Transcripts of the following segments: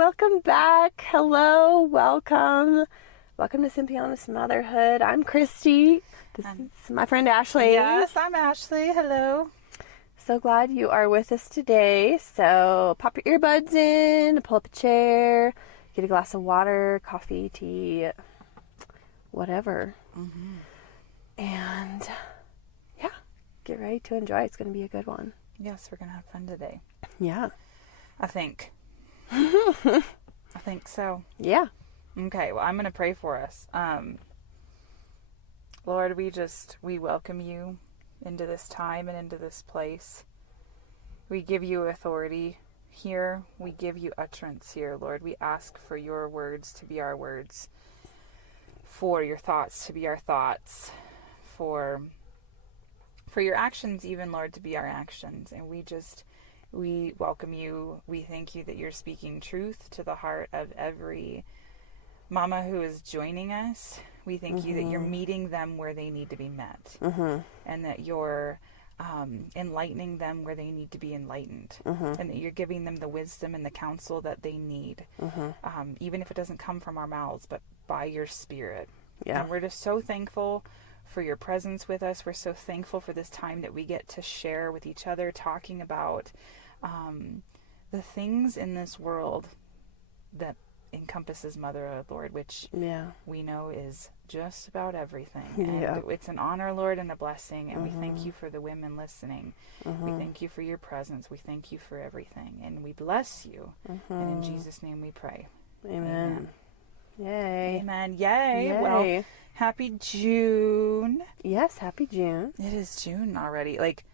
Welcome back. Hello. Welcome. Welcome to Simply Honest Motherhood. I'm Kristi. This is my friend Ashley. Yes, I'm Ashley. Hello. So glad you are with us today. So pop your earbuds in, pull up a chair, get a glass of water, coffee, tea, whatever. Mm-hmm. And yeah, get ready to enjoy. It's going to be a good one. Yes, we're going to have fun today. Yeah. I think. I think so. Yeah. Okay, well, I'm going to pray for us. Lord, we welcome you into this time and into this place. We give you authority here. We give you utterance here, Lord. We ask for your words to be our words, for your thoughts to be our thoughts, for your actions even, Lord, to be our actions. And we welcome you. We thank you that you're speaking truth to the heart of every mama who is joining us. We thank you that you're meeting them where they need to be met, and that you're enlightening them where they need to be enlightened, and that you're giving them the wisdom and the counsel that they need, even if it doesn't come from our mouths, but by your Spirit. Yeah. And we're just so thankful for your presence with us. We're so thankful for this time that we get to share with each other, talking about the things in this world that encompasses motherhood, Lord, which we know is just about everything. And it's an honor, Lord, and a blessing. And we thank you for the women listening. We thank you for your presence. We thank you for everything. And we bless you. And in Jesus' name we pray. Amen. Yay. Amen. Yay. Yay. Well, happy June. Yes, happy June. It is June already. Like,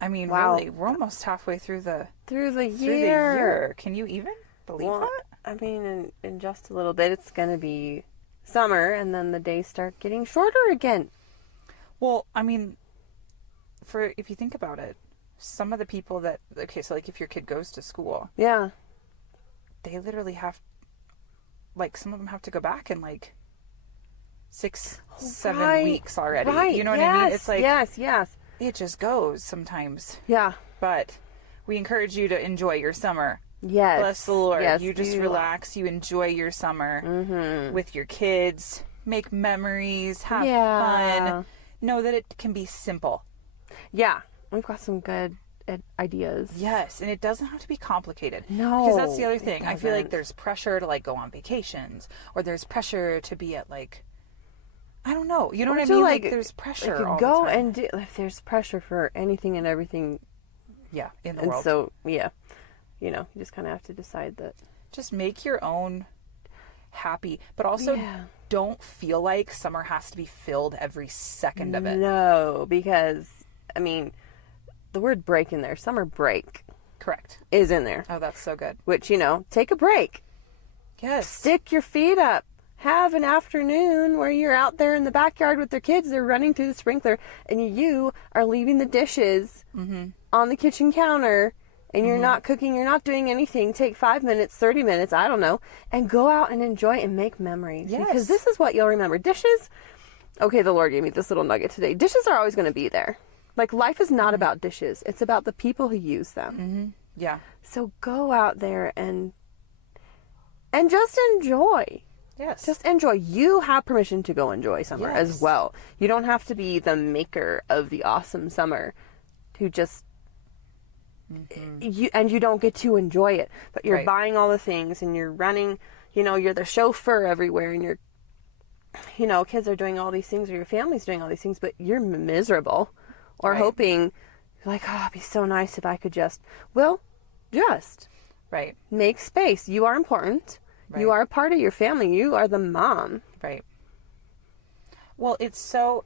I mean, wow. Really, we're almost halfway through the year. Can you even believe that? I mean, in just a little bit, it's going to be summer, and then the days start getting shorter again. Well, I mean, if you think about it, some of the people that, so like if your kid goes to school, they literally have, like, some of them have to go back in like 6-7 weeks already. Right. You know what I mean? It's like, yes. It just goes sometimes. Yeah. But we encourage you to enjoy your summer. Yes. Bless the Lord. Yes, you just relax. You enjoy your summer with your kids. Make memories. Have fun. Know that it can be simple. Yeah. We've got some good ideas. Yes. And it doesn't have to be complicated. No. Because that's the other thing. I feel like there's pressure to, like, go on vacations. Or there's pressure to be at, like, I don't know. You know what I mean? Like, there's pressure all the time. Go and do, if there's pressure for anything and everything. Yeah, in the and world. So, you just kind of have to decide that. Just make your own happy, but also don't feel like summer has to be filled every second of it. No, because, I mean, the word break in there, summer break. Correct. Is in there. Oh, that's so good. Which, take a break. Yes. Stick your feet up. Have an afternoon where you're out there in the backyard with their kids. They're running through the sprinkler, and you are leaving the dishes on the kitchen counter, and you're not cooking, you're not doing anything. Take 5 minutes, 30 minutes, I don't know, and go out and enjoy and make memories. Yes. Because this is what you'll remember. Dishes, okay, the Lord gave me this little nugget today. Dishes are always going to be there. Like, life is not about dishes. It's about the people who use them. Yeah. So go out there and just enjoy. Yes. Just enjoy. You have permission to go enjoy summer as well. You don't have to be the maker of the awesome summer who just you don't get to enjoy it. But you're buying all the things and you're running, you're the chauffeur everywhere, and you're kids are doing all these things or your family's doing all these things, but you're miserable or hoping like, oh, it'd be so nice if I could just make space. You are important. Right. You are a part of your family. You are the mom. Right. Well, it's so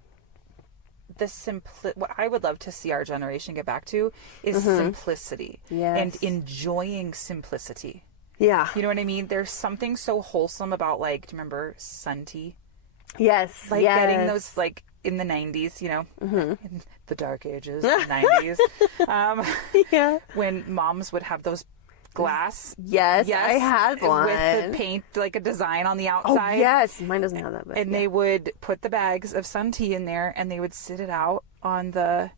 what I would love to see our generation get back to is simplicity. Yes. And enjoying simplicity. Yeah. You know what I mean? There's something so wholesome about, like, do you remember sun tea? Yes. Like getting those, like, in the 90s, in the dark ages, the 90s. When moms would have those glass. Yes, I had one. With the paint, like a design on the outside. Oh, yes. Mine doesn't have that. But and they would put the bags of sun tea in there, and they would sit it out on the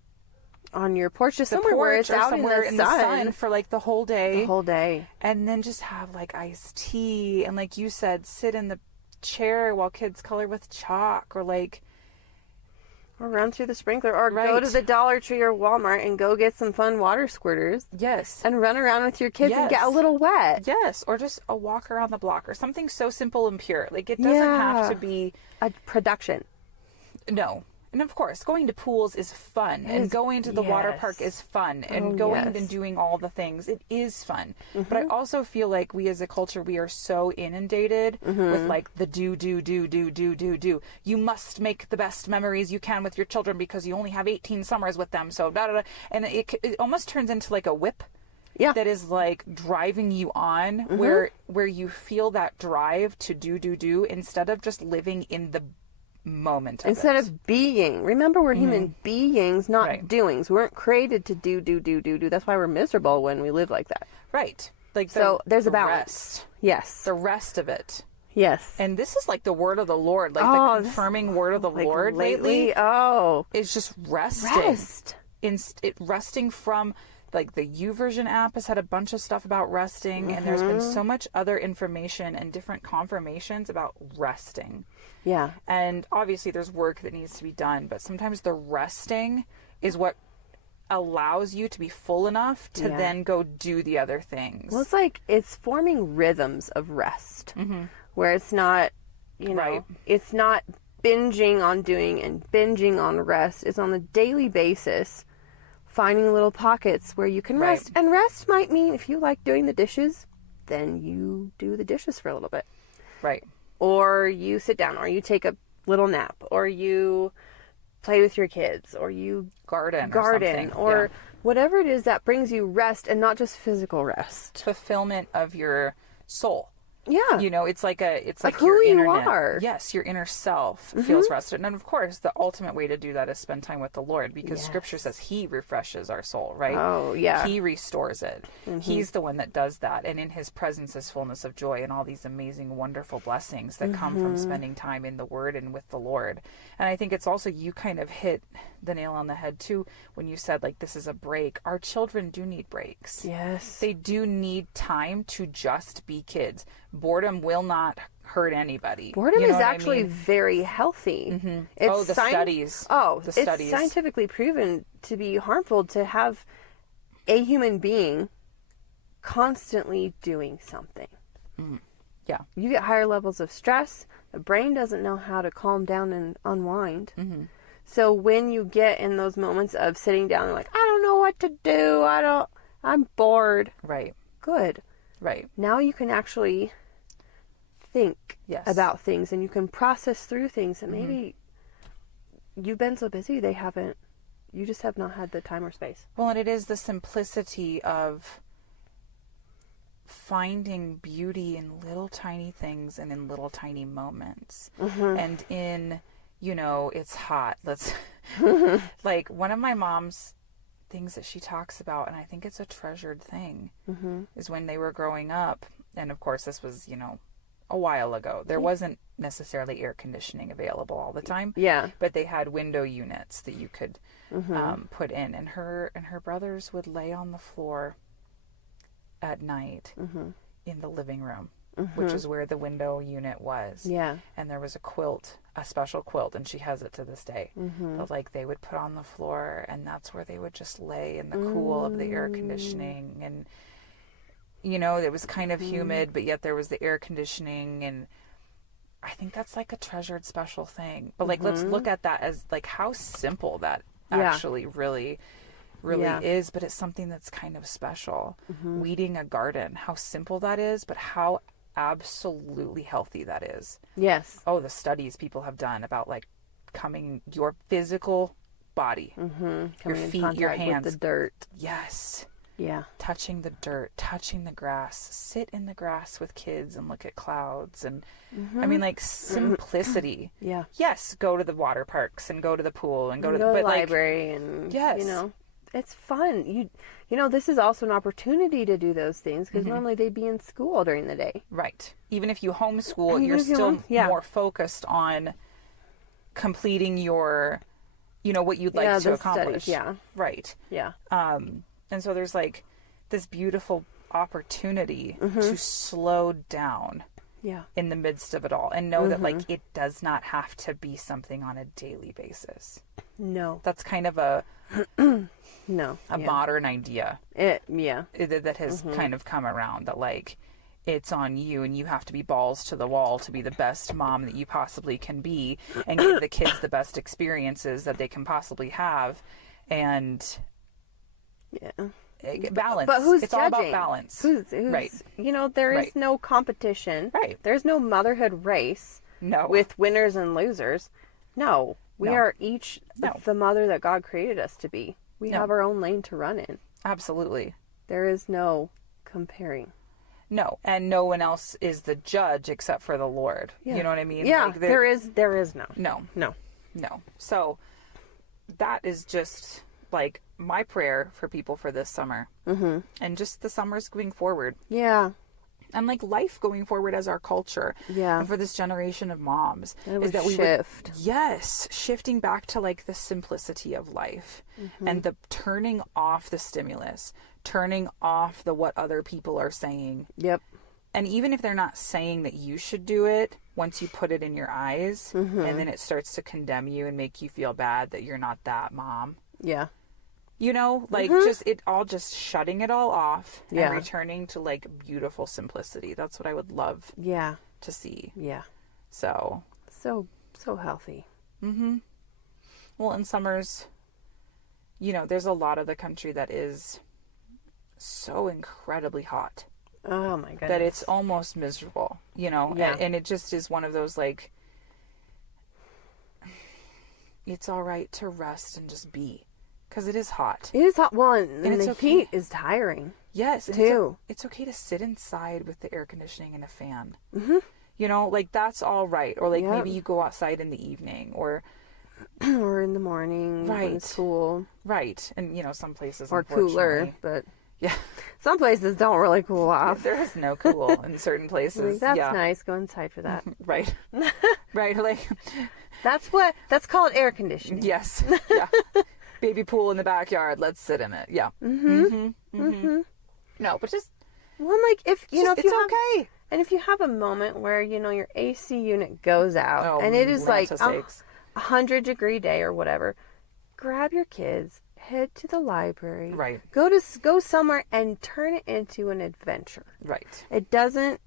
on your porch, just the somewhere where porch it's or out somewhere in the sun for like the whole day. the whole day. And then just have like iced tea. And like you said, sit in the chair while kids color with chalk, or like... Or run through the sprinkler, or Right. go to the Dollar Tree or Walmart and go get some fun water squirters. Yes. And run around with your kids and get a Yes. little wet. Yes. Or just a walk around the block, or something so simple and pure. Like, it doesn't have to be... a production. No. And of course, going to pools is fun, and going to the water park is fun, and going and doing all the things, it is fun. But I also feel like we as a culture, we are so inundated with like the do. You must make the best memories you can with your children because you only have 18 summers with them. So da da da. And it almost turns into like a whip. Yeah. That is like driving you on, where you feel that drive to do instead of just living in the moment of Instead it. of being. Remember, we're human beings, not Right. doings. We weren't created to do. That's why we're miserable when we live like that. Right. Like So there's a the balance. rest. Yes. The rest of it. Yes. And this is like the word of the Lord, like the confirming word of the Like Lord lately. Oh. It's just resting. Rest. Resting from, like, the YouVersion app has had a bunch of stuff about resting, and there's been so much other information and different confirmations about resting. Yeah. And obviously there's work that needs to be done, but sometimes the resting is what allows you to be full enough to then go do the other things. Well, it's like it's forming rhythms of rest where it's not, Right. it's not binging on doing and binging on rest. It's on a daily basis, finding little pockets where you can rest. Right. And rest might mean if you like doing the dishes, then you do the dishes for a little bit. Right. Or you sit down, or you take a little nap, or you play with your kids, or you Garden or whatever it is that brings you rest, and not just physical rest. fulfillment of your soul. Yeah. You know, it's like who your you internet. are. Yes, your inner self feels rested. And of course, the ultimate way to do that is spend time with the Lord, because Scripture says He refreshes our soul, right? Oh, yeah. He restores it. He's the one that does that. And in His presence is fullness of joy, and all these amazing, wonderful blessings that come from spending time in the Word and with the Lord. And I think it's also, you kind of hit the nail on the head too when you said, like, this is a break. Our children do need breaks. Yes. They do need time to just be kids. Boredom will not hurt anybody. Boredom You know is what I actually mean? very healthy. Oh, the studies. The It's studies. scientifically proven to be harmful to have a human being constantly doing something. Yeah. You get higher levels of stress. The brain doesn't know how to calm down and unwind. So when you get in those moments of sitting down and like, I don't know what to do. I'm bored. Right. Good. Right. Now you can actually think Yes. about things, and you can process through things that maybe you've been so busy you just have not had the time or space. Well, and it is the simplicity of finding beauty in little tiny things and in little tiny moments. And in, it's hot. Let's like, one of my mom's things that she talks about, and I think it's a treasured thing, is when they were growing up. And of course, this was, a while ago. There wasn't necessarily air conditioning available all the time. Yeah. But they had window units that you could put in. And her brothers would lay on the floor at night in the living room, which is where the window unit was. Yeah. And there was a quilt, a special quilt, and she has it to this day. But like, they would put on the floor, and that's where they would just lay in the cool of the air conditioning. And it was kind of humid, but yet there was the air conditioning. And I think that's like a treasured special thing. But like, let's look at that as like how simple that actually really is. But it's something that's kind of special. Weeding a garden, how simple that is, but how absolutely healthy that is. Yes. Oh, the studies people have done about like your physical body, your feet, your hands, with the dirt. Yes. Yeah. Touching the dirt, touching the grass, sit in the grass with kids and look at clouds. And I mean, like, simplicity. Yeah. Yes, go to the water parks and go to the pool and go to the library, and yes. It's fun. This is also an opportunity to do those things, because normally they'd be in school during the day. Right. Even if you homeschool, Even you're if you still more focused on completing your you know, what you'd like to the accomplish. studies, yeah. Right. Yeah. And so there's like this beautiful opportunity to slow down Yeah. in the midst of it all and know that like it does not have to be something on a daily basis. No. That's kind of a modern idea that has kind of come around, that like it's on you and you have to be balls to the wall to be the best mom that you possibly can be and give the kids the best experiences that they can possibly have. And balance. But who's it's judging? all about balance. Who's right. You know, there is no competition. Right. There's no motherhood race. No. With winners and losers. No. We are each the mother that God created us to be. We have our own lane to run in. Absolutely. There is no comparing. No, and no one else is the judge except for the Lord. Yeah. You know what I mean? Yeah, like there is no. No. So that is just like my prayer for people for this summer. Mm-hmm. And just the summers going forward. Yeah. And like life going forward as our culture. Yeah. And for this generation of moms. Is that we shift. Shifting back to like the simplicity of life. Mm-hmm. And the turning off the stimulus. Turning off the what other people are saying. Yep. And even if they're not saying that you should do it, once you put it in your eyes, and then it starts to condemn you and make you feel bad that you're not that mom. Yeah. You know, like just shutting it all off and returning to like beautiful simplicity. That's what I would love to see. Yeah. So healthy. Mm-hmm. Well, in summers, you know, there's a lot of the country that is so incredibly hot. Oh my goodness. That it's almost miserable, you know? Yeah. And it just is one of those like, it's all right to rest and just be. Because it is hot. It is hot. Well, and it's the okay. heat is tiring. Yes. Too. It's okay to sit inside with the air conditioning and a fan. Mm-hmm. You know, like that's all right. Or like maybe you go outside in the evening or in the morning. Right. When it's cool. Right. And, you know, some places or cooler, but yeah, some places don't really cool off. There is no cool in certain places. That's nice. Go inside for that. Right. Right. Like that's called air conditioning. Yes. Yeah. Baby pool in the backyard. Let's sit in it. Yeah. Mm-hmm. Mm-hmm. Mm-hmm. No, but just like if you know, if it's you have, okay. And if you have a moment where you know your AC unit goes out and it is like 100-degree day or whatever, grab your kids, head to the library, right? Go somewhere and turn it into an adventure, right? It doesn't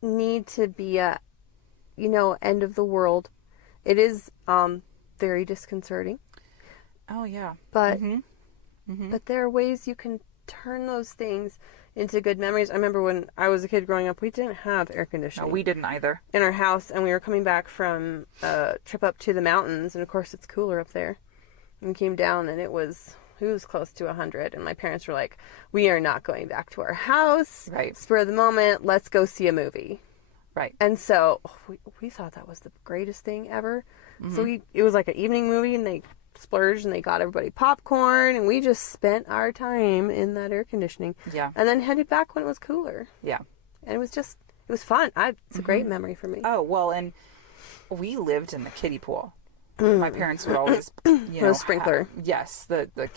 need to be a, you know, end of the world. It is very disconcerting. Oh yeah, but but there are ways you can turn those things into good memories. I remember when I was a kid growing up, we didn't have air conditioning. No, we didn't either. In our house, and we were coming back from a trip up to the mountains, and of course it's cooler up there. And we came down, and it was close to 100, and my parents were like, "We are not going back to our house. Right. Spur of the moment, let's go see a movie." Right. And so we thought that was the greatest thing ever. Mm-hmm. So it was like an evening movie, and they splurged and they got everybody popcorn, and we just spent our time in that air conditioning. Yeah. And then headed back when it was cooler. Yeah. And it was fun. It's a great memory for me. Oh, well, and we lived in the kiddie pool. My parents would always, you know, a sprinkler. Yes,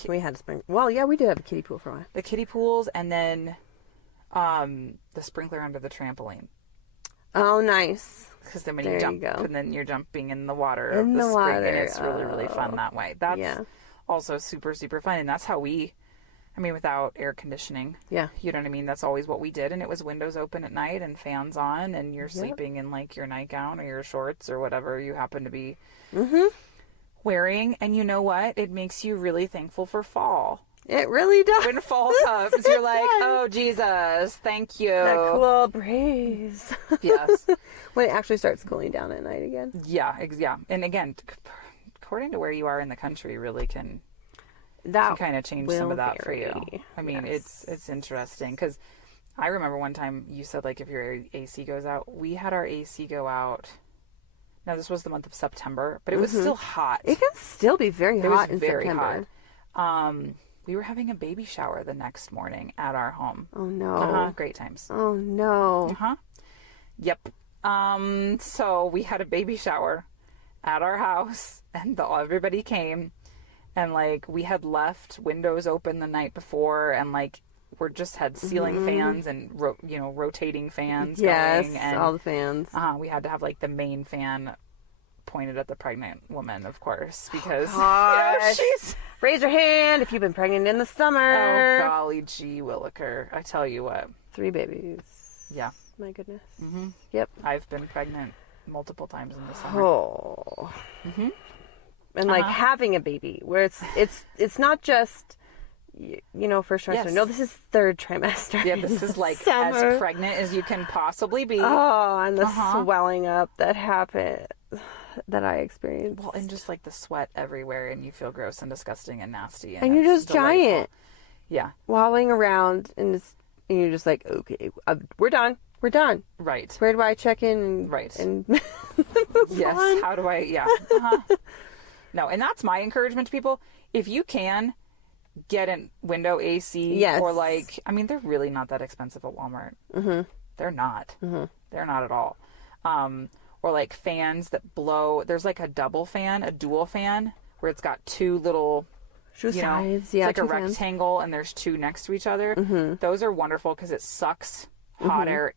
we had a sprinkler. Well, yeah, we did have a kiddie pool for a while. The kiddie pools, and then the sprinkler under the trampoline. Oh, nice. Because then when you jump, and then you're jumping in the water in the water, and it's really, really fun that way. That's also super, super fun, and that's how without air conditioning. Yeah. You know what I mean? That's always what we did, and it was windows open at night and fans on, and you're sleeping in like your nightgown or your shorts or whatever you happen to be wearing. And you know what? It makes you really thankful for fall. It really does. When fall comes, you're like, oh, Jesus, thank you. That cool breeze. Yes. When it actually starts cooling down at night again. Yeah. And again, according to where you are in the country, really can kind of change some of that for you. I mean, it's interesting because I remember one time you said, like, if your AC goes out, we had our AC go out. Now, this was the month of September, but it was still hot. It can still be very hot in very September. Hot. We were having a baby shower the next morning at our home. Oh, no. Great times. Oh, no. Yep. So we had a baby shower at our house, and everybody came, And like we had left windows open the night before, and like we're just had ceiling fans and rotating fans going, and all the fans. we had to have like the main fan pointed at the pregnant woman, of course, because she's raise your hand if you've been pregnant in the summer. Oh golly gee williker, I tell you what. 3 babies. Yeah. My goodness. Mm-hmm. Yep. I've been pregnant multiple times in the summer. Oh. Mm-hmm. And like having a baby, where it's not just first trimester. Yes. No, this is 3rd trimester. Yeah, this is like summer. as pregnant as you can possibly be. Oh, and the swelling up that happened, that I experienced. Well, and just like the sweat everywhere, and you feel gross and disgusting and nasty, and you're just delightful. giant. Yeah, wobbling around, and you're just like, okay, we're done. We're done. Right. Where do I check in? Right. And yes. on? How do I? Yeah. No, and that's my encouragement to people. If you can get a window AC, yes. or like, I mean, they're really not that expensive at Walmart. Mm-hmm. They're not. Mm-hmm. They're not at all. Or like fans that blow. There's like a dual fan, where it's got 2 little. Sides, it's like a fans. rectangle, and there's 2 next to each other. Mm-hmm. Those are wonderful because it sucks hot air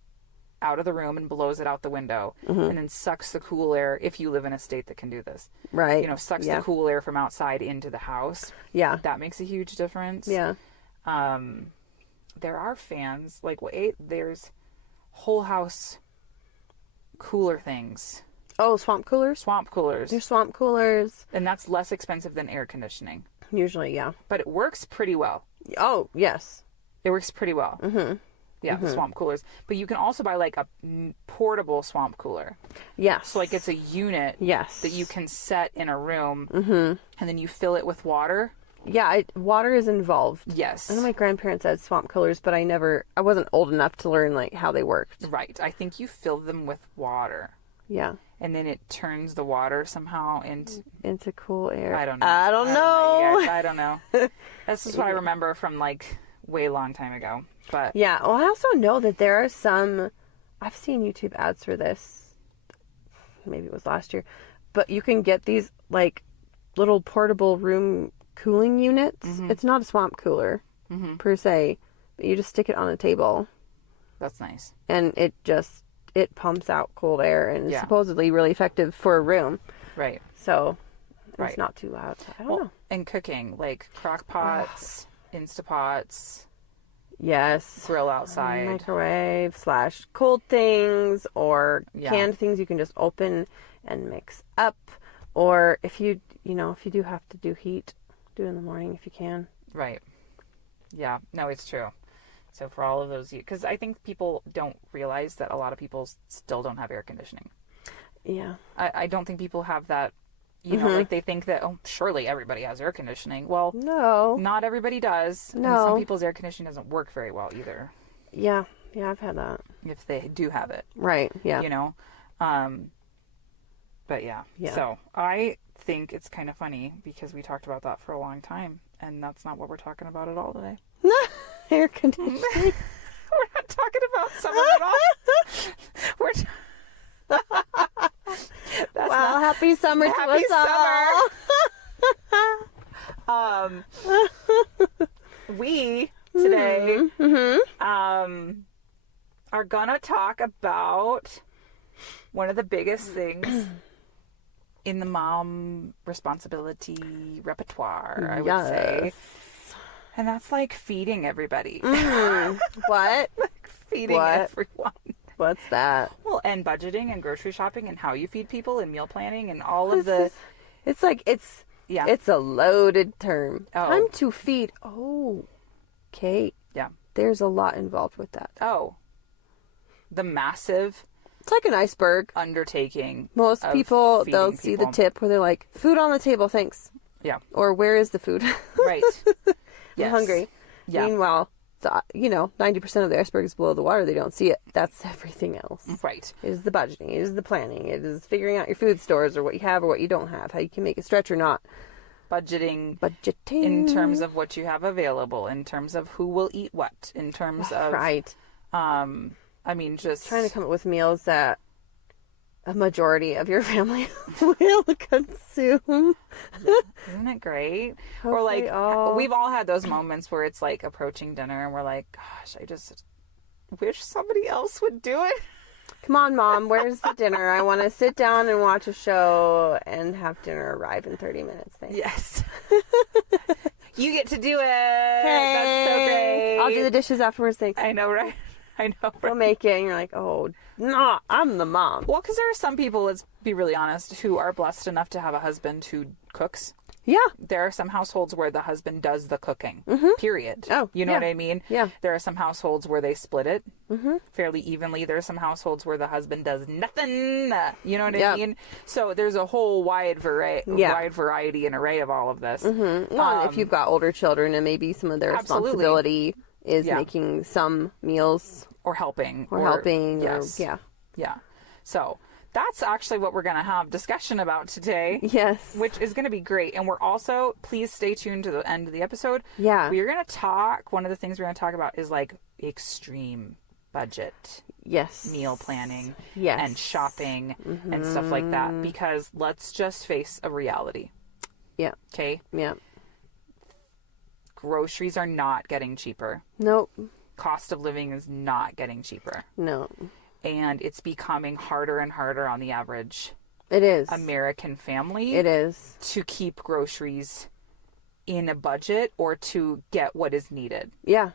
out of the room and blows it out the window, and then sucks the cool air, if you live in a state that can do this. Right. Sucks the cool air from outside into the house. Yeah. That makes a huge difference. Yeah. There are fans, like there's whole house cooler things. Oh, swamp coolers? Swamp coolers. There's swamp coolers. And that's less expensive than air conditioning. Usually, yeah. But it works pretty well. Oh, yes. It works pretty well. Mm-hmm. Yeah, the swamp coolers. But you can also buy like a portable swamp cooler. Yes. So like it's a unit yes. that you can set in a room, and then you fill it with water. Yeah, water is involved. Yes. I know my grandparents had swamp coolers, but I wasn't old enough to learn like how they worked. Right. I think you fill them with water. Yeah. And then it turns the water somehow into cool air. I don't know. I don't know. I don't know. This is what I remember from like way long time ago. But yeah. Well, I also know that there are some. I've seen YouTube ads for this. Maybe it was last year, but you can get these like little portable room cooling units. Mm-hmm. It's not a swamp cooler per se, but you just stick it on a table. That's nice. And it pumps out cold air and is supposedly really effective for a room. Right. So it's not too loud. I don't know. And cooking, like crock pots, Instapots. Yes. Grill outside. Microwave / cold things or canned things you can just open and mix up. Or if you do have to do heat, do it in the morning if you can. Right. Yeah. No, it's true. So for all of those, because I think people don't realize that a lot of people still don't have air conditioning. Yeah. I don't think people have that, like they think that, oh, surely everybody has air conditioning. Well, no. Not everybody does. No. And some people's air conditioning doesn't work very well either. Yeah. Yeah, I've had that. If they do have it. Right. Yeah. But yeah. So I think it's kind of funny because we talked about that for a long time, and that's not what we're talking about at all today. Air conditioning. We're not talking about summer at all. Happy summer to happy us all. We today are gonna talk about one of the biggest things in the mom responsibility repertoire, I would say. And that's like feeding everybody. What? Like feeding everyone. What's that? Well, and budgeting and grocery shopping and how you feed people and meal planning and all of the... It's like, it's a loaded term. Oh. Time to feed. Oh, Kate. Yeah. There's a lot involved with that. Oh. The massive... It's like an iceberg. Undertaking. Most people, they'll see the tip where they're like, food on the table, thanks. Yeah. Or where is the food? Right. I'm hungry. Yeah. Meanwhile, 90% of the iceberg is below the water. They don't see it. That's everything else. Right. It is the budgeting. It is the planning. It is figuring out your food stores or what you have or what you don't have. How you can make it stretch or not. Budgeting. Budgeting. In terms of what you have available. In terms of who will eat what. In terms of... Right. I mean, just... Trying to come up with meals that a majority of your family will consume. Isn't it great? Hopefully Or like, all. we've all had those moments where it's like approaching dinner and we're like, gosh, I just wish somebody else would do it. Come on, Mom, where's the dinner? I want to sit down and watch a show and have dinner arrive in 30 minutes. Thanks. Yes. You get to do it. That's so great. I'll do the dishes afterwards. Thanks. I know, right? I know, right? We'll make it, and you're like, oh, no, I'm the mom. Well, because there are some people, let's be really honest, who are blessed enough to have a husband who cooks. Yeah. There are some households where the husband does the cooking, period. Oh, you know yeah. what I mean? Yeah. There are some households where they split it fairly evenly. There are some households where the husband does nothing. You know what I mean? So there's a whole wide variety and array of all of this. Well, if you've got older children and maybe some of their Absolutely. responsibility is making some meals Or helping. or helping. Yes. Or, Yeah. So that's actually what we're going to have discussion about today. Yes. Which is going to be great. And we're also, please stay tuned to the end of the episode. Yeah. We're going to talk, one of the things we're going to talk about is like extreme budget Yes. meal planning Yes. and shopping and stuff like that. Because let's just face a reality. Yeah. Okay? Yeah. Groceries are not getting cheaper. Nope. Cost of living is not getting cheaper. No. And it's becoming harder and harder on the average It is. American family It is. to keep groceries in a budget or to get what is needed. Yeah.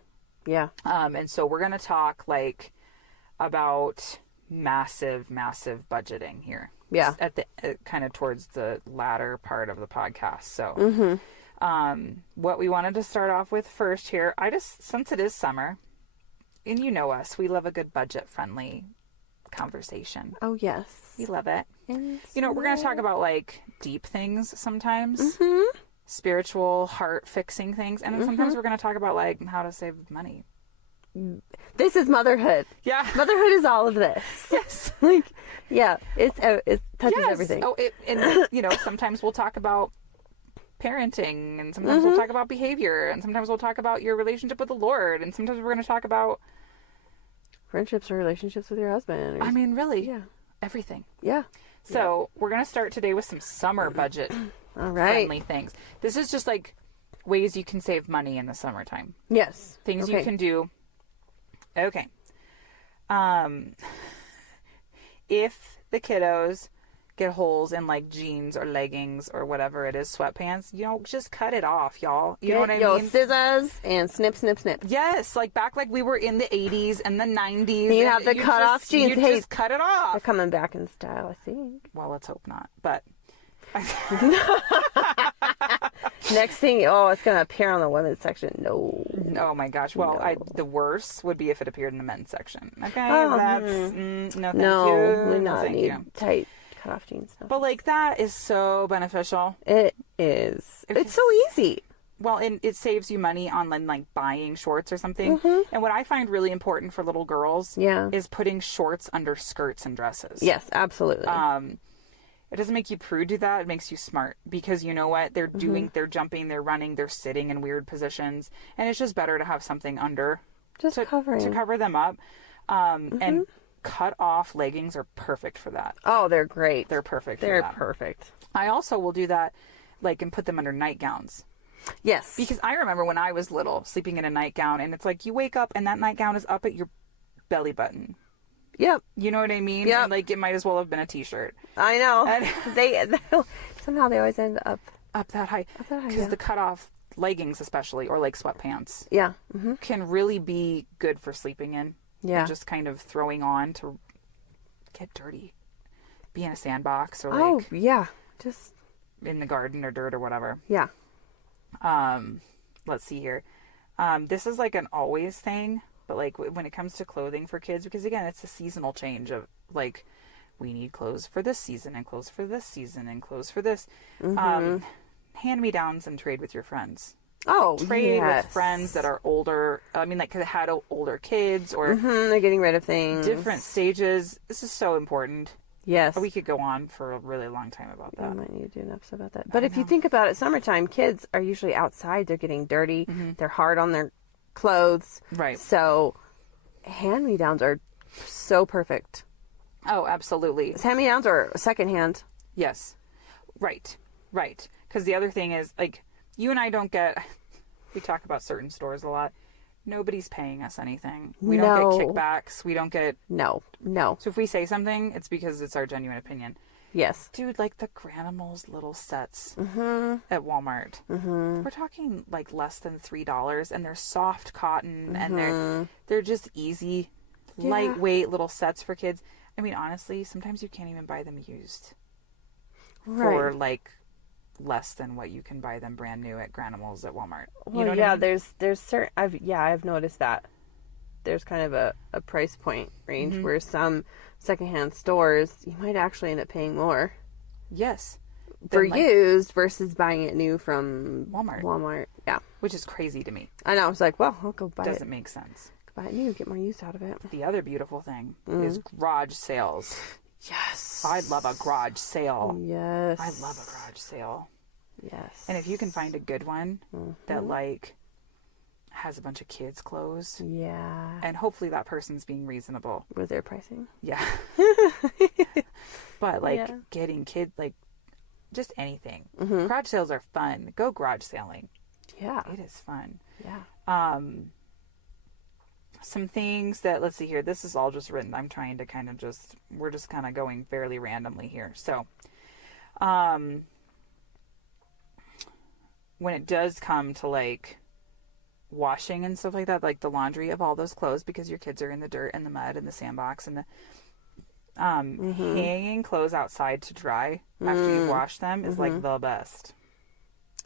Yeah. And so we're going to talk like about massive budgeting here. Yeah. At the kind of towards the latter part of the podcast. So what we wanted to start off with first here, since it is summer, and you know us, we love a good budget friendly conversation. Oh, yes. We love it. And You know, we're going to talk about like deep things sometimes, spiritual, heart fixing things. And then sometimes we're going to talk about like how to save money. This is motherhood. Yeah. Motherhood is all of this. Yes. Like, yeah, it touches everything. Oh, and you know, sometimes we'll talk about parenting, and sometimes we'll talk about behavior, and sometimes we'll talk about your relationship with the Lord, and sometimes we're going to talk about Friendships or relationships with your husband. Or, I mean, really, yeah. everything. Yeah. So we're going to start today with some summer budget All right. friendly things. This is just like ways you can save money in the summertime. Yes. Things Okay. you can do. Okay. If the kiddos get holes in like jeans or leggings or whatever it is, sweatpants, you know, just cut it off, y'all. You know what I Your mean? scissors and snip, snip, snip. Yes, like back like we were in the 80s and the 90s. You have the cut off jeans. You Hey, just cut it off. they're coming back in style, I think. Well, let's hope not. But Next thing, it's going to appear on the women's section. No. oh my gosh. Well, No. the worst would be if it appeared in the men's section. Okay, Oh, that's no thank No, you. we No, not thank need you. tight cutoff jeans. No. But like that is so beneficial. It is. It's so easy. Well, and it saves you money on like buying shorts or something. And what I find really important for little girls Yeah. is putting shorts under skirts and dresses. Yes, absolutely. It doesn't make you prude do that. It makes you smart, because you know what they're doing. They're jumping, they're running, they're sitting in weird positions, and it's just better to have something under Just covering. to cover them up. And cut off leggings are perfect for that. Oh, they're great. They're perfect. They're for that. perfect. I also will do that, like, and put them under nightgowns. Yes. Because I remember when I was little, sleeping in a nightgown, and it's like you wake up and that nightgown is up at your belly button. Yep. You know what I mean? Yep. And like it might as well have been a t-shirt. I know. And they somehow they always end up. up that high. that high, Because yeah. the cutoff leggings, especially, or like sweatpants, Yeah. can really be good for sleeping in. Yeah. And just kind of throwing on to get dirty. Be in a sandbox or Oh, like yeah. Just in the garden or dirt or whatever. yeah. Let's see here. This is like an always thing, but like when it comes to clothing for kids, because again, it's a seasonal change of like, we need clothes for this season and clothes for this season and clothes for this. Hand-me-downs and trade with your friends. Oh, Trade yes. with friends that are older. I mean, like had older kids or They're getting rid of things. different stages. This is so important. Yes. We could go on for a really long time about I that. might need to do an episode about that. But if you think about it, summertime kids are usually outside. They're getting dirty. They're hard on their clothes. Right. So hand-me-downs are so perfect. Oh, absolutely. It's hand-me-downs or secondhand. Yes. Right. Because the other thing is, like, you and I don't get, we talk about certain stores a lot. Nobody's paying us anything. We don't get kickbacks. We don't get... No. So if we say something, it's because it's our genuine opinion. Yes. Dude, like the Granimals little sets at Walmart. We're talking like less than $3, and they're soft cotton, and they're just easy, lightweight little sets for kids. I mean, honestly, sometimes you can't even buy them used for like less than what you can buy them brand new at Granimals at Walmart. Well, you know what I mean? there's certain. I've noticed that there's kind of a price point range where some secondhand stores you might actually end up paying more. Yes. For used versus buying it new from Walmart. Yeah. Which is crazy to me. I know. I was like, well, I'll go buy it. Doesn't make sense. Buy it new, get more use out of it. The other beautiful thing is garage sales. Yes. I love a garage sale. Yes. I love a garage sale. Yes. And if you can find a good one that like has a bunch of kids' clothes. Yeah. And hopefully that person's being reasonable. With their pricing. Yeah. But like getting kids, like just anything. Garage sales are fun. Go garage selling. Yeah. It is fun. Yeah. Some things that, let's see here. This is all just written. I'm trying to kind of we're just kind of going fairly randomly here. So, when it does come to like washing and stuff like that, like the laundry of all those clothes, because your kids are in the dirt and the mud and the sandbox and the hanging clothes outside to dry after you wash them is like the best.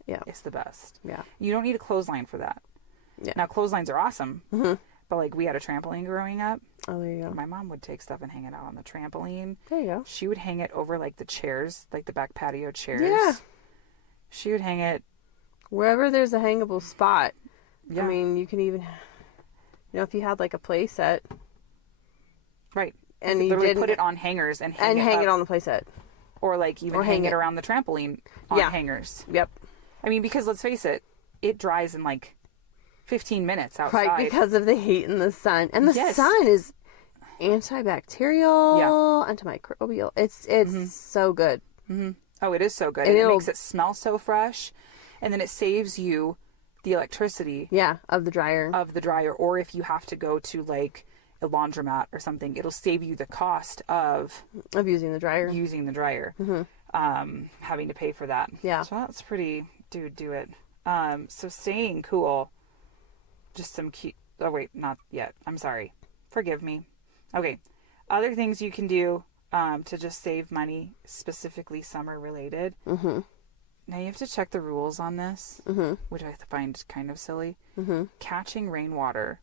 Yeah. It's the best. Yeah. You don't need a clothesline for that. Yeah. Now clotheslines are awesome, but like we had a trampoline growing up. Oh, there you go. My mom would take stuff and hang it out on the trampoline. There you go. She would hang it over like the chairs, like the back patio chairs. Yeah. She would hang it wherever there's a hangable spot. Yeah. I mean, you can even, if you had like a play set. Right. And you literally did put it on hangers and hang it on the play set. Or like even hang it around the trampoline on hangers. Yep. I mean, because let's face it, it dries in like 15 minutes outside. Right, because of the heat and the sun. And the sun is antibacterial, antimicrobial. It's so good. Oh, it is so good. And it makes it smell so fresh. And then it saves you the electricity. Yeah, of the dryer. Or if you have to go to like a laundromat or something, it'll save you the cost of using the dryer. Having to pay for that. Yeah. So that's pretty, do it. So staying cool, just some cute, oh wait, not yet. I'm sorry. Forgive me. Okay. Other things you can do to just save money, specifically summer related. Now you have to check the rules on this, which I find kind of silly. Catching rainwater.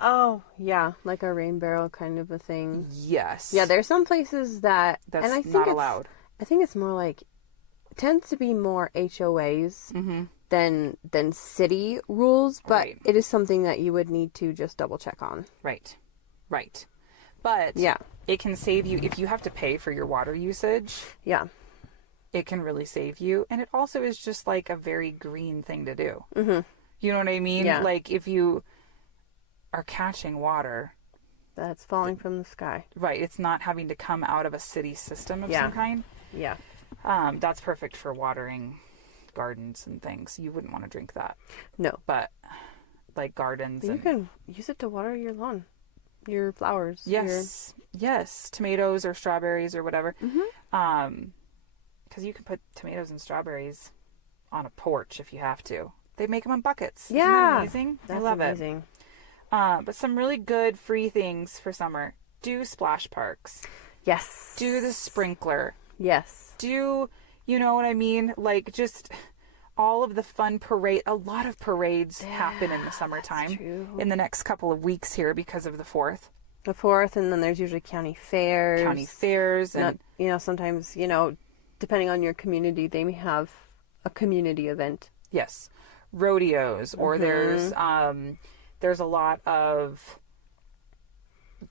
Oh, yeah. Like a rain barrel kind of a thing. Yes. Yeah, there's some places that's and I think not allowed. I think it's more like, tends to be more HOAs than city rules, but it is something that you would need to just double check on. Right. But it can save you if you have to pay for your water usage. Yeah. It can really save you. And it also is just like a very green thing to do. You know what I mean? Yeah. Like if you are catching water that's falling from the sky. Right. It's not having to come out of a city system of some kind. Yeah. That's perfect for watering gardens and things. You wouldn't want to drink that. No. But like gardens. You can use it to water your lawn, your flowers. Yes. Yes. Tomatoes or strawberries or whatever. Because you can put tomatoes and strawberries on a porch if you have to. They make them in buckets. Yeah. Isn't that amazing? That's I love amazing. it. But some really good free things for summer. Do splash parks. Yes. Do the sprinkler. Yes. Do, you know what I mean? Like just all of the fun parade. A lot of parades happen in the summertime in the next couple of weeks here because of the 4th. The 4th, and then there's usually county fairs. And sometimes, depending on your community, they may have a community event. Yes. Rodeos, or there's a lot of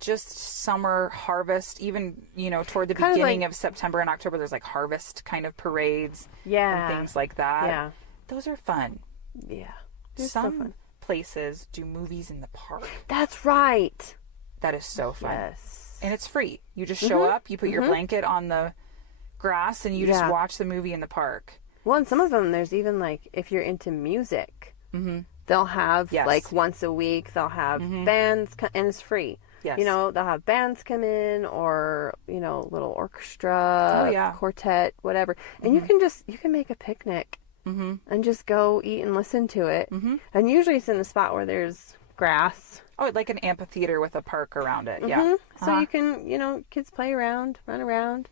just summer harvest, even, toward the beginning of September and October, there's like harvest kind of parades and things like that. Yeah. Those are fun. Yeah. Some places do movies in the park. That's right. That is so fun. Yes. And it's free. You just show up, you put your blanket on the grass, and you just watch the movie in the park. Well, and some of them, there's even like, if you're into music, they'll have like once a week, they'll have bands, and it's free. Yes. You know, they'll have bands come in, or, you know, little orchestra, quartet, whatever. And you can make a picnic and just go eat and listen to it. And usually it's in a spot where there's grass. Oh, like an amphitheater with a park around it. So you can, you know, kids play around, run around,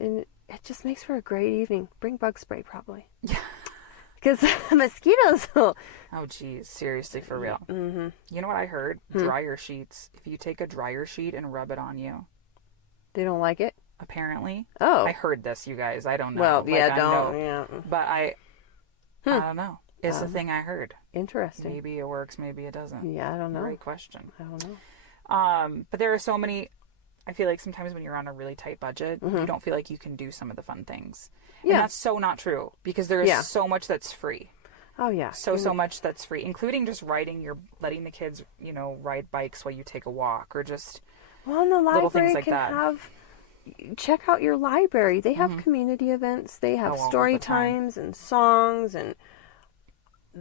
and it just makes for a great evening. Bring bug spray, probably. Yeah. Because mosquitoes will... Oh, geez. Seriously, for real. You know what I heard? Dryer sheets. If you take a dryer sheet and rub it on you. They don't like it? Apparently. Oh. I heard this, you guys. I don't know. Well, like, don't. Yeah. But I don't know. It's the thing I heard. Interesting. Maybe it works, maybe it doesn't. Yeah, I don't know. Great question. I don't know. But there are so many... I feel like sometimes when you're on a really tight budget, you don't feel like you can do some of the fun things. And that's so not true, because there is so much that's free. Oh, yeah. So much that's free, including just letting the kids, you know, ride bikes while you take a walk, or just and the little things library like can that. Check out your library. They have community events. They have story times and songs and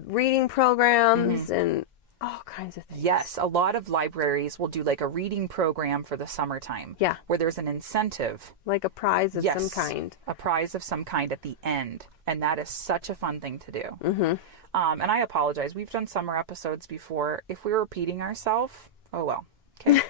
reading programs and all kinds of things. Yes, a lot of libraries will do like a reading program for the summertime. Yeah. Where there's an incentive. Like a prize of some kind. A prize of some kind at the end. And that is such a fun thing to do. And I apologize. We've done summer episodes before. If we're repeating ourselves, oh well. Okay.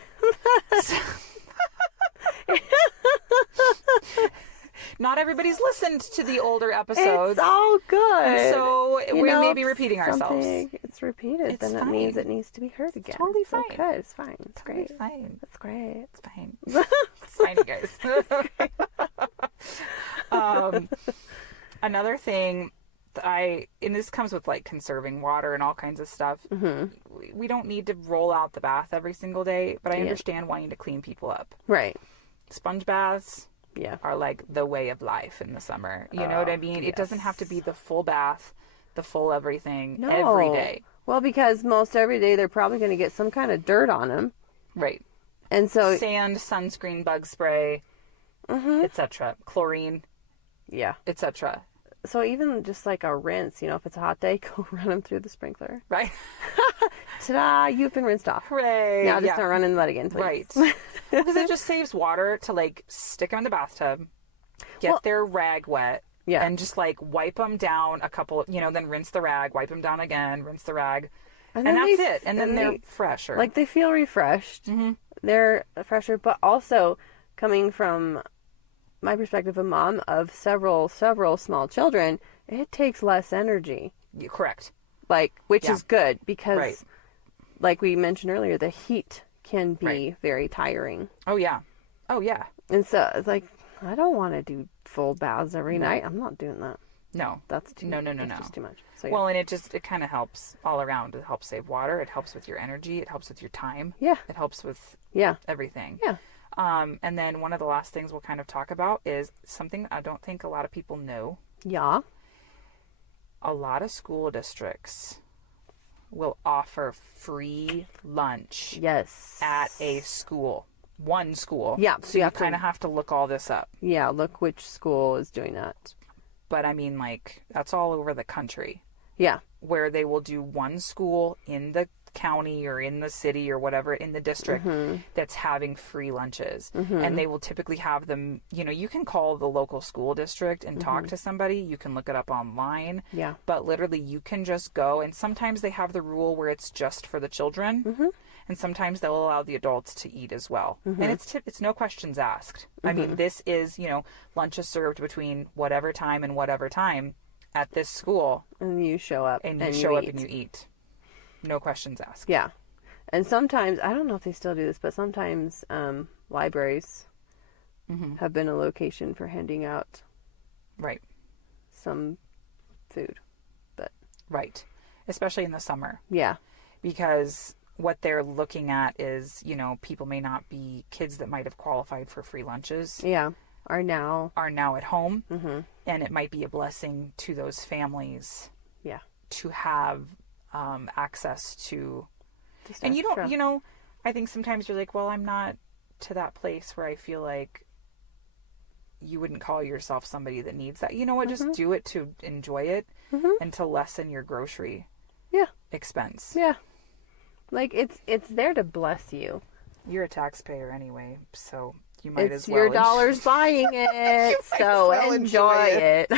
Not everybody's listened to the older episodes. It's all good. So we may be repeating ourselves. It's repeated, then it means it needs to be heard again. Totally fine. It's okay. It's fine. It's Totally great. Fine. It's great. It's fine. It's fine, you guys. Another thing that and this comes with like conserving water and all kinds of stuff. We don't need to roll out the bath every single day, but I understand wanting to clean people up. Right. Sponge baths are like the way of life in the summer. You know what I mean? Yes. It doesn't have to be the full bath, the full everything every day. Well, because most every day they're probably going to get some kind of dirt on them. Right. And so... Sand, sunscreen, bug spray, etc. Chlorine. Yeah. Etc. So even just like a rinse, you know, if it's a hot day, go run them through the sprinkler. Right. Ta-da! You've been rinsed off. Hooray! Now just don't run in the mud again, please. Right. Because it just saves water to like stick them in the bathtub, get their rag wet, and just like wipe them down a couple, you know, then rinse the rag, wipe them down again, rinse the rag, and that's it. And then they're fresher. Like they feel refreshed. They're fresher, but also coming from my perspective, a mom of several small children, it takes less energy. Correct. Like, which is good because, like we mentioned earlier, the heat can be very tiring. Oh, yeah. Oh, yeah. And so it's like, I don't want to do full baths every night. I'm not doing that. No. That's too much. No. That's just too much. So, well, and it kind of helps all around. It helps save water. It helps with your energy. It helps with your time. Yeah. It helps with everything. Yeah. And then one of the last things we'll kind of talk about is something I don't think a lot of people know. Yeah. A lot of school districts will offer free lunch. Yes. At a school. One school. Yeah. So you kind of have to look all this up. Yeah. Look which school is doing that. But I mean, like, that's all over the country. Yeah. Where they will do one school in the county or in the city or whatever, in the district that's having free lunches. And they will typically have them, you know, you can call the local school district and talk to somebody. You can look it up online. Yeah. But literally you can just go, and sometimes they have the rule where it's just for the children. And sometimes they'll allow the adults to eat as well. And it's no questions asked. I mean, this is, you know, lunch is served between whatever time and whatever time at this school. And you show up. And you show up and you eat. No questions asked. Yeah. And sometimes, I don't know if they still do this, but sometimes libraries have been a location for handing out some food. But Especially in the summer. Yeah. Because what they're looking at is, you know, people may not be, kids that might have qualified for free lunches. Yeah. Are now at home. And it might be a blessing to those families. Yeah. To have access to, and you don't, you know, I think sometimes you're like, well, I'm not to that place where I feel like you wouldn't call yourself somebody that needs that. You know what? Just do it to enjoy it and to lessen your grocery expense. Yeah. Like, it's there to bless you. You're a taxpayer anyway, so you might It's as well. your dollars buying it, so well enjoy it.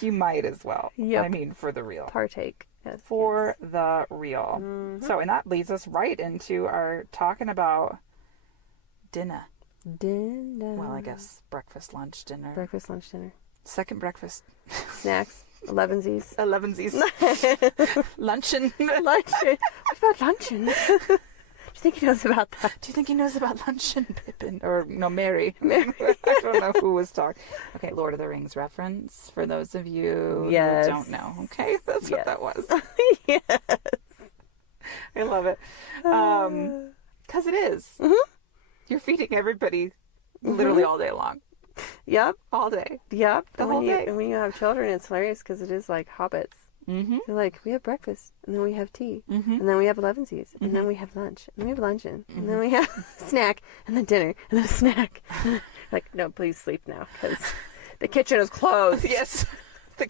You might as well. Yep. I mean, for the real. Partake. Yes, For the real. So, and that leads us right into our talking about dinner. Dinner. Well, I guess breakfast, lunch, dinner. Breakfast, lunch, dinner. Second breakfast. Snacks. 11sies. 11sies. Luncheon. Luncheon. What about luncheon? Do you think he knows about that? Do you think he knows about luncheon, Pippin? Or, no, Mary. I don't know who was talking. Okay, Lord of the Rings reference for those of you who don't know. Okay, that's what that was. Yes. I love it. Because it is. Mm-hmm. You're feeding everybody literally all day long. Yep. All day. Yep. The whole day. And when you have children, it's hilarious because it is like hobbits. Mm-hmm. They're like, we have breakfast, and then we have tea, and then we have 11sies, and then we have lunch, and then we have luncheon, and then we have snack, and then dinner, and then a snack. Like, no, please sleep now, because the kitchen is closed. Yes. The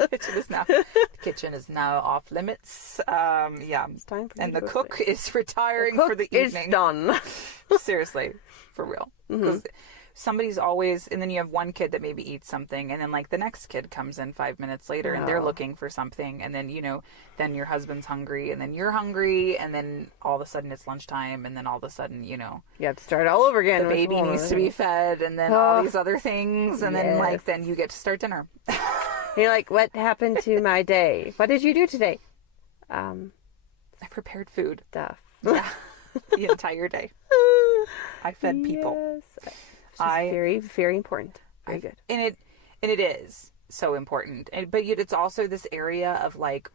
kitchen is now off limits. Yeah. It's time for and you the to cook sleep. is retiring for the Is evening. done. Seriously, for real. Because somebody's always, and then you have one kid that maybe eats something, and then like the next kid comes in 5 minutes later and they're looking for something, and then, you know, then your husband's hungry, and then you're hungry, and then all of a sudden it's lunchtime, and then all of a sudden, you know, You have to start all over again. the baby needs to be fed, and then all these other things, and then like, then you get to start dinner. You're like, what happened to my day? What did you do today? I prepared food. Stuff. Yeah. The entire day. I fed people. Yes. It's very, very important. Very good. And it is so important. But yet it's also this area of like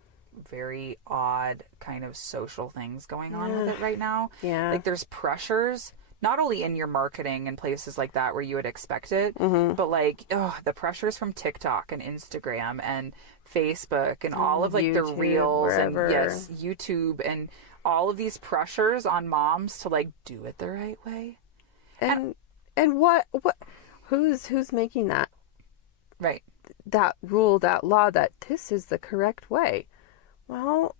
very odd kind of social things going on with it right now. Yeah. Like there's pressures, not only in your marketing and places like that where you would expect it, but like, the pressures from TikTok and Instagram and Facebook and all of like YouTube, the reels wherever. and yes, YouTube and all of these pressures on moms to like do it the right way. And what who's making that Right. rule, that law, that this is the correct way? Well,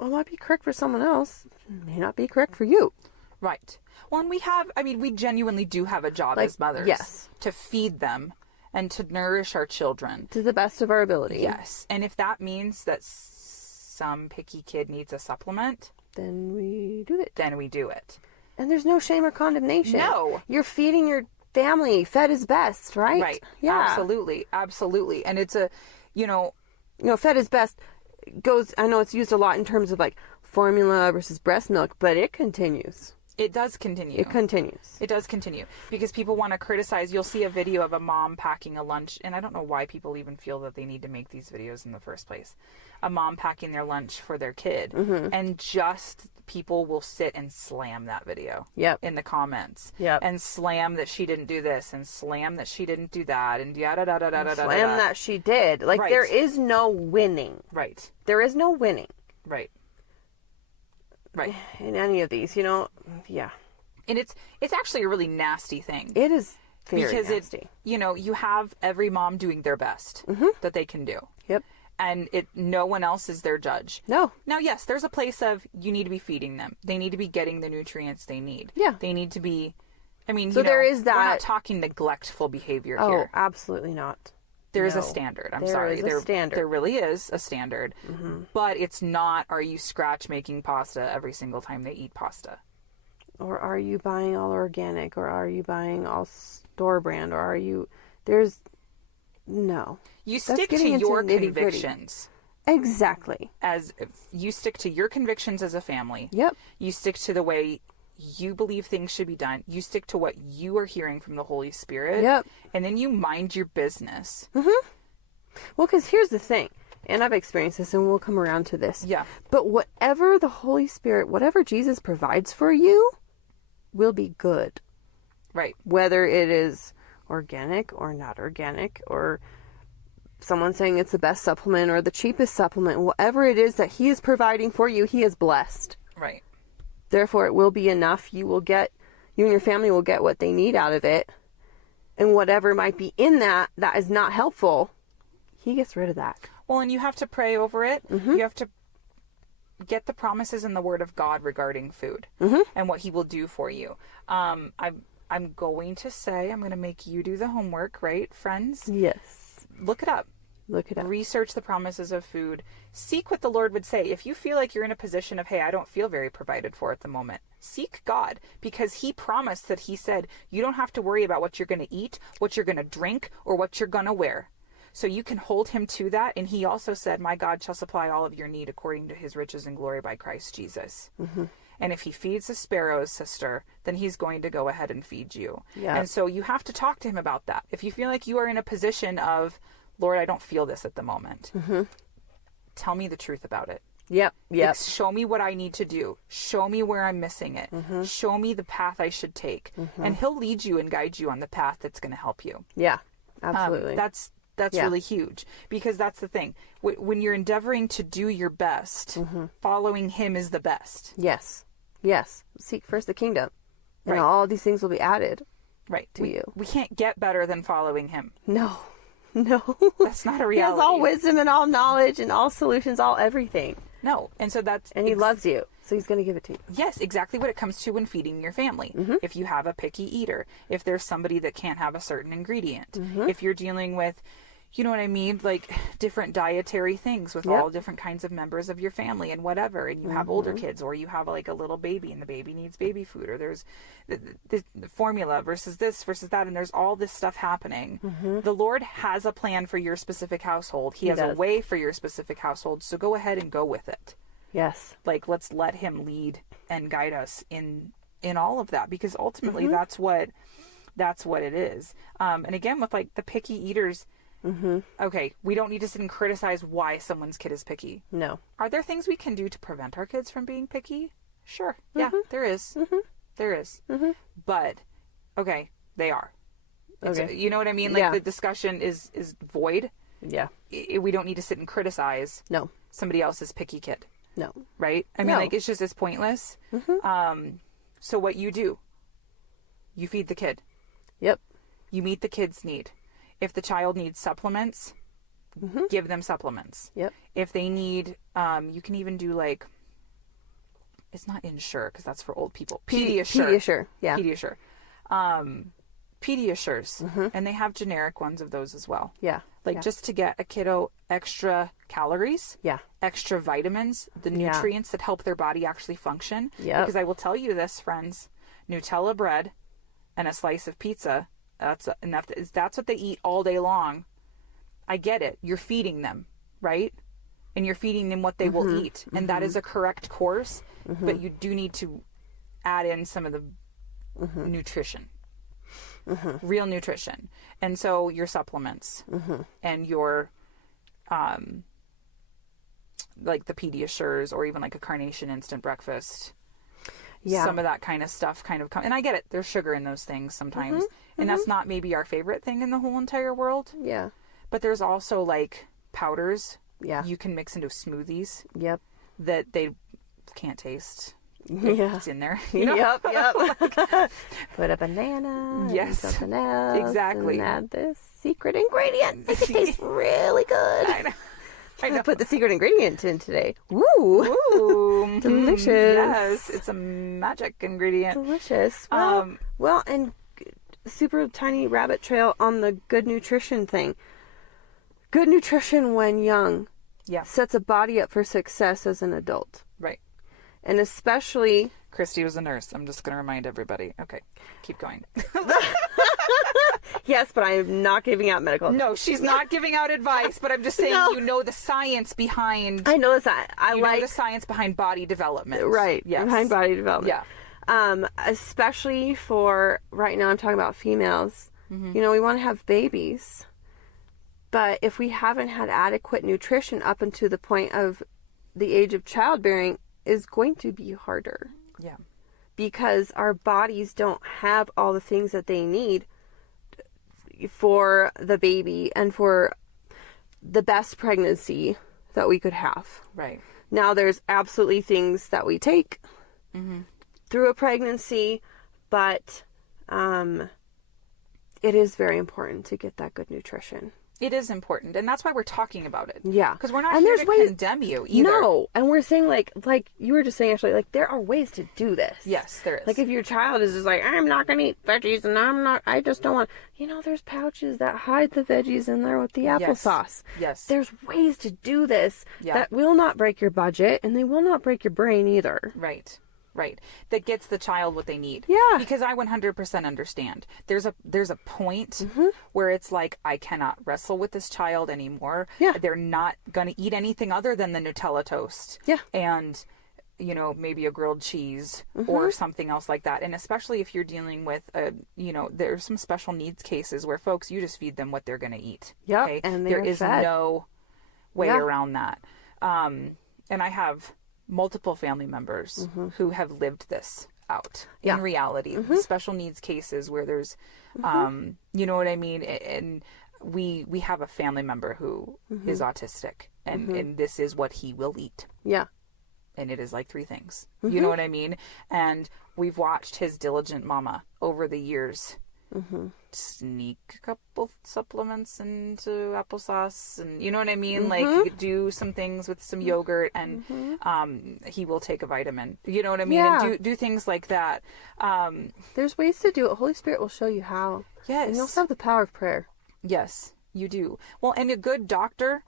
it might be correct for someone else. It may not be correct for you. Right. Well, and we genuinely do have a job as mothers. Yes. To feed them and to nourish our children. To the best of our ability. Yes. And if that means that some picky kid needs a supplement, Then we do it. then we do it. And there's no shame or condemnation. No. You're feeding your family. Fed is best, right? Right. Yeah. Absolutely. Absolutely. And it's a, Fed is best goes, I know it's used a lot in terms of like formula versus breast milk, but it continues. it does continue. It continues. It does continue because people want to criticize. You'll see a video of a mom packing a lunch, and I don't know why people even feel that they need to make these videos in the first place. A mom packing their lunch for their kid, and just people will sit and slam that video in the comments, and slam that she didn't do this, and slam that she didn't do that, and yada da da da da da. Slam that she did. Like there is no winning. Right. There is no winning. Right. Right. In any of these, yeah. And it's actually a really nasty thing. It is very because nasty. You have every mom doing their best that they can do. Yep. And no one else is their judge. No. Now, yes, there's a place of you need to be feeding them. They need to be getting the nutrients they need. Yeah. They need to be, so there is that. We're not talking neglectful behavior Oh, here. absolutely not. There is a standard. I'm sorry. There is a standard. There really is a standard. But it's not, are you scratch making pasta every single time they eat pasta? Or are you buying all organic? Or are you buying all store brand? Or are you... No. You stick to your convictions. Exactly. You stick to your convictions as a family. Yep. You stick to the way you believe things should be done. You stick to what you are hearing from the Holy Spirit. Yep. And then you mind your business. Well, because here's the thing, and I've experienced this, and we'll come around to this. Yeah. But whatever the Holy Spirit, whatever Jesus provides for you, will be good. Right. Whether it is organic or not organic, or someone saying it's the best supplement or the cheapest supplement, whatever it is that He is providing for you, He is blessed. Right. Therefore, it will be enough. You will get you and your family will get what they need out of it. And whatever might be in that is not helpful, he gets rid of that. Well, and you have to pray over it. You have to get the promises in the Word of God regarding food and what he will do for you. I'm going to say, I'm going to make you do the homework, right, friends? Yes. Look it up. Look it up. Research the promises of food. Seek what the Lord would say. If you feel like you're in a position of, hey, I don't feel very provided for at the moment, seek God, because he promised that he said, you don't have to worry about what you're going to eat, what you're going to drink, or what you're going to wear. So you can hold him to that. And he also said, my God shall supply all of your need according to his riches and glory by Christ Jesus. And if he feeds the sparrows, sister, then he's going to go ahead and feed you. Yeah. And so you have to talk to him about that. If you feel like you are in a position of, Lord, I don't feel this at the moment. Tell me the truth about it. Yep. Show me what I need to do. Show me where I'm missing it. Show me the path I should take. And he'll lead you and guide you on the path that's going to help you. Yeah, absolutely. That's really huge, because that's the thing. When you're endeavoring to do your best, following him is the best. Yes. Seek first the kingdom, and Right. all these things will be added. Right. To you. We can't get better than following him. No. That's not a He has reality. all wisdom and all knowledge and all solutions, all everything. No. And so that's... And he loves you, so he's going to give it to you. Yes, exactly what it comes to when feeding your family. If you have a picky eater, if there's somebody that can't have a certain ingredient, if you're dealing with, you know what I mean, like different dietary things with all different kinds of members of your family and whatever, and you have older kids, or you have like a little baby and the baby needs baby food, or there's the formula versus this versus that, and there's all this stuff happening. The Lord has a plan for your specific household. He has a way for your specific household, so go ahead and go with it. Yes. Like, let's let him lead and guide us in all of that, because ultimately that's what it is. And again, with like the picky eaters, okay, we don't need to sit and criticize why someone's kid is picky. No. Are there things we can do to prevent our kids from being picky? Sure. Yeah, there is. There is. But, okay, they are. Okay. You know what I mean? Like, the discussion is void. Yeah. We don't need to sit and criticize No. somebody else's picky kid. No. Right? I mean, like, it's pointless. So what you do, you feed the kid. Yep. You meet the kid's need. If the child needs supplements, give them supplements. Yep. If they need, you can even do like, it's not Ensure, because that's for old people. Pediasure. Pediasure. Yeah. Pediasure. Pediasures. And they have generic ones of those as well. Yeah. Like just to get a kiddo extra calories, Yeah. extra vitamins, the nutrients that help their body actually function. Yep. Because I will tell you this, friends, Nutella bread and a slice of pizza, that's enough. That's what they eat all day long. I get it. You're feeding them, right? And you're feeding them what they will eat. And that is a correct course, but you do need to add in some of the nutrition. Real nutrition. And so your supplements and your like the Pediasures, or even like a Carnation instant breakfast. Yeah. Some of that kind of stuff and I get it, there's sugar in those things sometimes, and that's not maybe our favorite thing in the whole entire world. Yeah. But there's also like powders Yeah. you can mix into smoothies Yep. that they can't taste. Yeah. It's in there. You know? Yep. Put a banana. And Yes. something else. Exactly. And add this secret ingredient. Make it taste really good. I know. I put the secret ingredient in today. Woo! Ooh, Delicious. Yes, it's a magic ingredient. Delicious. Well, and super tiny rabbit trail on the good nutrition thing. Good nutrition when young sets a body up for success as an adult. Right. And especially... Kristi was a nurse. I'm just going to remind everybody. Okay, keep going. Yes, but I am not giving out medical advice. No, she's not giving out advice, but I'm just saying you know the science behind... I know that. I you like know the science behind body development. Right. Yes. Behind body development. Yeah. Especially for, right now I'm talking about females. You know, we want to have babies. But if we haven't had adequate nutrition up until the point of the age of childbearing, is going to be harder. Yeah. Because our bodies don't have all the things that they need for the baby and for the best pregnancy that we could have. Right. Now, there's absolutely things that we take through a pregnancy, But it is very important to get that good nutrition. It is important, and that's why we're talking about it. Yeah. Because we're not here to condemn you either. No, and we're saying like you were just saying, Ashley, like there are ways to do this. Yes, there is. Like if your child is just like, I'm not going to eat veggies and I just don't want, there's pouches that hide the veggies in there with the applesauce. Yes. There's ways to do this that will not break your budget and they will not break your brain either. Right. That gets the child what they need. Yeah. Because I 100% understand. There's a point where it's like, I cannot wrestle with this child anymore. Yeah. They're not going to eat anything other than the Nutella toast. Yeah. And, maybe a grilled cheese or something else like that. And especially if you're dealing with, there's some special needs cases where folks, you just feed them what they're going to eat. Yeah. Okay? And there is fed. no way around that. And I have multiple family members who have lived this out in reality. Special needs cases where there's, you know what I mean? And we have a family member who is autistic and this is what he will eat. Yeah. And it is like 3 things. You know what I mean? And we've watched his diligent mama over the years sneak a couple supplements into applesauce and you know what I mean, like do some things with some yogurt and he will take a vitamin, you know what I mean, and do things like that. There's ways to do it. Holy Spirit will show you how. Yes. And you also have the power of prayer. Yes, you do. Well, and a good doctor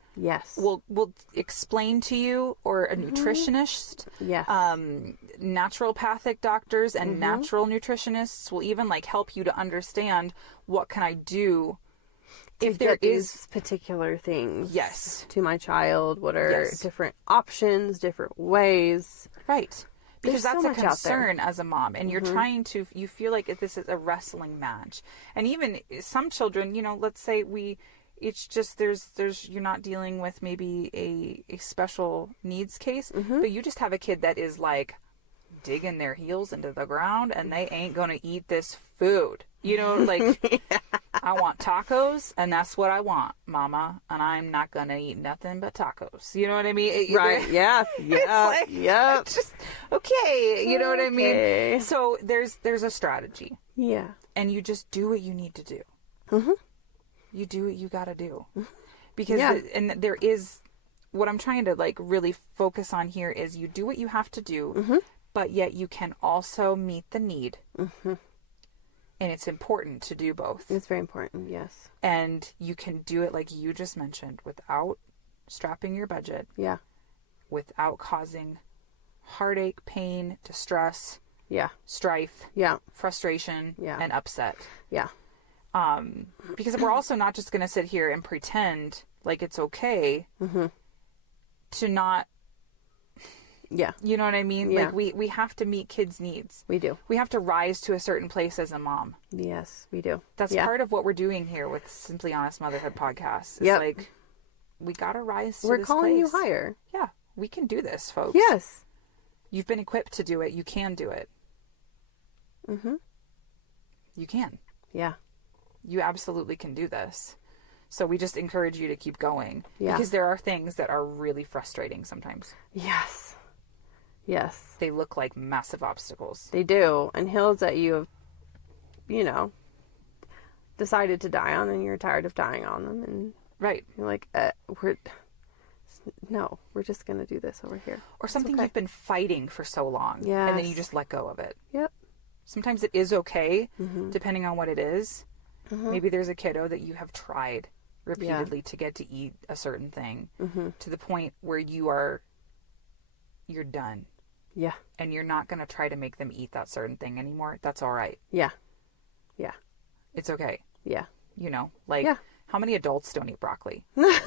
will explain to you, or a nutritionist. Yes. Naturopathic doctors and natural nutritionists will even like help you to understand what can I do if there is particular things. Yes. To my child, what are different options, different ways. Right. Because There's that's so a much out there. concern as a mom, and you're trying to, you feel like this is a wrestling match. And even some children, let's say it's just there's you're not dealing with maybe a special needs case, but you just have a kid that is like digging their heels into the ground and they ain't gonna eat this food. Like I want tacos and that's what I want, mama, and I'm not gonna eat nothing but tacos. You know what I mean? Right. Yeah. Yeah. Yeah. Just okay. You know what I mean? So there's a strategy. Yeah. And you just do what you need to do. You do what you got to do. Because and there is, what I'm trying to like really focus on here is you do what you have to do, but yet you can also meet the need. And it's important to do both. It's very important, yes. And you can do it like you just mentioned, without strapping your budget. Yeah. Without causing heartache, pain, distress. Yeah. Strife. Yeah. Frustration. Yeah. And upset. Yeah. Because we're also not just going to sit here and pretend like it's okay to not. Yeah. You know what I mean? Yeah. Like we have to meet kids' needs. We do. We have to rise to a certain place as a mom. Yes, we do. That's part of what we're doing here with Simply Honest Motherhood podcast. It's like, we got to rise to this place. We're calling you higher. Yeah. We can do this, folks. Yes. You've been equipped to do it. You can do it. You can. Yeah. You absolutely can do this. So we just encourage you to keep going. Yeah. Because there are things that are really frustrating sometimes. Yes. Yes. They look like massive obstacles. They do. And hills that you have, decided to die on and you're tired of dying on them. And right. You're like, we're just going to do this over here. Or something you've been fighting for so long. Yes. And then you just let go of it. Yep. Sometimes it is okay, depending on what it is. Maybe there's a kiddo that you have tried repeatedly to get to eat a certain thing to the point where you're done. Yeah. And you're not going to try to make them eat that certain thing anymore. That's all right. Yeah. Yeah. It's okay. Yeah. How many adults don't eat broccoli? Yeah.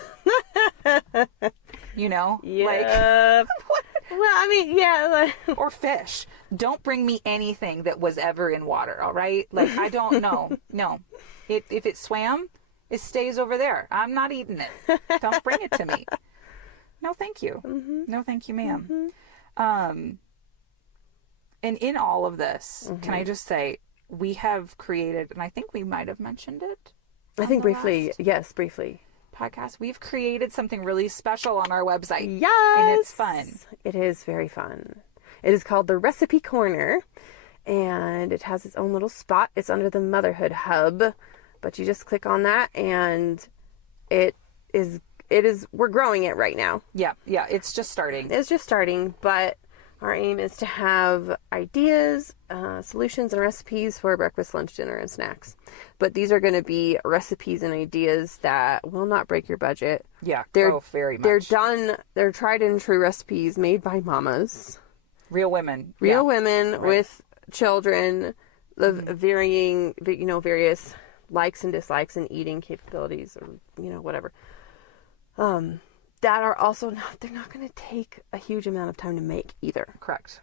Well, I mean, yeah. Or fish. Don't bring me anything that was ever in water, all right? Like, I don't know. No. If it swam, it stays over there. I'm not eating it. Don't bring it to me. No, thank you. No, thank you, ma'am. And in all of this, can I just say, we have created, and I think we might have mentioned it. I think briefly. Yes, briefly. Podcast. We've created something really special on our website. Yes. And it's fun. It is very fun. It is called the Recipe Corner. and it has its own little spot. It's under the Motherhood Hub, but you just click on that, and it is, we're growing it right now. Yeah, it's just starting. It's just starting, but our aim is to have ideas, solutions, and recipes for breakfast, lunch, dinner, and snacks. But these are going to be recipes and ideas that will not break your budget. Yeah, they're very much. They're done. They're tried and true recipes made by mamas, real women, women with children of varying, various likes and dislikes and eating capabilities, or whatever. That are also they're not going to take a huge amount of time to make either. Correct.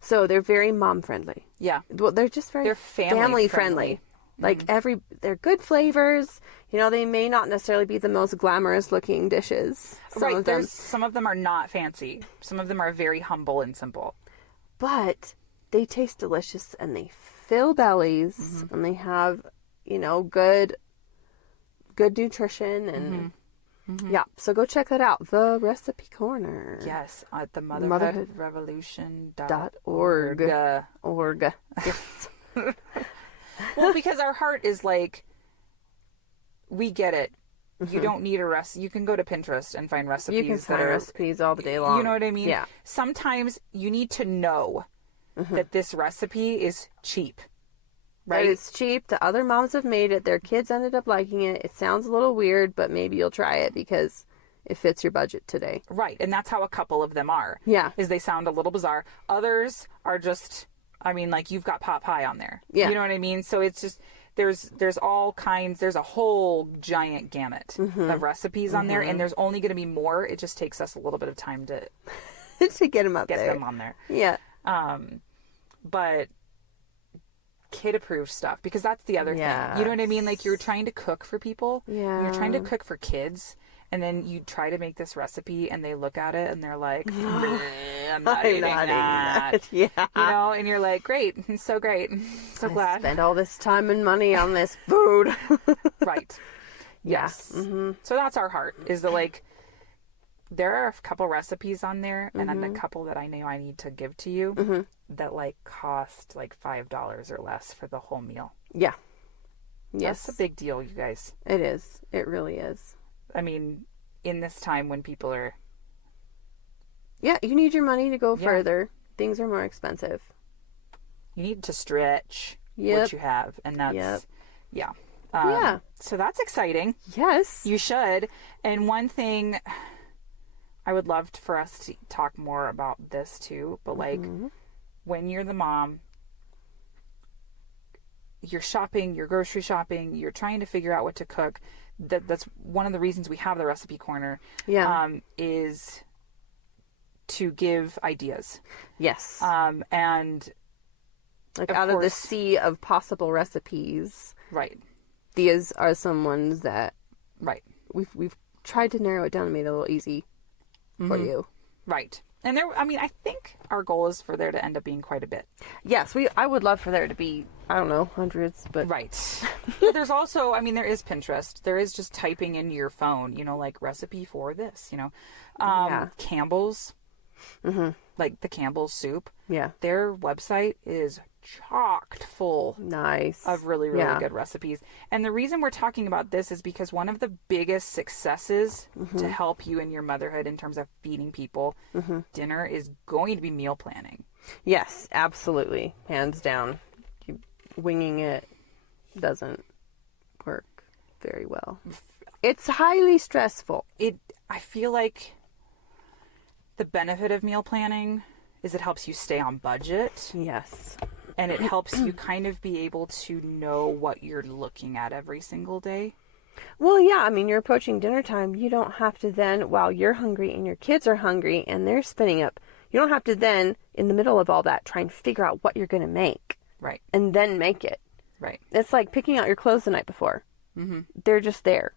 So they're very mom friendly. Yeah. Well, they're just very family friendly. Like they're good flavors. They may not necessarily be the most glamorous looking dishes. Some of them are not fancy. Some of them are very humble and simple. But they taste delicious, and they fill bellies, and they have, good nutrition, and yeah. So go check that out. The Recipe Corner. Yes, at the motherhoodrevolution.org. Yes. Well, because our heart is like, we get it. You don't need a recipe. You can go to Pinterest and find recipes. You can find recipes all the day long. You know what I mean? Yeah. Sometimes you need to know that this recipe is cheap. Right? That it's cheap. The other moms have made it. Their kids ended up liking it. It sounds a little weird, but maybe you'll try it because it fits your budget today. Right. And that's how a couple of them are. Yeah. Is they sound a little bizarre. Others are just, like you've got pot pie on there. Yeah. You know what I mean? So it's just, there's all kinds, there's a whole giant gamut of recipes on there, and there's only going to be more. It just takes us a little bit of time to to get them get them on there. Yeah. But kid approved stuff, because that's the other thing. You know what I mean? Like, you're trying to cook for people. Yeah. You're trying to cook for kids, and then you try to make this recipe and they look at it and they're like, I'm not eating that. Yeah. And you're like, great. It's so great. So glad. Spend all this time and money on this food. Right. Yes. So that's our heart, is the there are a couple recipes on there, and then a couple that I know I need to give to you that cost $5 or less for the whole meal. Yeah. Yes. That's a big deal, you guys. It is. It really is. In this time when people are... Yeah, you need your money to go further. Things are more expensive. You need to stretch what you have, and that's... Yeah. So that's exciting. Yes. You should. And one thing... I would love for us to talk more about this too, but when you're the mom, you're shopping, you're grocery shopping, you're trying to figure out what to cook. That's one of the reasons we have the Recipe Corner. Yeah. Is to give ideas. Yes. And out of the sea of possible recipes. Right. These are some ones that we've tried to narrow it down and made it a little easy for you. Right. And I think our goal is for there to end up being quite a bit. Yes, I would love for there to be, I don't know, hundreds, but... Right. But there's also, there is Pinterest. There is just typing in your phone, recipe for this, Campbell's, like the Campbell's soup. Yeah. Their website is chocked full of really, really good recipes. And the reason we're talking about this is because one of the biggest successes to help you in your motherhood in terms of feeding people dinner is going to be meal planning. Yes, absolutely. Hands down. Winging it doesn't work very well. It's highly stressful. I feel like the benefit of meal planning is it helps you stay on budget. Yes. And it helps you kind of be able to know what you're looking at every single day. Well, yeah, you're approaching dinner time. You don't have to then, while you're hungry and your kids are hungry and they're spinning up, you don't have to then, in the middle of all that, try and figure out what you're going to make. Right. And then make it. Right. It's like picking out your clothes the night before. They're just there.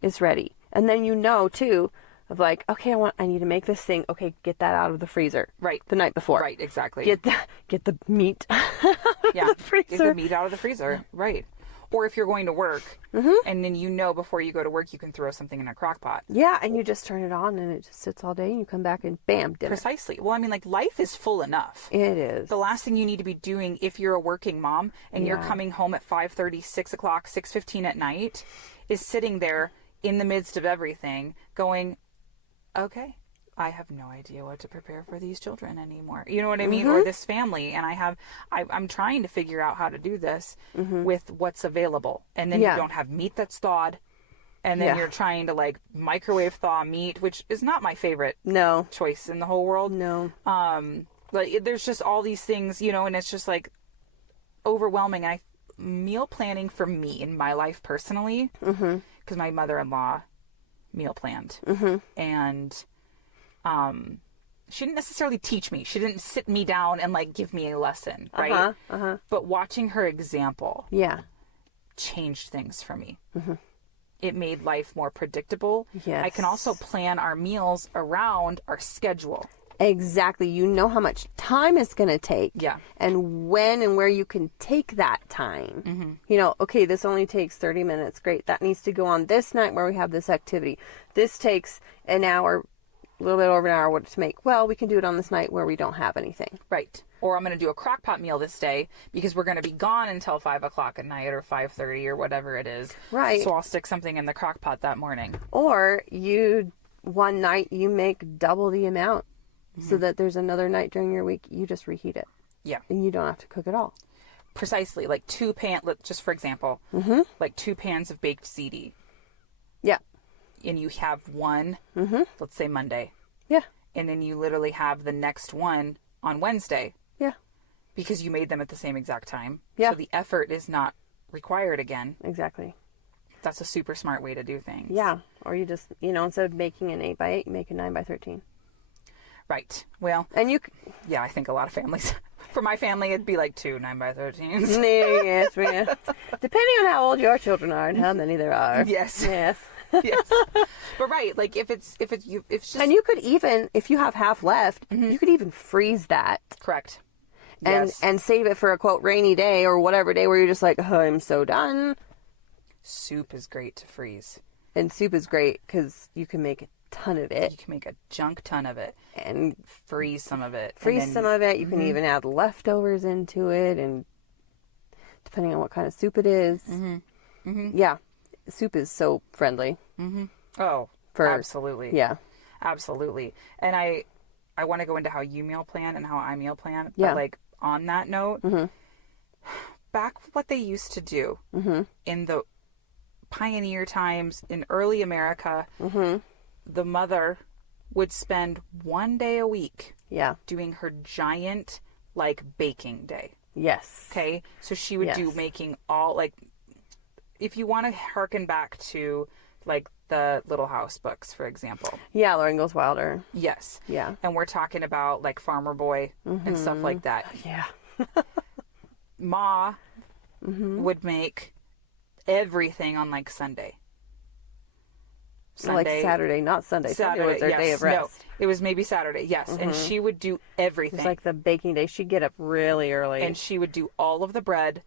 It's ready. And then too, of okay, I need to make this thing. Okay, get that out of the freezer. Right. The night before. Right, exactly. Get the meat out of the freezer. Get the meat out of the freezer. Right. Or if you're going to work and then before you go to work, you can throw something in a crock pot. Yeah, and you just turn it on and it just sits all day and you come back and bam, dinner. Precisely. Well, I mean, like, life is full enough. It is. The last thing you need to be doing if you're a working mom and you're coming home at 5:30, 6 o'clock, 6:15 at night is sitting there in the midst of everything going, okay, I have no idea what to prepare for these children anymore. You know what I mean? Or this family. And I'm trying to figure out how to do this with what's available. And then you don't have meat that's thawed. And then you're trying to like microwave thaw meat, which is not my favorite choice in the whole world. No. Like there's just all these things, and it's just like overwhelming. Meal planning for me in my life personally, because my mother-in-law meal planned. And she didn't necessarily teach me. She didn't sit me down and like give me a lesson, right? But watching her example changed things for me. It made life more predictable. Yes. I can also plan our meals around our schedule. Exactly. You know how much time it's going to take. Yeah. And when and where you can take that time. Okay, this only takes 30 minutes. Great. That needs to go on this night where we have this activity. This takes an hour, a little bit over an hour to make. Well, we can do it on this night where we don't have anything. Right. Or I'm going to do a crock pot meal this day because we're going to be gone until 5 o'clock at night or 5:30 or whatever it is. Right. So I'll stick something in the crock pot that morning. Or one night you make double the amount so that there's another night during your week you just reheat it. Yeah. And you don't have to cook at all. Precisely. Like just for example, like 2 pans of baked ziti. Yeah. And you have one, let's say Monday. Yeah. And then you literally have the next one on Wednesday. Yeah. Because you made them at the same exact time. Yeah. So the effort is not required again. Exactly. That's a super smart way to do things. Yeah. Or you just, instead of making an 8x8, you make a 9x13. Right. Well. And yeah, I think a lot of families. For my family, it'd be like 2 9x13s. Yes. Depending on how old your children are and how many there are. Yes. Yes. Yes. But right, like if it's just. And you could even, if you have half left, you could even freeze that. Correct. And save it for a quote rainy day or whatever day where you're just like, oh, I'm so done. Soup is great to freeze. And soup is great because you can make a ton of it. You can make a junk ton of it. And freeze some of it. Some of it. You can even add leftovers into it. And depending on what kind of soup it is. Yeah. Soup is so friendly. Oh, absolutely. Yeah. Absolutely. And I want to go into how you meal plan and how I meal plan. Yeah. But like on that note, back what they used to do in the pioneer times in early America, the mother would spend 1 day a week doing her giant like baking day. Yes. Okay. So she would do making all like, if you want to harken back to like the Little House books, for example. Yeah, Lauren Goes Wilder. Yes. Yeah. And we're talking about like Farmer Boy and stuff like that. Yeah. Ma would make everything on like Sunday. Like Saturday, not Sunday. Sunday was their day of rest. No, it was maybe Saturday, yes. And she would do everything. It was like the baking day. She'd get up really early. And she would do all of the bread,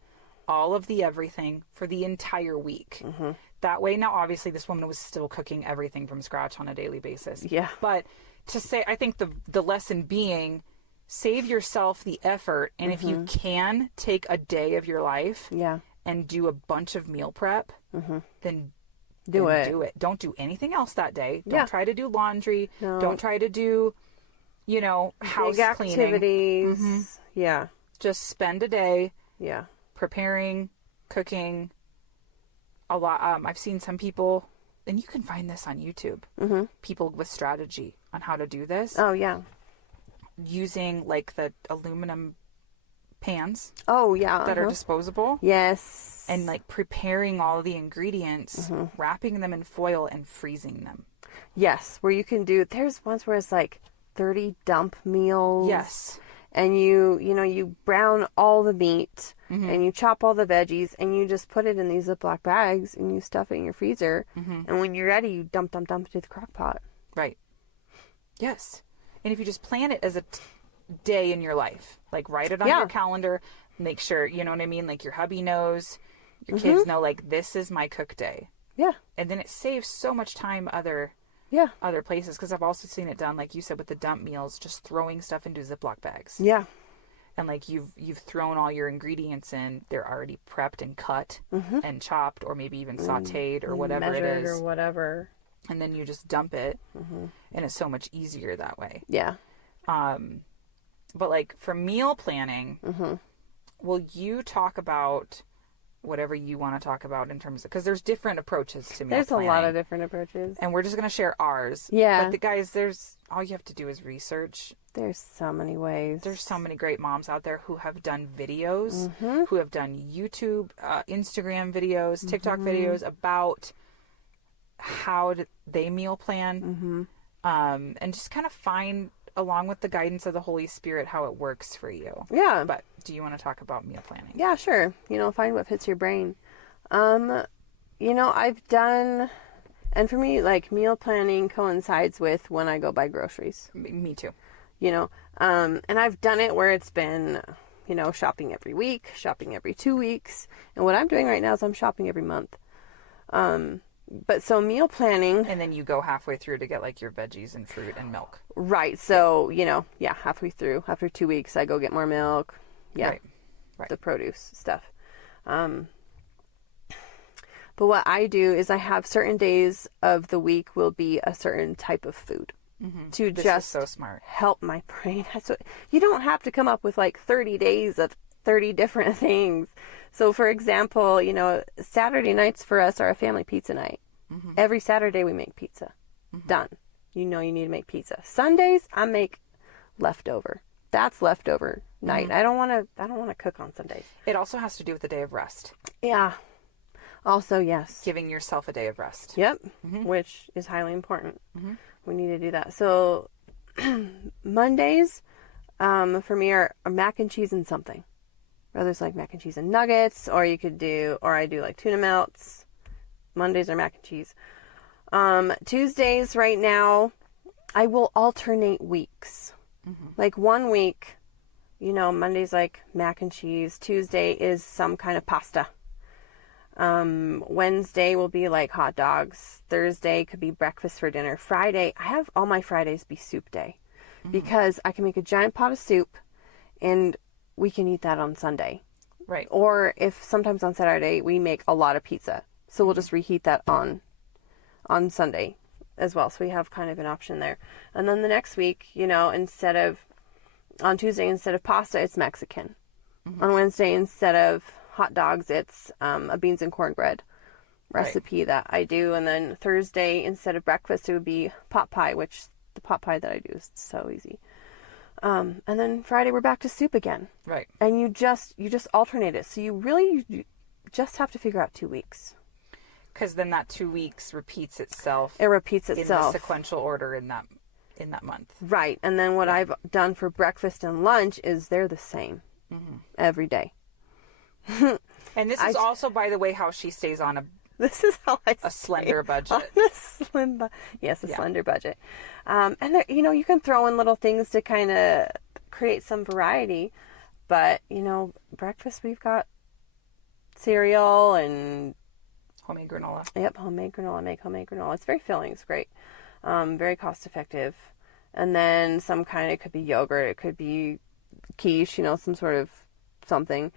all of the everything for the entire week. That way, now obviously this woman was still cooking everything from scratch on a daily basis. Yeah. But to say, I think the lesson being, save yourself the effort. And if you can take a day of your life and do a bunch of meal prep, then do it. Don't do anything else that day. Don't try to do laundry. No. Don't try to do, house big cleaning. Activities. Yeah. Just spend a day. Yeah. Preparing, cooking. A lot. I've seen some people, and you can find this on YouTube. People with strategy on how to do this. Oh yeah. Using like the aluminum pans. Oh yeah. That are disposable. Yes. And like preparing all the ingredients, wrapping them in foil and freezing them. Yes, where you can do. There's ones where it's like 30 dump meals. Yes. And you brown all the meat and you chop all the veggies and you just put it in these Ziploc bags and you stuff it in your freezer. And when you're ready, you dump it into the crock pot. Right. Yes. And if you just plan it as a day in your life, like write it on your calendar, make sure, you know what I mean? Like your hubby knows, Your kids know, like, this is my cook day. Yeah. And then it saves so much time other places, because I've also seen it done, like you said, with the dump meals, just throwing stuff into Ziploc bags. Yeah. And like you've thrown all your ingredients in, they're already prepped and cut and chopped, or maybe even sautéed or whatever it is, or whatever. And then you just dump it, and it's so much easier that way. Yeah. But like for meal planning, will you talk about whatever you want to talk about in terms of, because there's different approaches to meal planning. There's a lot of different approaches. And we're just going to share ours. Yeah. But the guys, there's, all you have to do is research. There's so many ways. There's so many great moms out there who have done videos, who have done YouTube, Instagram videos, TikTok videos about how they meal plan. And just kind of find, along with the guidance of the Holy Spirit, how it works for you. Yeah. But do you want to talk about meal planning? Yeah, sure. Find what fits your brain. I've done, and for me, like, meal planning coincides with when I go buy groceries. Me too. And I've done it where it's been, shopping every week, shopping every 2 weeks. And what I'm doing right now is I'm shopping every month. But so meal planning. And then you go halfway through to get like your veggies and fruit and milk. Right. So, halfway through, after 2 weeks, I go get more milk. Yeah. Right. The produce stuff. But what I do is I have certain days of the week will be a certain type of food to This just is so smart. help my brain. So you don't have to come up with like 30 days of 30 different things. So for example, Saturday nights for us are a family pizza night. Every Saturday we make pizza. Done. You need to make pizza. Sundays I make leftover. That's leftover night. I don't want to cook on Sundays. It also has to do with the day of rest. Yeah. Also, yes. Giving yourself a day of rest. Yep. Which is highly important. We need to do that. So Mondays for me are mac and cheese and something. Others like mac and cheese and nuggets, or I do like tuna melts. Mondays are mac and cheese. Tuesdays right now, I will alternate weeks. Like 1 week, Monday's like mac and cheese. Tuesday is some kind of pasta. Wednesday will be like hot dogs. Thursday could be breakfast for dinner. Friday, I have all my Fridays be soup day because I can make a giant pot of soup and we can eat that on Sunday. Right. Or if sometimes on Saturday we make a lot of pizza. So we'll just reheat that on Sunday as well. So we have kind of an option there. And then the next week, on Tuesday, instead of pasta, it's Mexican. On Wednesday, instead of hot dogs, it's a beans and cornbread recipe that I do. And then Thursday, instead of breakfast, it would be pot pie, which the pot pie that I do is so easy. And then Friday, we're back to soup again. Right. And you just alternate it. So you just have to figure out 2 weeks. Because then that 2 weeks repeats itself. It repeats itself. In the sequential order in that month. Right. And then what I've done for breakfast and lunch is they're the same every day. And this is also, by the way, how she stays on this is how a slender budget. On a slender budget. And there, you can throw in little things to kind of create some variety. But, breakfast, we've got cereal and homemade granola. Yep, homemade granola. Make homemade granola. It's very filling. It's great. Very cost effective. And then it could be yogurt. It could be quiche, some sort of something.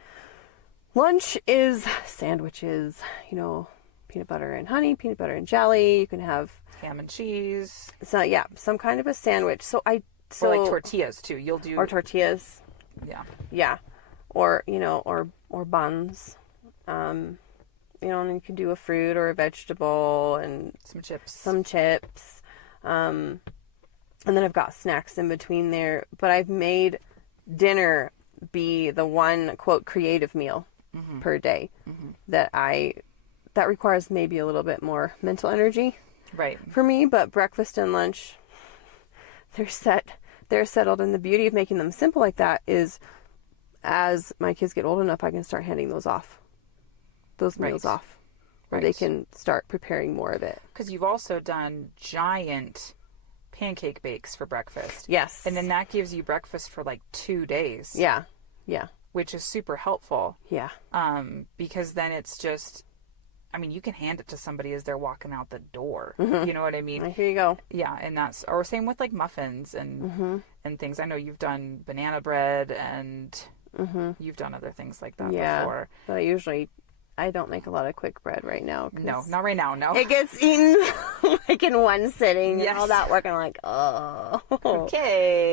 Lunch is sandwiches, peanut butter and honey, peanut butter and jelly. You can have ham and cheese. So yeah, some kind of a sandwich. Or like tortillas too. You'll do tortillas. Yeah. Yeah. Or or buns. And you can do a fruit or a vegetable and some chips. And then I've got snacks in between there. But I've made dinner be the one, quote, creative meal per day that requires maybe a little bit more mental energy for me. But breakfast and lunch, they're settled. And the beauty of making them simple like that is as my kids get old enough, I can start handing those meals off. Where they can start preparing more of it. Because you've also done giant pancake bakes for breakfast. Yes. And then that gives you breakfast for like 2 days. Yeah. Yeah. which is super helpful. Yeah. Because then it's just, I mean, you can hand it to somebody as they're walking out the door. You know what I mean? Here you go. Yeah, and that's, or same with like muffins and things. I know you've done banana bread and you've done other things like that before. But I don't make a lot of quick bread right now. No, not right now, no. It gets eaten like in one sitting Yes. and all that work, and I'm like, oh. Okay.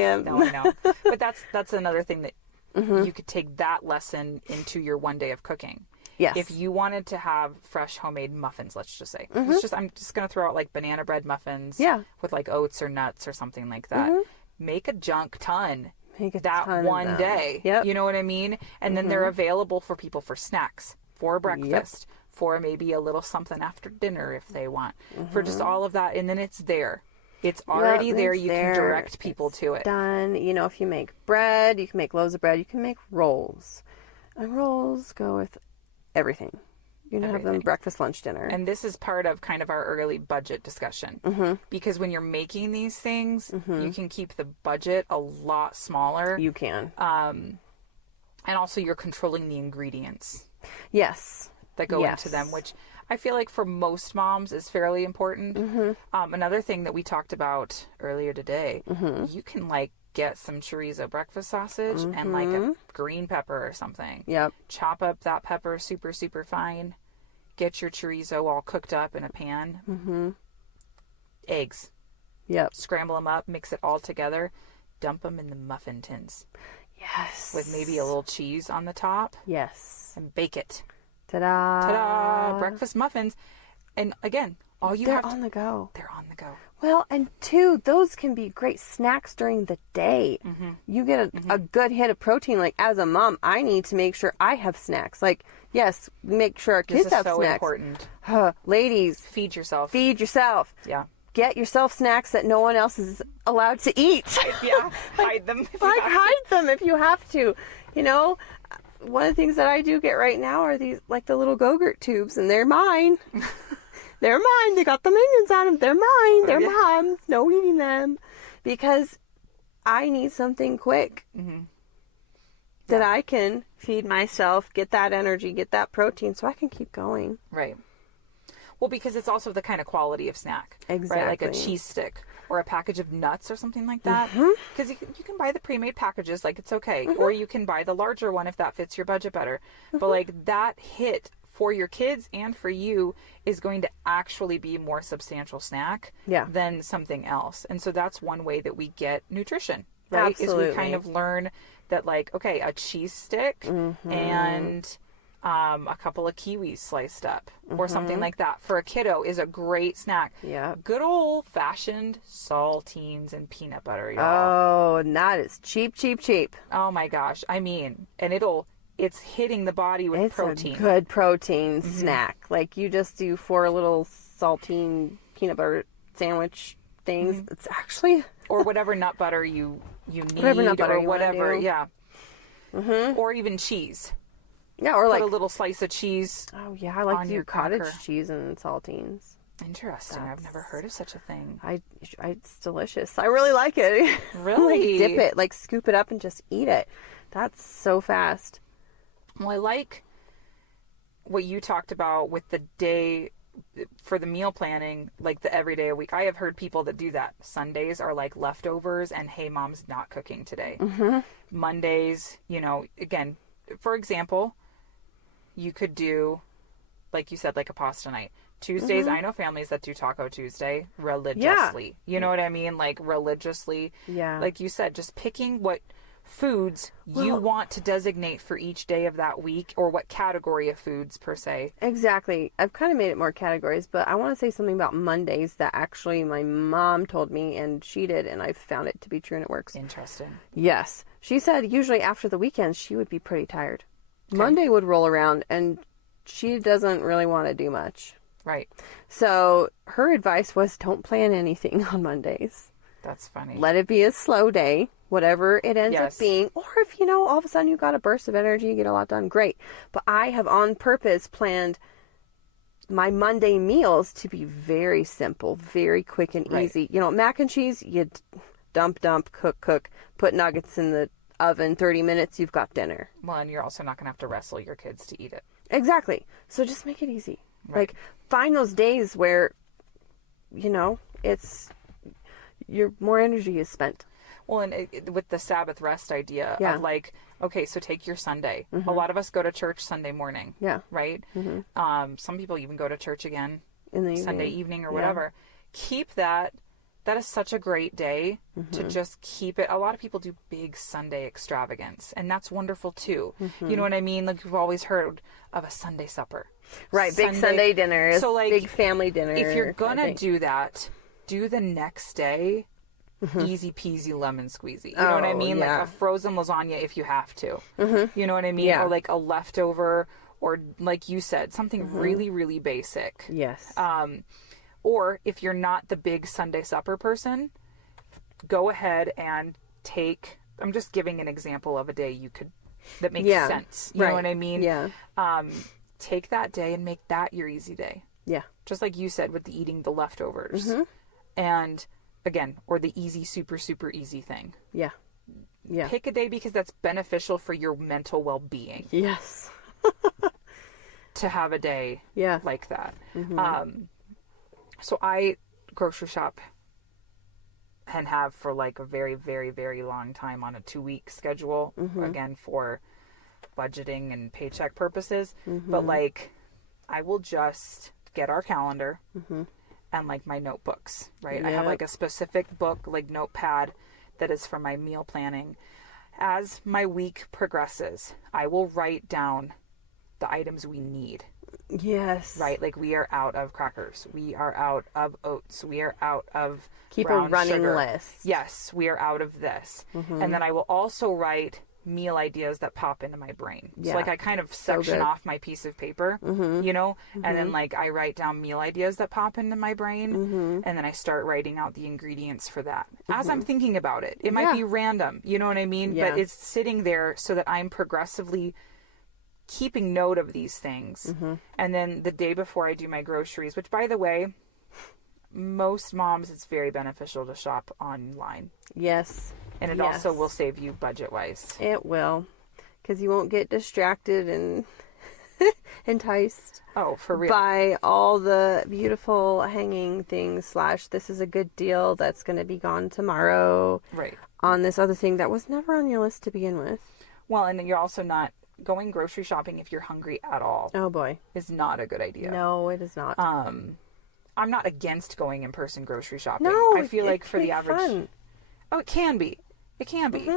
Yes, Okay. no, I know. But that's another thing that you could take that lesson into your one day of cooking. Yes. If you wanted to have fresh homemade muffins, let's just say, I'm just going to throw out like banana bread muffins with like oats or nuts or something like that. Make a junk ton. That one day. Yep. You know what I mean? And then they're available for people for snacks, for breakfast, for maybe a little something after dinner if they want, for just all of that. And then it's there. It's already there. You can direct people to it. Done. You know, if you make bread, you can make loaves of bread. You can make rolls. And rolls go with everything. You can have them breakfast, lunch, dinner. And this is part of kind of our early budget discussion. Because when you're making these things, you can keep the budget a lot smaller. You can. And also you're controlling the ingredients. Yes. That go into them, which I feel like for most moms is fairly important. Another thing that we talked about earlier today, you can like get some chorizo breakfast sausage and like a green pepper or something. Yep. Chop up that pepper super, super fine. Get your chorizo all cooked up in a pan. Eggs. Yep. Scramble them up, mix it all together, dump them in the muffin tins. Yes. With maybe a little cheese on the top. Yes. And bake it. Ta-da. Ta-da! Breakfast muffins. And again, all you have to... They're on the go. They're on the go. Well, and two, those can be great snacks during the day. You get a good hit of protein. Like, as a mom, I need to make sure I have snacks. Like, yes, make sure our kids have so snacks. Important. Ladies. Feed yourself. Feed yourself. Yeah. Get yourself snacks that no one else is allowed to eat. Yeah. Hide them. Hide them if you have to. You know, one of the things that I do get right now are these, like the little Go-Gurt tubes, and they're mine. They're mine. They got the minions on them. They're mine. They're mom's. No eating them. Because I need something quick that I can feed myself, get that energy, get that protein, so I can keep going. Right. Well, because it's also the kind of quality of snack. Exactly. Right? Like a cheese stick or a package of nuts or something like that. Because you can buy the pre-made packages, like it's okay. Or you can buy the larger one if that fits your budget better. But like that hit for your kids and for you is going to actually be a more substantial snack than something else. And so that's one way that we get nutrition, right? Absolutely. Is we kind of learn that like, okay, a cheese stick and a couple of kiwis sliced up or something like that for a kiddo is a great snack. Yeah. Good old fashioned saltines and peanut butter, y'all. Oh, and that is cheap, cheap, cheap. Oh my gosh. I mean, and it's hitting the body with protein. It's a good protein snack. Like, you just do 4 little saltine peanut butter sandwich things. It's actually... or whatever nut butter you need, whatever nut butter or you whatever, wanna do. Or even cheese. Yeah, or Put like a little slice of cheese. Oh yeah, I like on to do your cottage cracker. cheese and saltines. Interesting. I've never heard of such a thing. It's delicious. I really like it. Really? Like, dip it, like scoop it up and just eat it. That's so fast. Well, I like what you talked about with the day for the meal planning, like the everyday a week. I have heard people that do that. Sundays are like leftovers and, hey, mom's not cooking today. Mondays, again, for example, you could do, like you said, like a pasta night. Tuesdays, I know families that do Taco Tuesday religiously. You know what I mean? Like religiously. Yeah. Like you said, just picking what foods you want to designate for each day of that week, or what category of foods per se. Exactly. I've kind of made it more categories, but I want to say something about Mondays that actually my mom told me, and she did, and I found it to be true, and it works. Interesting. Yes. She said usually after the weekend she would be pretty tired. Okay. Monday would roll around and she doesn't really want to do much. Right. So her advice was, don't plan anything on Mondays. That's funny. Let it be a slow day, whatever it ends up being. Or if, all of a sudden you got a burst of energy, you get a lot done, great. But I have on purpose planned my Monday meals to be very simple, very quick and easy. Mac and cheese, you dump, cook, put nuggets in the oven, 30 minutes, you've got dinner. Well, and you're also not going to have to wrestle your kids to eat it. Exactly. So just make it easy. Right. Like, find those days where, more energy is spent. Well, and with the Sabbath rest idea Yeah. of like, okay, so take your Sunday. A lot of us go to church Sunday morning. Yeah. Right? Some people even go to church again In the evening. Sunday evening or whatever. Keep that. That is such a great day to just keep it. A lot of people do big Sunday extravagance, and that's wonderful too. You know what I mean? Like, we've always heard of a Sunday supper. Right, big Sunday dinner. So, like, big family dinner. If you're going to do that, do the next day easy peasy lemon squeezy. You know what I mean? Yeah. Like a frozen lasagna if you have to. You know what I mean? Yeah. Or like a leftover, or like you said, something really, really basic. Yes. Or if you're not the big Sunday supper person, go ahead and take, I'm just giving an example of a day that makes sense. You know what I mean? Yeah. Take that day and make that your easy day. Yeah. Just like you said with the eating the leftovers. And again, or the easy, super, super easy thing. Yeah. Yeah. Pick a day because that's beneficial for your mental well-being Yes. to have a day Yeah. like that. So I grocery shop and have for like a very, very, very long time on a 2-week schedule, again, for budgeting and paycheck purposes. But like, I will just get our calendar and like my notebooks, right? I have like a specific book, like notepad, that is for my meal planning. As my week progresses, I will write down the items we need. Yes. Right, like we are out of crackers, we are out of oats, we are out of Keep brown a running sugar. list. Yes, we are out of this. And then I will also write meal ideas that pop into my brain. Yeah. So like I kind of section good. off my piece of paper, you know, and then like I write down meal ideas that pop into my brain, and then I start writing out the ingredients for that as I'm thinking about it. It might be random, you know what I mean? Yeah. But it's sitting there so that I'm progressively keeping note of these things. And then the day before I do my groceries, which by the way, most moms, it's very beneficial to shop online. Yes. And it also will save you budget wise. It will. Because you won't get distracted and enticed Oh, for real. by all the beautiful hanging things / this is a good deal that's going to be gone tomorrow Right. on this other thing that was never on your list to begin with. Well, and you're also not going grocery shopping if you're hungry at all. Oh boy. Is not a good idea. No, it is not. I'm not against going in person grocery shopping. No, I feel it like for can the be average fun. Oh, it can be. It can be.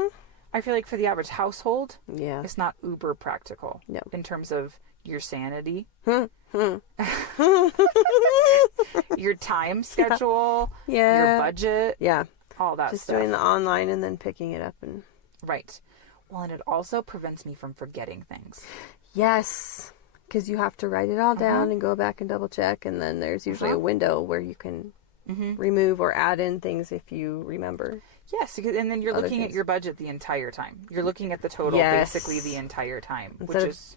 I feel like for the average household, Yeah. it's not uber practical No. in terms of your sanity, your time schedule, Yeah. your budget, Yeah. all that Just stuff. doing the online and then picking it up and Right. Well, and it also prevents me from forgetting things. yes, because you have to write it all down and go back and double check, and then there's usually a window where you can remove or add in things if you remember. Yes, because, and then you're Other looking at things. your budget the entire time. You're looking at the total Yes. basically the entire time, Instead which of- is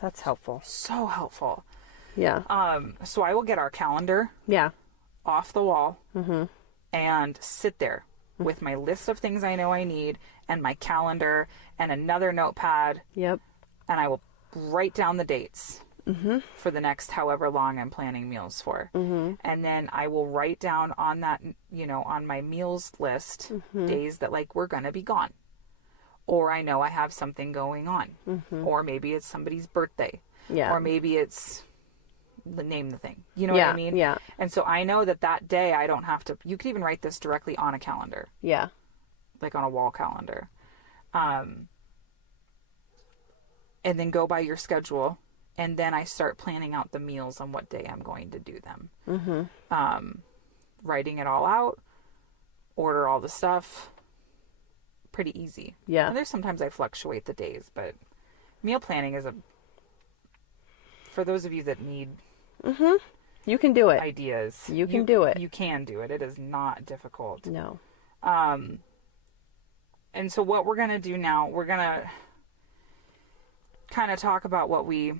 That's helpful. so helpful. Yeah. So I will get our calendar Yeah. off the wall and sit there with my list of things I know I need and my calendar and another notepad, Yep. and I will write down the dates for the next however long I'm planning meals for. And then I will write down on that, you know, on my meals list days that like we're going to be gone. Or I know I have something going on. Or maybe it's somebody's birthday. Yeah. Or maybe it's name the thing. You know what I mean? Yeah. And so I know that day I don't have to, you could even write this directly on a calendar, Yeah. like on a wall calendar. And then go by your schedule. And then I start planning out the meals on what day I'm going to do them. Writing it all out, order all the stuff. Pretty easy. Yeah. And there's sometimes I fluctuate the days, but meal planning is for those of you that need You can do it. ideas. You can do it. You can do it. It is not difficult. No. And so what we're going to do now, we're going to kind of talk about what we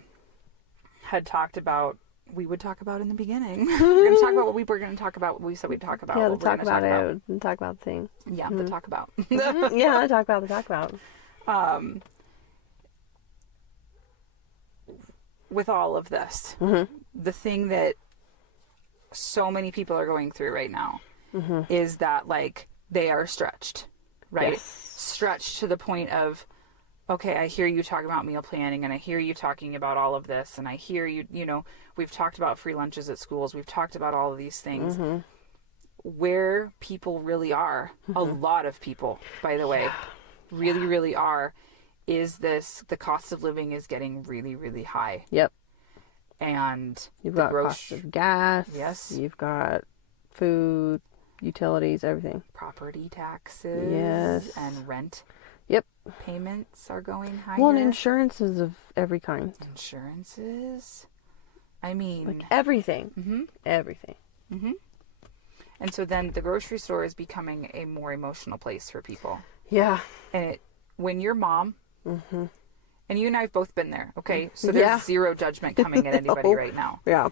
had talked about we would talk about in the beginning. We're going to talk about what we were going to talk about, what we said we'd talk about. Yeah, what the talk about it. And talk about the thing. Yeah, the talk about. Yeah, the talk about the talk about. With all of this, the thing that so many people are going through right now is that, like, they are stretched, right? Yes. Stretched to the point of, okay, I hear you talking about meal planning, and I hear you talking about all of this, and I hear you, you know, we've talked about free lunches at schools, we've talked about all of these things. Where people really are, a lot of people, by the way, really, really are, is the cost of living is getting really, really high. Yep. And You've got cost of gas. Yes. You've got food, utilities, everything. Property taxes. Yes. And rent. Yep. Payments are going higher. Well, and insurances of every kind. Insurances. I mean, like everything. Everything. And so then the grocery store is becoming a more emotional place for people. Yeah. And when your mom, and you and I have both been there, okay? So there's zero judgment coming at anybody right now. Yeah.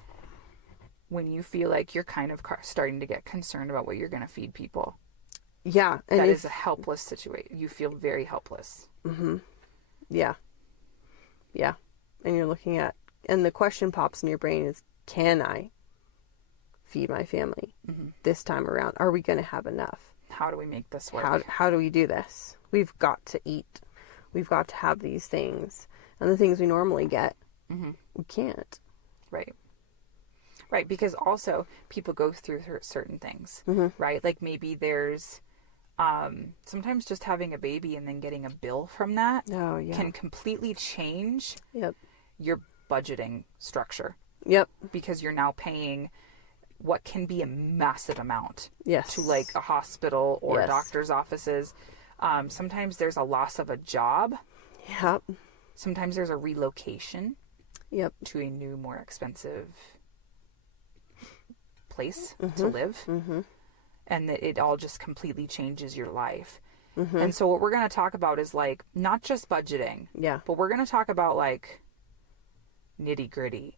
When you feel like you're kind of starting to get concerned about what you're going to feed people. Yeah. And that is a helpless situation. You feel very helpless. Yeah. Yeah. And you're looking at, and the question pops in your brain is, can I feed my family this time around? Are we going to have enough? How do we make this work? How do we do this? We've got to eat. We've got to have these things. And the things we normally get, we can't. Right. Right, because also people go through certain things, right? Like maybe there's sometimes just having a baby and then getting a bill from that can completely change your budgeting structure. Yep. Because you're now paying what can be a massive amount to like a hospital or doctor's offices. Sometimes there's a loss of a job. Yep. Sometimes there's a relocation. Yep. To a new, more expensive place to live. And that it all just completely changes your life. And so what we're going to talk about is like not just budgeting. Yeah. But we're going to talk about like nitty gritty,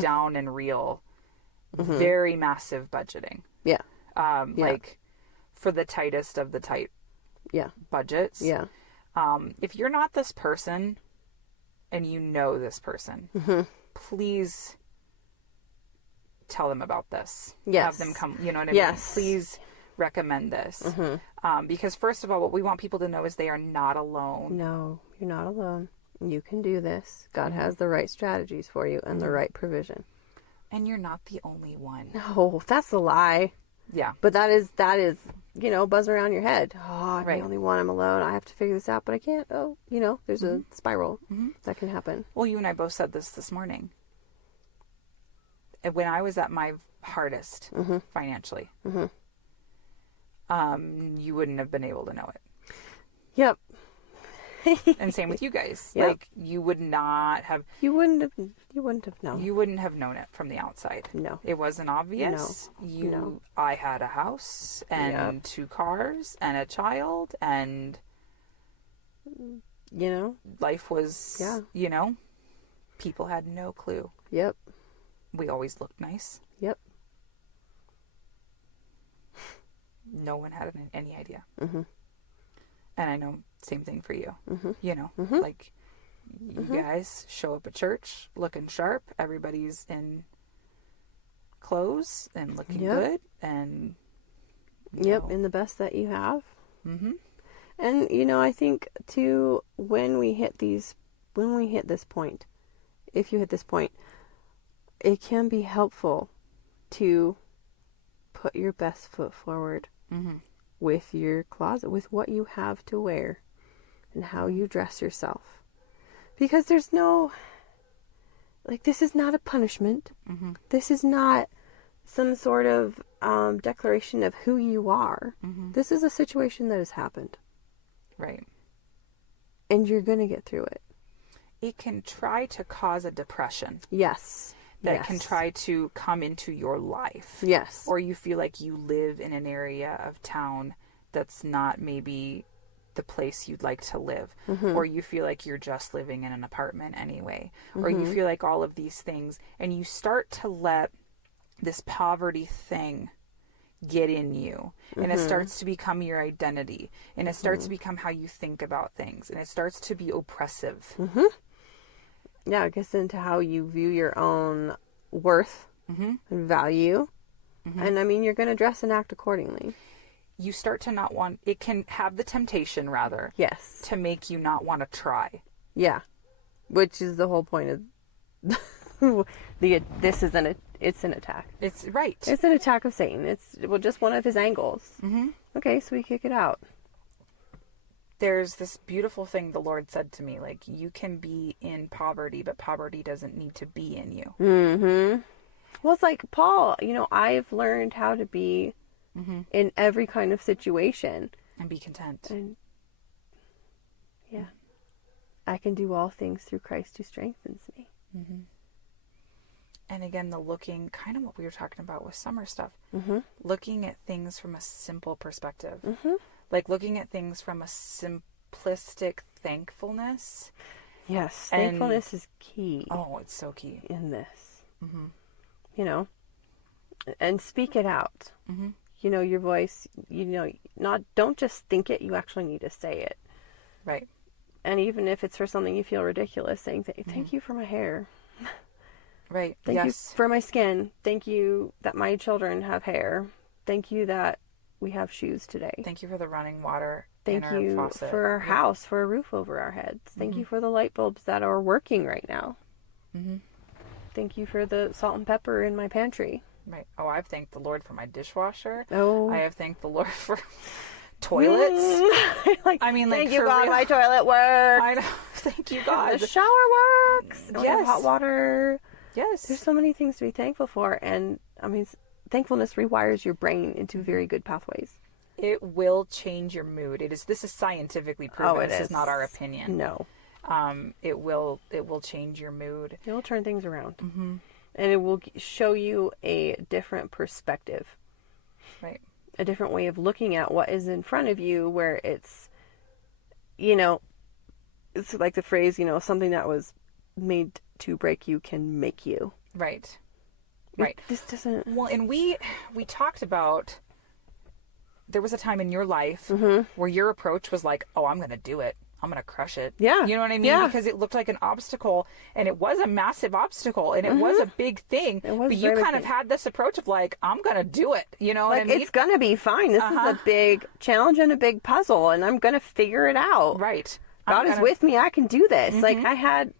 down and real, very massive budgeting. Yeah. Like for the tightest of the tight budgets. Yeah. If you're not this person and you know this person, please tell them about this. Yes. Have them come, you know what I mean? Please recommend this. Because first of all, what we want people to know is they are not alone. No, you're not alone. You can do this. God has the right strategies for you and the right provision. And you're not the only one. No, that's a lie. Yeah. But that is, you know, buzzing around your head. Oh, I'm the only one. I'm alone. I have to figure this out, but I can't. Oh, you know, there's a spiral that can happen. Well, you and I both said this morning. When I was at my hardest financially, you wouldn't have been able to know it. Yep. And same with you guys. Yep. Like you would not have. You wouldn't have known. You wouldn't have known it from the outside. No. It wasn't obvious. No. I had a house and 2 cars and a child and. You know. Life was. Yeah. You know. People had no clue. Yep. We always looked nice. Yep. No one had any idea. And I know, same thing for you. You know, like you guys show up at church looking sharp. Everybody's in clothes and looking good. And in the best that you have. And, you know, I think too, when we hit this point, if you hit this point, it can be helpful to put your best foot forward with your closet, with what you have to wear and how you dress yourself. Because there's no, like, this is not a punishment. This is not some sort of declaration of who you are. This is a situation that has happened. Right. And you're going to get through it. It can try to cause a depression. Yes. That can try to come into your life. Yes. Or you feel like you live in an area of town that's not maybe the place you'd like to live, or you feel like you're just living in an apartment anyway, or you feel like all of these things, and you start to let this poverty thing get in you, and it starts to become your identity, and it starts to become how you think about things, and it starts to be oppressive. Yeah, it gets into how you view your own worth and value. And I mean, you're going to dress and act accordingly. You start to not want, it can have the temptation, rather, Yes. to make you not want to try. Yeah. Which is the whole point of it's an attack. It's right. It's an attack of Satan. It's just one of his angles. Okay, so we kick it out. There's this beautiful thing the Lord said to me, like, you can be in poverty, but poverty doesn't need to be in you. Well, it's like, Paul, I've learned how to be in every kind of situation. And be content. And yeah. I can do all things through Christ who strengthens me. And again, the looking, kind of what we were talking about with summer stuff, looking at things from a simple perspective. Like looking at things from a simplistic thankfulness. Yes, thankfulness is key. Oh, it's so key. In this. And speak it out. Your voice, don't just think it, you actually need to say it. Right. And even if it's for something you feel ridiculous, saying, thank you for my hair. Right. Thank you for my skin. Thank you that my children have hair. Thank you that we have shoes today. Thank you for the running water. Thank you faucet. for our house, for a roof over our heads. Thank you for the light bulbs that are working right now. Thank you for the salt and pepper in my pantry. Right. Oh, I've thanked the Lord for my dishwasher. Oh. I have thanked the Lord for toilets. Thank you, God, my toilet works. I know. Thank you, God. The shower works. I don't have hot water. Yes. There's so many things to be thankful for. And, thankfulness rewires your brain into very good pathways. It will change your mood. This is scientifically proven. This is not our opinion. No. It will change your mood. It will turn things around. And it will show you a different perspective. Right. A different way of looking at what is in front of you, where it's, it's like the phrase, something that was made to break you can make you. Right. Right. This doesn't... Well, and we talked about, there was a time in your life where your approach was like, oh, I'm going to do it. I'm going to crush it. Yeah. You know what I mean? Yeah. Because it looked like an obstacle, and it was a massive obstacle, and it was a big thing. But you kind of had this approach of like, I'm going to do it. You know what I mean? It's going to be fine. This is a big challenge and a big puzzle, and I'm going to figure it out. Right. God is with me. I can do this. Like I had...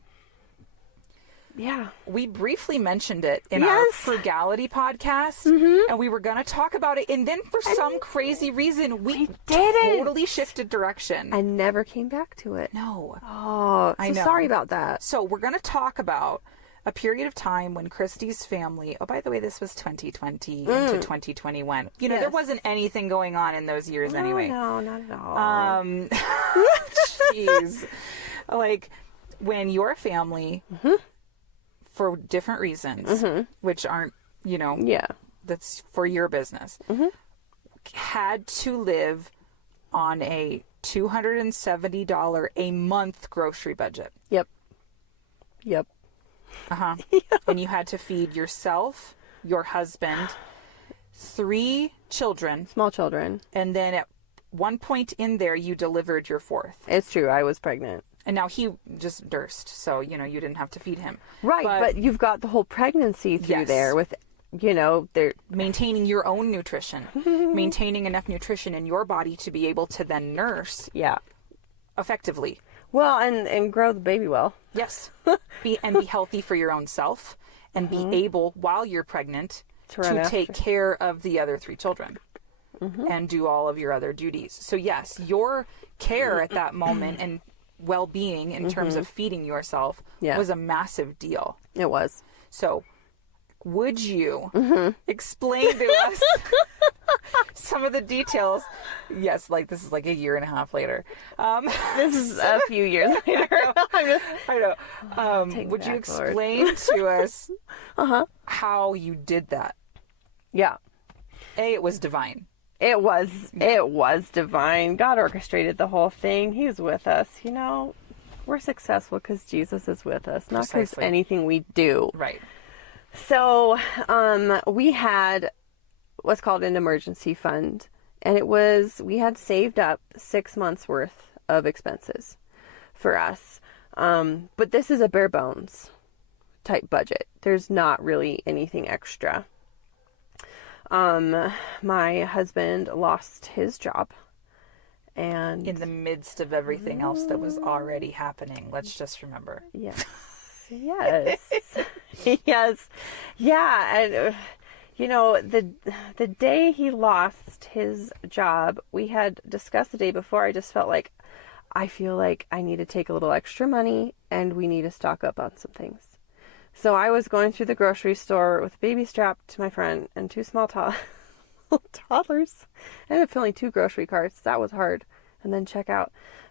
Yeah. We briefly mentioned it in our frugality podcast, and we were going to talk about it, and then for some crazy reason, we totally shifted direction. I never came back to it. No. Oh, I know. Sorry about that. So we're going to talk about a period of time when Kristi's family, oh, by the way, this was 2020 into 2021. There wasn't anything going on in those years anyway. No, not at all. Jeez. Like, when your family... for different reasons, which aren't, that's for your business, had to live on a $270 a month grocery budget. Yep. And you had to feed yourself, your husband, 3 children. Small children. And then at one point in there, you delivered your 4th. It's true. I was pregnant. And now he just nursed, so, you didn't have to feed him. Right, but you've got the whole pregnancy through there with, they're... Maintaining your own nutrition. Maintaining enough nutrition in your body to be able to then nurse. Yeah. Effectively. Well, and grow the baby well. Yes. Be healthy for your own self. And be able, while you're pregnant, to take care of the other 3 children. And do all of your other duties. So, yes, your care at that moment and... well-being in terms of feeding yourself was a massive deal. It was. So would you explain to us some of the details? Yes, like this is like a year and a half later. This is a few years later. I know. Would you explain to us how you did that? Yeah. It was divine. It was divine. God orchestrated the whole thing. He was with us. You know, we're successful because Jesus is with us, not because anything we do. Right. So, we had what's called an emergency fund, and we had saved up 6 months worth of expenses for us. But this is a bare bones type budget. There's not really anything extra. My husband lost his job, and in the midst of everything else that was already happening, let's just remember. Yes. Yes. Yeah. And, you know, the day he lost his job, we had discussed the day before. I just felt like, I feel like I need to take a little extra money and we need to stock up on some things. So I was going through the grocery store with a baby strapped to my front and two small toddlers. I ended up filling 2 grocery carts. That was hard. And then check out.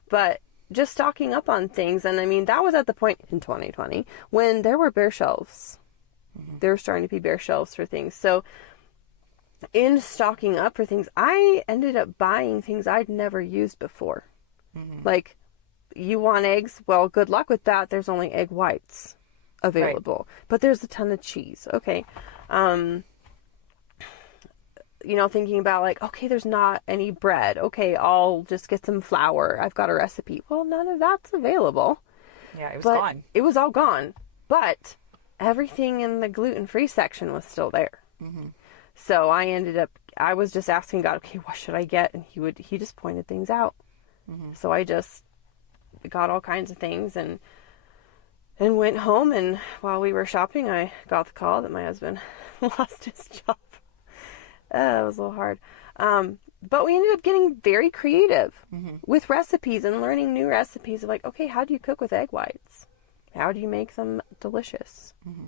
But just stocking up on things. And I mean, that was at the point in 2020 when there were bare shelves. Mm-hmm. There were starting to be bare shelves for things. So in stocking up for things, I ended up buying things I'd never used before. Mm-hmm. Like, you want eggs? Well, good luck with that. There's only egg whites available. Right. But there's a ton of cheese. Okay. You know, thinking about like, okay, there's not any bread. Okay, I'll just get some flour. I've got a recipe. Well, none of that's available. Yeah, it was gone. It was all gone. But everything in the gluten-free section was still there. Mm-hmm. So I was just asking God, okay, what should I get? And he just pointed things out. Mm-hmm. So I just got all kinds of things and went home. And while we were shopping, I got the call that my husband lost his job. It was a little hard. But we ended up getting very creative with recipes and learning new recipes of like, okay, how do you cook with egg whites? How do you make them delicious? Mm-hmm.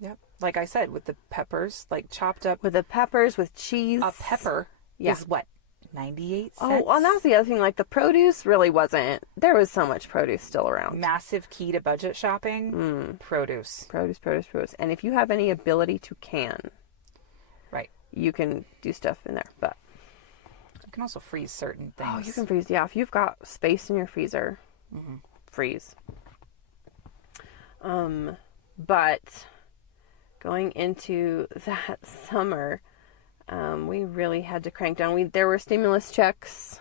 Yep. Like I said, with the peppers, like chopped up. With the peppers, with cheese. A pepper is what? 98 cents? Oh, well, that's the other thing. Like the produce really wasn't. There was so much produce still around. Massive key to budget shopping. Produce. Produce. And if you have any ability to can. Right. You can do stuff in there, but you can also freeze certain things. Oh, you can freeze. Yeah, if you've got space in your freezer, freeze. But going into that summer, we really had to crank down. There were stimulus checks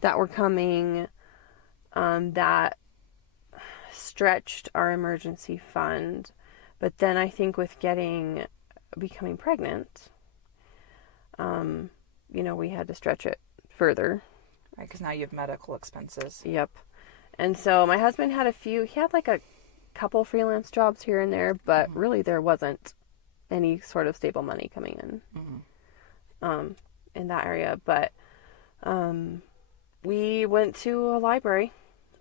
that were coming that stretched our emergency fund. But then I think with becoming pregnant, you know, we had to stretch it further. Right, because now you have medical expenses. Yep. And so my husband he had like a couple freelance jobs here and there, but really there wasn't any sort of stable money coming in that area. But we went to a library,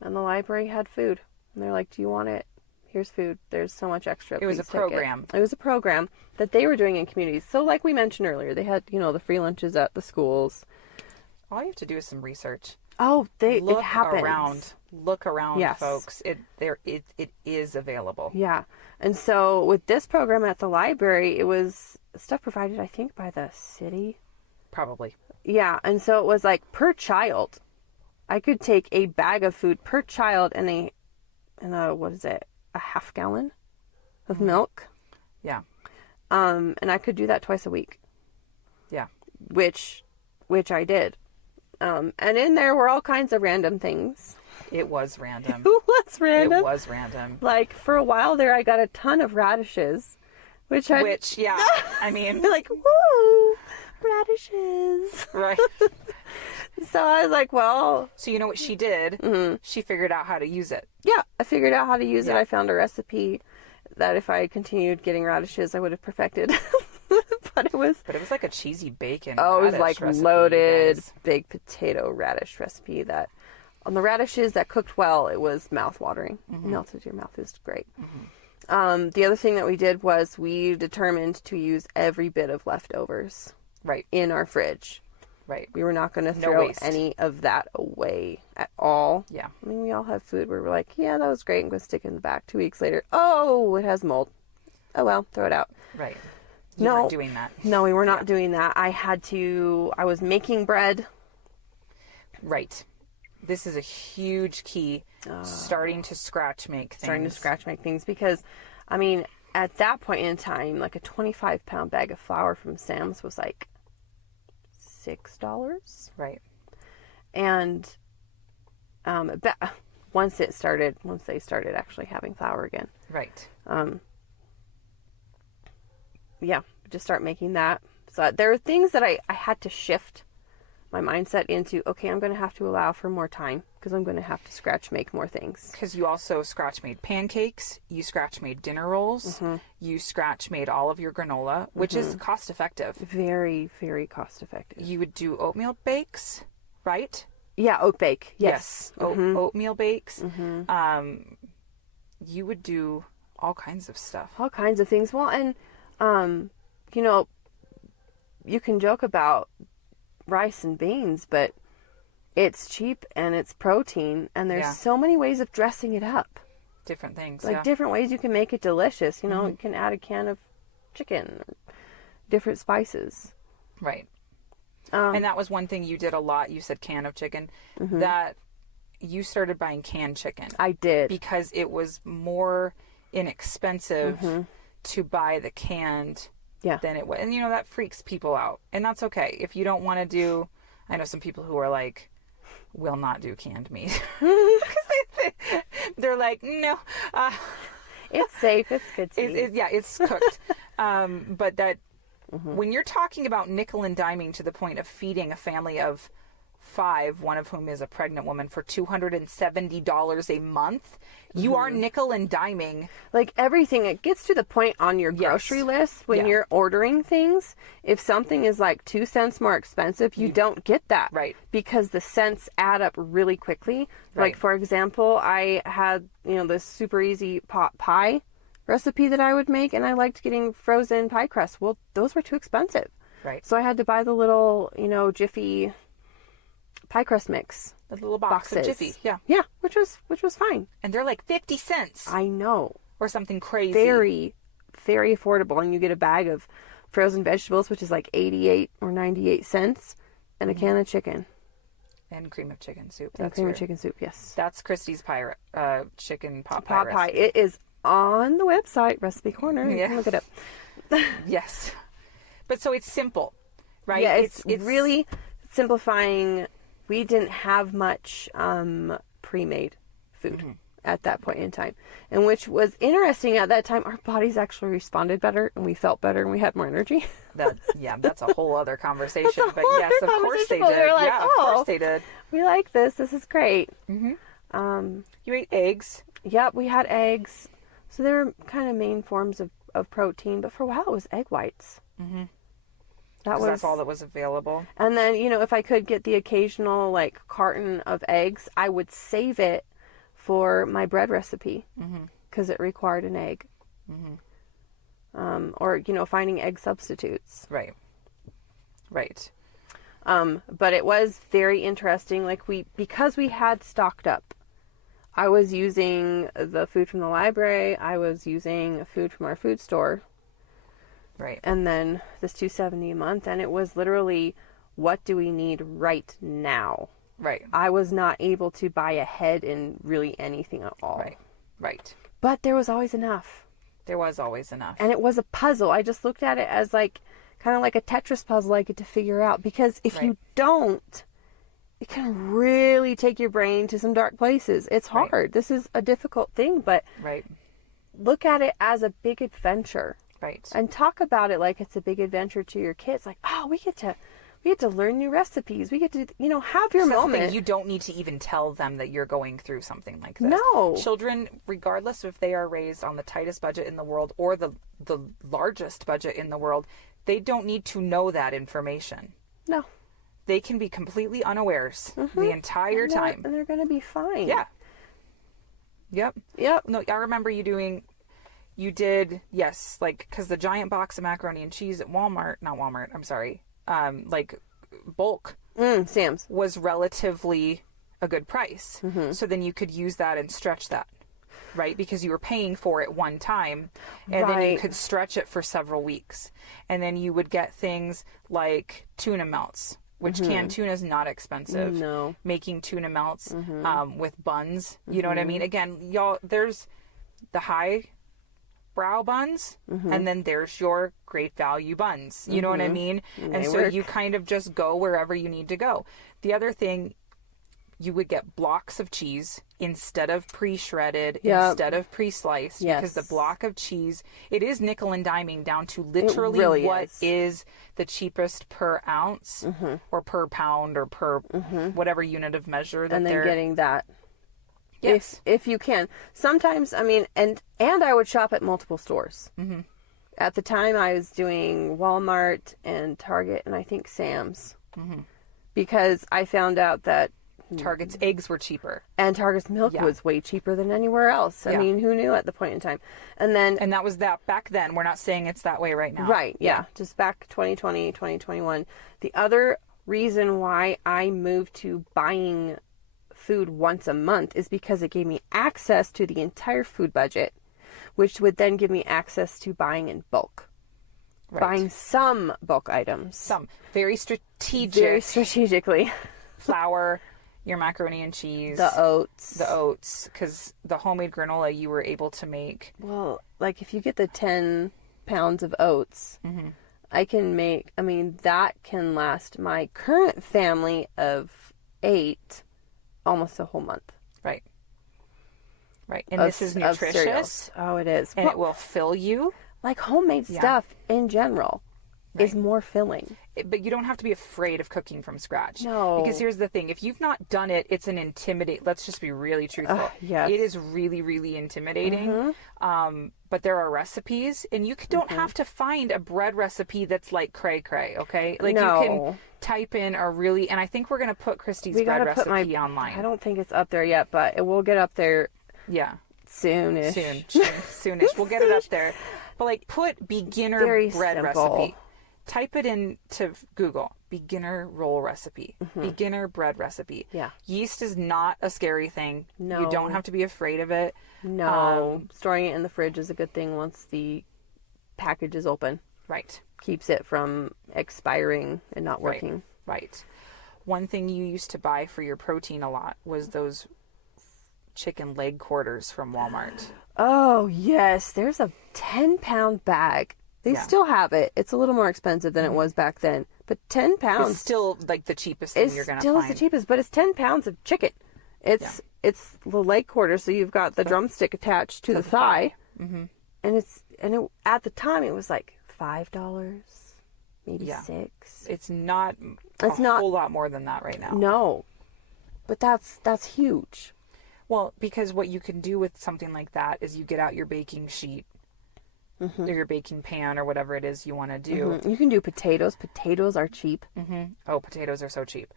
and the library had food. And they're like, do you want it? Here's food. There's so much extra. It was a program. It was a program that they were doing in communities. So like we mentioned earlier, they had, you know, the free lunches at the schools. All you have to do is some research. Oh, it happens. Look around, yes. Folks. It is available. Yeah. And so with this program at the library, it was stuff provided, I think, by the city. Probably. Yeah. And so it was like per child. I could take a bag of food per child and a what is it? A half gallon of milk. Yeah. And I could do that twice a week. Yeah. Which I did. And in there were all kinds of random things. It was random. It was random. Like for a while there, I got a ton of radishes, yeah, I mean, like, woo, radishes. Right. So I was like, well. So you know what she did? Mm-hmm. She figured out how to use it. Yeah, I figured out how to use it. I found a recipe that if I continued getting radishes, I would have perfected. But it was like a cheesy bacon. Oh, it was like loaded baked potato radish recipe that on the radishes that cooked well, it was mouth-watering. Mm-hmm. Melted your mouth. It was great. Mm-hmm. The other thing that we did was we determined to use every bit of leftovers in our fridge. Right. We were not going to throw any of that away at all. Yeah. I mean, we all have food where we're like, yeah, that was great. I'm going to stick it in the back. 2 weeks later, oh, it has mold. Oh, well, throw it out. Right. You weren't doing that. No, we were not doing that. I was making bread. Right. This is a huge key, starting to scratch make things. Because, I mean, at that point in time, like a 25-pound bag of flour from Sam's was like $6. Right. And once they started actually having flour again. Right. Yeah, just start making that. So there are things that I had to shift my mindset into, okay, I'm going to have to allow for more time because I'm going to have to scratch make more things. Because you also scratch made pancakes, you scratch made dinner rolls, you scratch made all of your granola, which is cost effective. Very, very cost effective. You would do oatmeal bakes, right? Yeah, oat bake. Yes. Oatmeal bakes. You would do all kinds of stuff. All kinds of things. Well, and, you know, you can joke about rice and beans, but it's cheap and it's protein, and there's so many ways of dressing it up. Different things. Like different ways you can make it delicious. You know, you can add a can of chicken, or different spices. Right. And that was one thing you did a lot. You said can of chicken. That you started buying canned chicken. I did. Because it was more inexpensive to buy the canned than it was. And, you know, that freaks people out. And that's okay. If you don't want to do... I know some people who are like, will not do canned meat. They're like, no. It's safe. It's good to eat. It's cooked. But that... When you're talking about nickel and diming to the point of feeding a family of 5, one of whom is a pregnant woman, for $270 a month, you are nickel and diming. Like everything, it gets to the point on your grocery list when you're ordering things. If something is like 2 cents more expensive, you don't get that. Right. Because the cents add up really quickly. Right. Like, for example, I had, this super easy pot pie recipe that I would make, and I liked getting frozen pie crusts. Well, those were too expensive. Right. So I had to buy the little, Jiffy pie crust mix. The little boxes. Of Jiffy. Yeah. Yeah, which was fine. And they're like 50 cents. I know. Or something crazy. Very, very affordable. And you get a bag of frozen vegetables, which is like 88 or 98 cents, and a can of chicken. And cream of chicken soup. Cream of chicken soup, yes. That's Kristi's pie, chicken pot pie. Pot pie. It is on the website, Recipe Corner. You can look it up. Yes. But so it's simple, right? Yeah, it's really simplifying. We didn't have much pre-made food at that point in time. And which was interesting at that time. Our bodies actually responded better, and we felt better, and we had more energy. That's a whole other conversation. But yes, of course they did. Like, of course they did. We like this. This is great. You ate eggs. Yep, we had eggs. So they were kind of main forms of protein. But for a while, it was egg whites. That's all that was available. And then, if I could get the occasional, like, carton of eggs, I would save it for my bread recipe. Because it required an egg. Or, finding egg substitutes. Right. But it was very interesting. Like, because we had stocked up, I was using the food from the library. I was using food from our food store. Right. And then this $270 a month, and it was literally, what do we need right now? Right. I was not able to buy ahead in really anything at all. Right. But there was always enough. There was always enough. And it was a puzzle. I just looked at it as kind of like a Tetris puzzle I get to figure out. Because if you don't, it can really take your brain to some dark places. It's hard. Right. This is a difficult thing, but look at it as a big adventure. Right. And talk about it like it's a big adventure to your kids. Like, oh, we get to learn new recipes. We get to, have your moment. You don't need to even tell them that you're going through something like this. No. Children, regardless if they are raised on the tightest budget in the world or the largest budget in the world, they don't need to know that information. No. They can be completely unawares the entire time. And they're going to be fine. Yeah. Yep. No, I remember you did, yes, because the giant box of macaroni and cheese at bulk Sam's was relatively a good price. So then you could use that and stretch that. right? Because you were paying for it one time, and then you could stretch it for several weeks. And then you would get things like tuna melts, which canned tuna is not expensive. No. Making tuna melts with buns, you know what I mean? Again, y'all, there's the high brow buns, and then there's your great value buns. You know what I mean? And so you kind of just go wherever you need to go. The other thing, you would get blocks of cheese instead of pre-shredded, instead of pre-sliced, because the block of cheese, it is nickel and diming down to literally really what is the cheapest per ounce or per pound or per whatever unit of measure that and then they're getting that. Yes. If you can. Sometimes, I mean, and I would shop at multiple stores. At the time, I was doing Walmart and Target and I think Sam's. Because I found out that Target's eggs were cheaper. And Target's milk was way cheaper than anywhere else. I mean, who knew at the point in time? And that was that back then. We're not saying it's that way right now. Right, yeah. Just back 2020, 2021. The other reason why I moved to buying food once a month is because it gave me access to the entire food budget, which would then give me access to buying in bulk. Right. Buying some bulk items. Some. Very strategic. Very strategically. Flour, your macaroni and cheese. The oats. Because the homemade granola you were able to make. Well, like if you get the 10 pounds of oats, I can make, I mean, that can last my current family of 8 almost a whole month. Right. And this is nutritious. Oh, it is. And it will fill you. Like homemade stuff in general is more filling. But you don't have to be afraid of cooking from scratch. No. Because here's the thing. If you've not done it, it's an let's just be really truthful. Yes. It is really, really intimidating. But there are recipes, and you don't have to find a bread recipe that's like cray-cray, okay? Like you can type in and I think we're going to put Kristi's bread recipe online. I don't think it's up there yet, but it will get up there. Yeah. Soonish. Soonish. We'll get it up there. But like put beginner bread recipe. Type it into Google. Beginner roll recipe. Beginner bread recipe. Yeah. Yeast is not a scary thing. No. You don't have to be afraid of it. No. Storing it in the fridge is a good thing once the package is open. Right. Keeps it from expiring and not working. Right. One thing you used to buy for your protein a lot was those chicken leg quarters from Walmart. Oh, yes. There's a 10-pound bag. They still have it. It's a little more expensive than it was back then. But 10 pounds... It's still like the cheapest thing you're going to find. It still is the cheapest, but it's 10 pounds of chicken. It's the leg quarter, so you've got the drumstick attached to the thigh. And at the time, it was like $5, maybe $6. It's not a whole lot more than that right now. No. But that's huge. Well, because what you can do with something like that is you get out your baking sheet or your baking pan or whatever it is you want to do. You can do potatoes. Potatoes are cheap. Oh, potatoes are so cheap.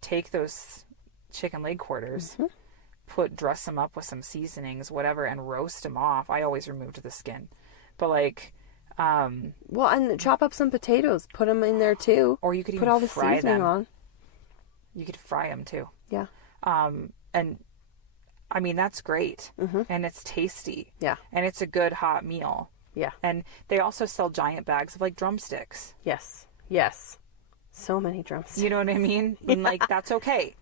Take those chicken leg quarters, dress them up with some seasonings, whatever, and roast them off. I always removed the skin. But like... well, and chop up some potatoes. Put them in there too. Or you could even put all the fry seasoning them. on. You could fry them too. Yeah. And I mean, that's great. And it's tasty. Yeah. And it's a good hot meal. Yeah. And they also sell giant bags of like drumsticks. Yes. Yes. So many drumsticks. You know what I mean? And like, that's okay.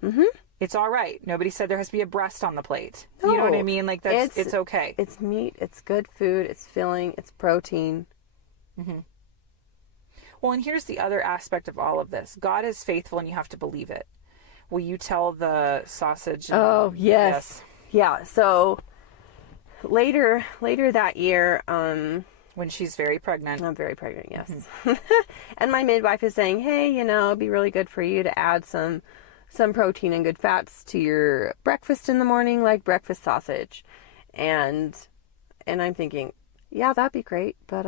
It's all right. Nobody said there has to be a breast on the plate. No. You know what I mean? Like, it's okay. It's meat. It's good food. It's filling. It's protein. Well, and here's the other aspect of all of this. God is faithful and you have to believe it. Will you tell the sausage? Oh, yes. Yeah. So later that year, when she's very pregnant. I'm very pregnant, yes. And my midwife is saying, hey, it'd be really good for you to add some protein and good fats to your breakfast in the morning, like breakfast sausage. And I'm thinking, yeah, that'd be great. But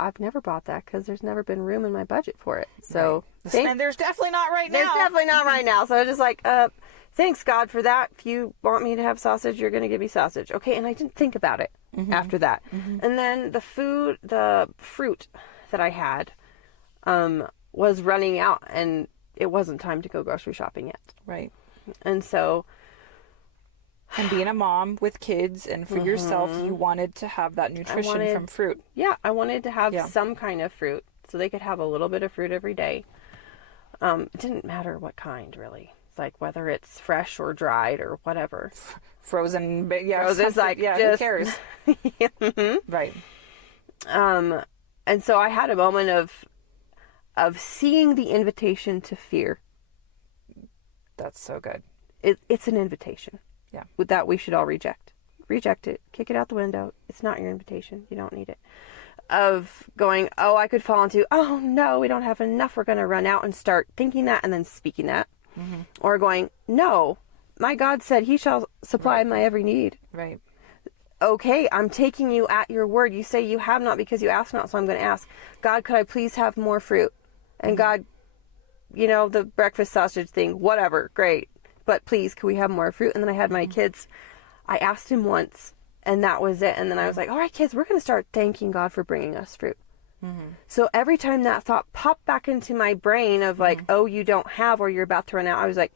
I've never bought that because there's never been room in my budget for it. So and there's definitely not right now. There's definitely not right now. So I was just like, thanks God for that. If you want me to have sausage, you're going to give me sausage. Okay. And I didn't think about it after that. And then the fruit that I had was running out and it wasn't time to go grocery shopping yet. Right. And so And being a mom with kids and for yourself, you wanted to have that nutrition from fruit. Yeah, I wanted to have some kind of fruit so they could have a little bit of fruit every day. It didn't matter what kind, really. It's like whether it's fresh or dried or whatever. Frozen, Frozen's like, who cares? Right. And so I had a moment of seeing the invitation to fear. That's so good. It's an invitation. Yeah. With that, we should all reject. Reject it. Kick it out the window. It's not your invitation. You don't need it. Of going, oh, I could fall into, oh, no, we don't have enough. We're going to run out and start thinking that and then speaking that. Mm-hmm. Or going, no, my God said he shall supply my every need. Right. Okay, I'm taking you at your word. You say you have not because you ask not, so I'm going to ask. God, could I please have more fruit? And God, the breakfast sausage thing, whatever, great. But please, could we have more fruit? And then I had my kids. I asked him once, and that was it. And then I was like, all right, kids, we're going to start thanking God for bringing us fruit. Mm-hmm. So every time that thought popped back into my brain of like, oh, you don't have or you're about to run out, I was like,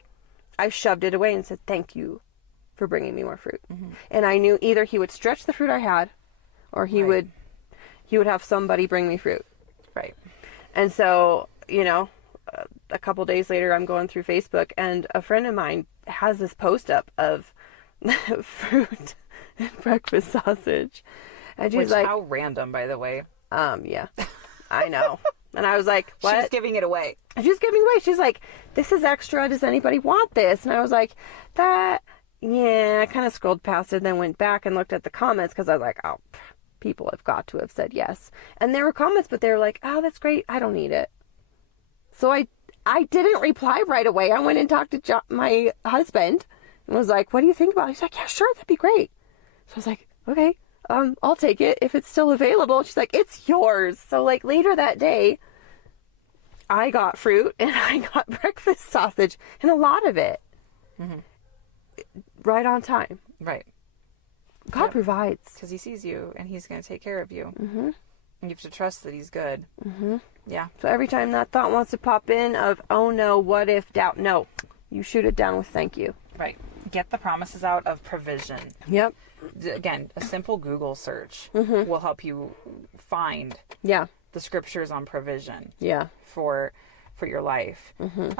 I shoved it away and said, thank you for bringing me more fruit. Mm-hmm. And I knew either he would stretch the fruit I had or he would have somebody bring me fruit. Right. And so, a couple days later, I'm going through Facebook and a friend of mine has this post up of fruit and breakfast sausage. And she's like, how random, by the way. Yeah, I know. And I was like, what? She's giving it away. She's giving away. She's like, this is extra. Does anybody want this? And I was like, I kind of scrolled past it, then went back and looked at the comments because I was like, oh, people have got to have said yes. And there were comments, but they were like, oh, that's great. I don't need it. So I didn't reply right away. I went and talked to my husband and was like, what do you think about it? He's like, yeah, sure. That'd be great. So I was like, okay, I'll take it if it's still available. She's like, it's yours. So like later that day, I got fruit and I got breakfast sausage and a lot of it. Mm-hmm. Right on time. Right. God provides. Because he sees you and he's going to take care of you. Mm-hmm. And you have to trust that he's good. Mm-hmm. Yeah. So every time that thought wants to pop in of, oh no, what if, doubt, no. You shoot it down with thank you. Right. Get the promises out of provision. Yep. Again, a simple Google search will help you find the scriptures on provision. Yeah. For your life. Mm-hmm.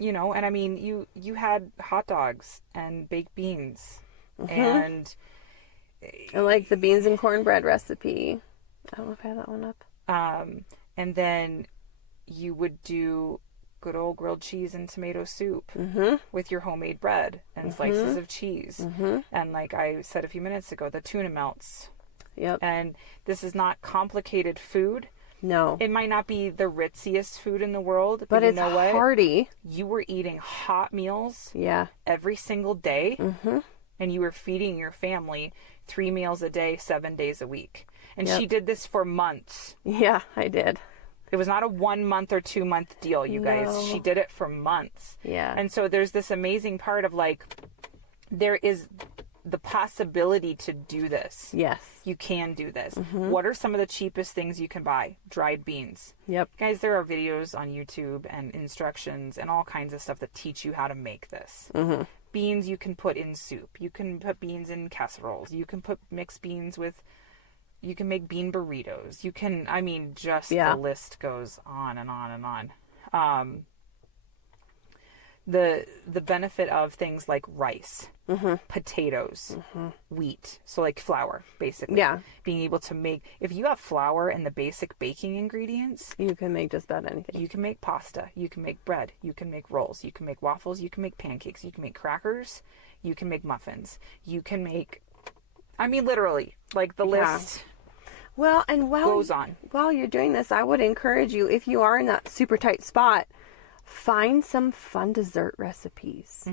And I mean, you had hot dogs and baked beans and I like the beans and cornbread recipe. I don't know if I have that one up. And then you would do good old grilled cheese and tomato soup with your homemade bread and slices of cheese. And like I said a few minutes ago, the tuna melts. Yep. And this is not complicated food. No. It might not be the ritziest food in the world, but you it's know what? hearty. You were eating hot meals every single day, and you were feeding your family 3 meals a day, 7 days a week. And she did this for months. Yeah, I did. It was not a 1 month or 2 month deal, you guys. No. She did it for months. Yeah. And so there's this amazing part of like, there is the possibility to do this. Yes. You can do this. What are some of the cheapest things you can buy? Dried beans. Yep. Guys, there are videos on YouTube and instructions and all kinds of stuff that teach you how to make this. Beans you can put in soup. You can put beans in casseroles. You can put mixed beans with... You can make bean burritos. You can... I mean, just the list goes on and on and on. The benefit of things like rice, potatoes, wheat, so like flour, basically. Yeah. Being able to make, if you have flour and the basic baking ingredients, you can make just about anything. You can make pasta, you can make bread, you can make rolls, you can make waffles, you can make pancakes, you can make crackers, you can make muffins, you can make, I mean, literally, like the list. Well, and goes on. While you're doing this, I would encourage you, if you are in that super tight spot, find some fun dessert recipes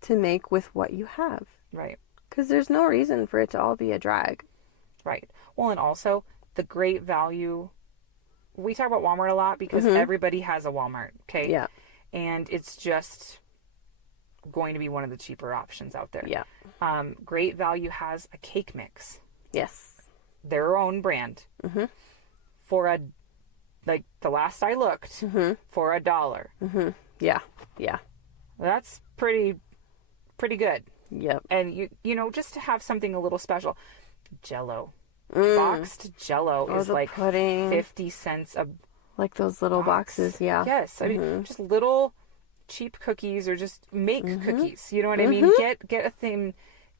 to make with what you have. Right. Because there's no reason for it to all be a drag. Right. Well, and also the great value. We talk about Walmart a lot because everybody has a Walmart, okay? Yeah. And it's just going to be one of the cheaper options out there. Yeah. Great Value has a cake mix. Yes. Their own brand. For like the last I looked, for $1. Yeah. Yeah. That's pretty pretty good. Yep. And you know, just to have something a little special. Jello. Boxed Jello is like pudding. 50 cents a Like those little boxes, yeah. Yes. I mean, just little cheap cookies, or just make cookies. You know what I mean? Get a thing,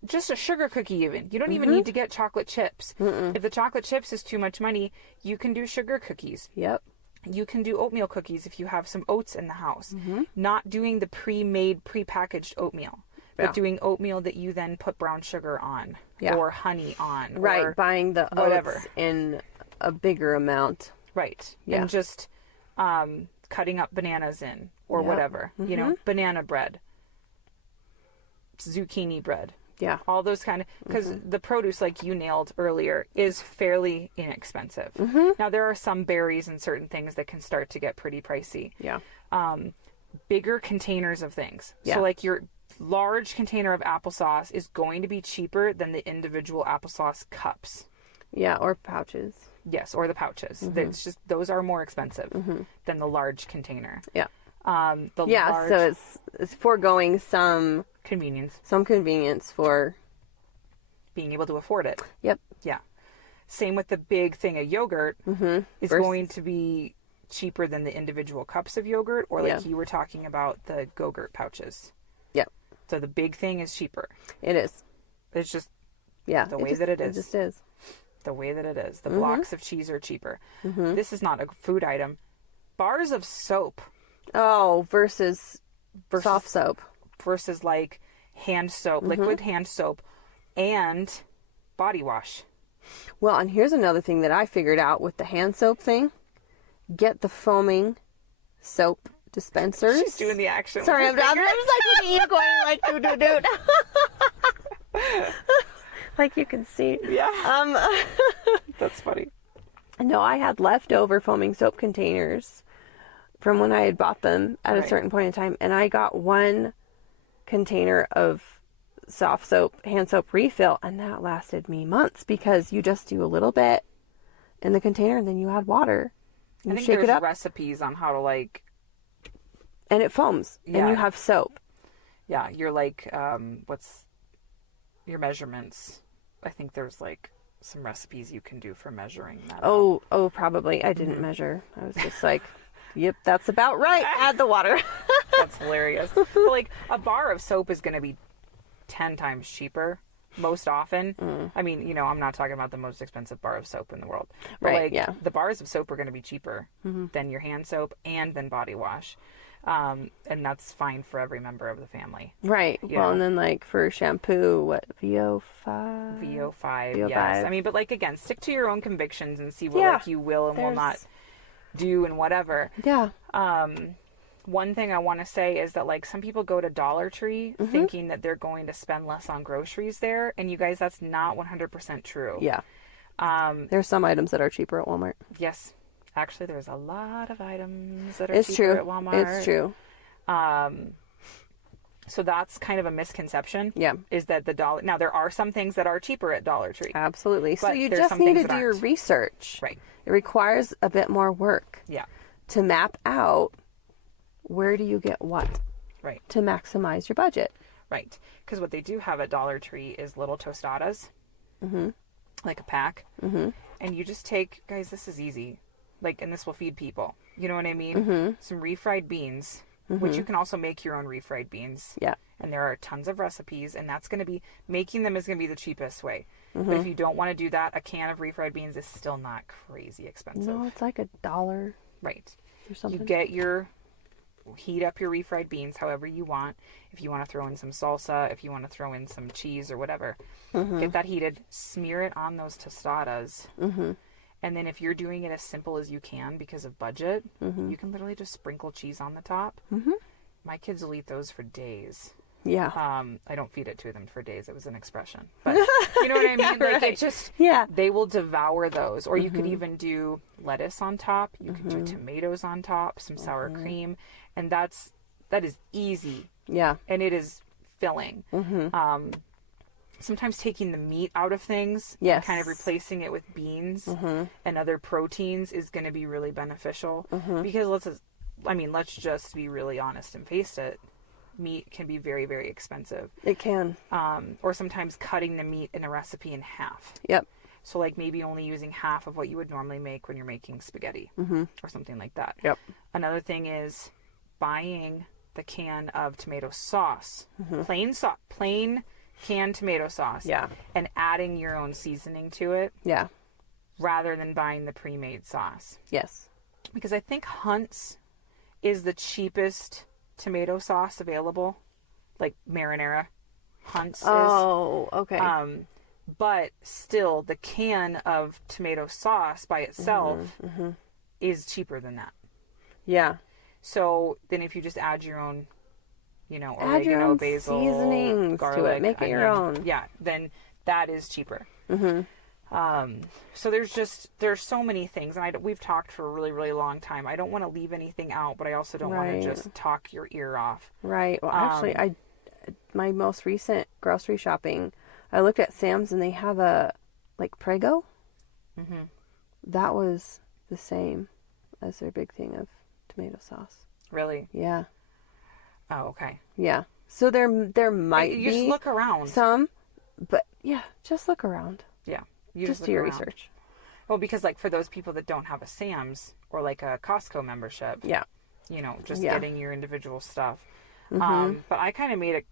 just a sugar cookie even. You don't even need to get chocolate chips. If the chocolate chips is too much money, you can do sugar cookies. Yep. You can do oatmeal cookies if you have some oats in the house. Not doing the pre-made, pre-packaged oatmeal, but doing oatmeal that you then put brown sugar on or honey on. Right, or buying the whatever. oats in a bigger amount. Right. Yeah. And just cutting up bananas in or whatever. You know, banana bread, zucchini bread. Yeah. All those kind of, because the produce, like you nailed earlier, is fairly inexpensive. Now, there are some berries and certain things that can start to get pretty pricey. Yeah. Bigger containers of things. Yeah. So, like your large container of applesauce is going to be cheaper than the individual applesauce cups. Yeah, or pouches. Yes, or the pouches. It's just, those are more expensive than the large container. Yeah. Large So it's foregoing some convenience for being able to afford it. Yep. Yeah. Same with the big thing of yogurt is going to be cheaper than the individual cups of yogurt, or like you were talking about the Go-Gurt pouches. Yep. So the big thing is cheaper. It is. It's just the way that it is. It just is. The way that it is. The blocks of cheese are cheaper. This is not a food item. Bars of soap. Oh, versus soft soap. Versus like hand soap, liquid hand soap, and body wash. Well, and here's another thing that I figured out with the hand soap thing. Get the foaming soap dispensers. She's doing the action. Sorry, I'm just like looking at you going like doo. Like you can see. Yeah. That's funny. No, I had leftover foaming soap containers from when I had bought them at a certain point in time, and I got one container of soft soap, hand soap refill, and that lasted me months because you just do a little bit in the container and then you add water. You I think shake there's it up, recipes on how to like, and it foams, and you have soap. Yeah, you're like, what's your measurements? I think there's like some recipes you can do for measuring that. Oh, probably. I didn't measure. I was just like, yep, that's about right. Add the water. That's hilarious. But like a bar of soap is going to be 10 times cheaper most often. I mean, you know, I'm not talking about the most expensive bar of soap in the world. But like the bars of soap are going to be cheaper than your hand soap and then body wash. And that's fine for every member of the family. Right. You well, know? and then like for shampoo, what, VO5? VO5, yes. I mean, but like again, stick to your own convictions and see what like you will and will not do and whatever. Yeah. One thing I want to say is that like some people go to Dollar Tree thinking that they're going to spend less on groceries there, and you guys, that's not 100% true. Yeah. There's some items that are cheaper at Walmart. Yes. Actually, there's a lot of items that are cheaper at Walmart. It's true. So that's kind of a misconception. Yeah. Is that the dollar... Now, there are some things that are cheaper at Dollar Tree. Absolutely. So you there's just some need things to that do your aren't. research. Right. It requires a bit more work. Yeah. To map out where do you get what. Right. To maximize your budget. Right. Because what they do have at Dollar Tree is little tostadas. Like a pack. And you just take... Guys, this is easy. Like, and this will feed people. You know what I mean? Some refried beans, which you can also make your own refried beans. Yeah. And there are tons of recipes, and that's going to be, making them is going to be the cheapest way. But if you don't want to do that, a can of refried beans is still not crazy expensive. No, it's like $1. Right. Or something. You heat up your refried beans however you want. If you want to throw in some salsa, if you want to throw in some cheese or whatever, get that heated, smear it on those tostadas. And then if you're doing it as simple as you can because of budget, you can literally just sprinkle cheese on the top. My kids will eat those for days. Yeah. I don't feed it to them for days. It was an expression. But you know what I mean? Like it just, they will devour those. Or you could even do lettuce on top. You could do tomatoes on top, some sour cream. And that is easy. Yeah. And it is filling. Sometimes taking the meat out of things and kind of replacing it with beans and other proteins is going to be really beneficial. Because let's just be really honest and face it. meat can be very, very expensive. It can. Or sometimes cutting the meat in a recipe in half. Yep. So like maybe only using half of what you would normally make when you're making spaghetti or something like that. Yep. Another thing is buying the can of tomato sauce, plain canned tomato sauce, and adding your own seasoning to it. Yeah. Rather than buying the pre-made sauce. Yes. Because I think Hunt's is the cheapest tomato sauce available. Like marinara. Hunt's is. Oh, okay. But still, the can of tomato sauce by itself is cheaper than that. Yeah. So then if you just add your own, add oregano, your own basil, seasonings garlic, to it. Make it your onion, own. Yeah, then that is cheaper. So there's so many things, and we've talked for a really, really long time. I don't want to leave anything out, but I also don't want to just talk your ear off. Right. Well, actually, my most recent grocery shopping, I looked at Sam's and they have a Prego. That was the same as their big thing of tomato sauce. Really? Yeah. Oh, okay. Yeah. So there might be. You just look around. Some, but yeah, just look around. Yeah. Just do your research. Well, because for those people that don't have a Sam's or a Costco membership. Yeah. Just getting your individual stuff. But I kind of made a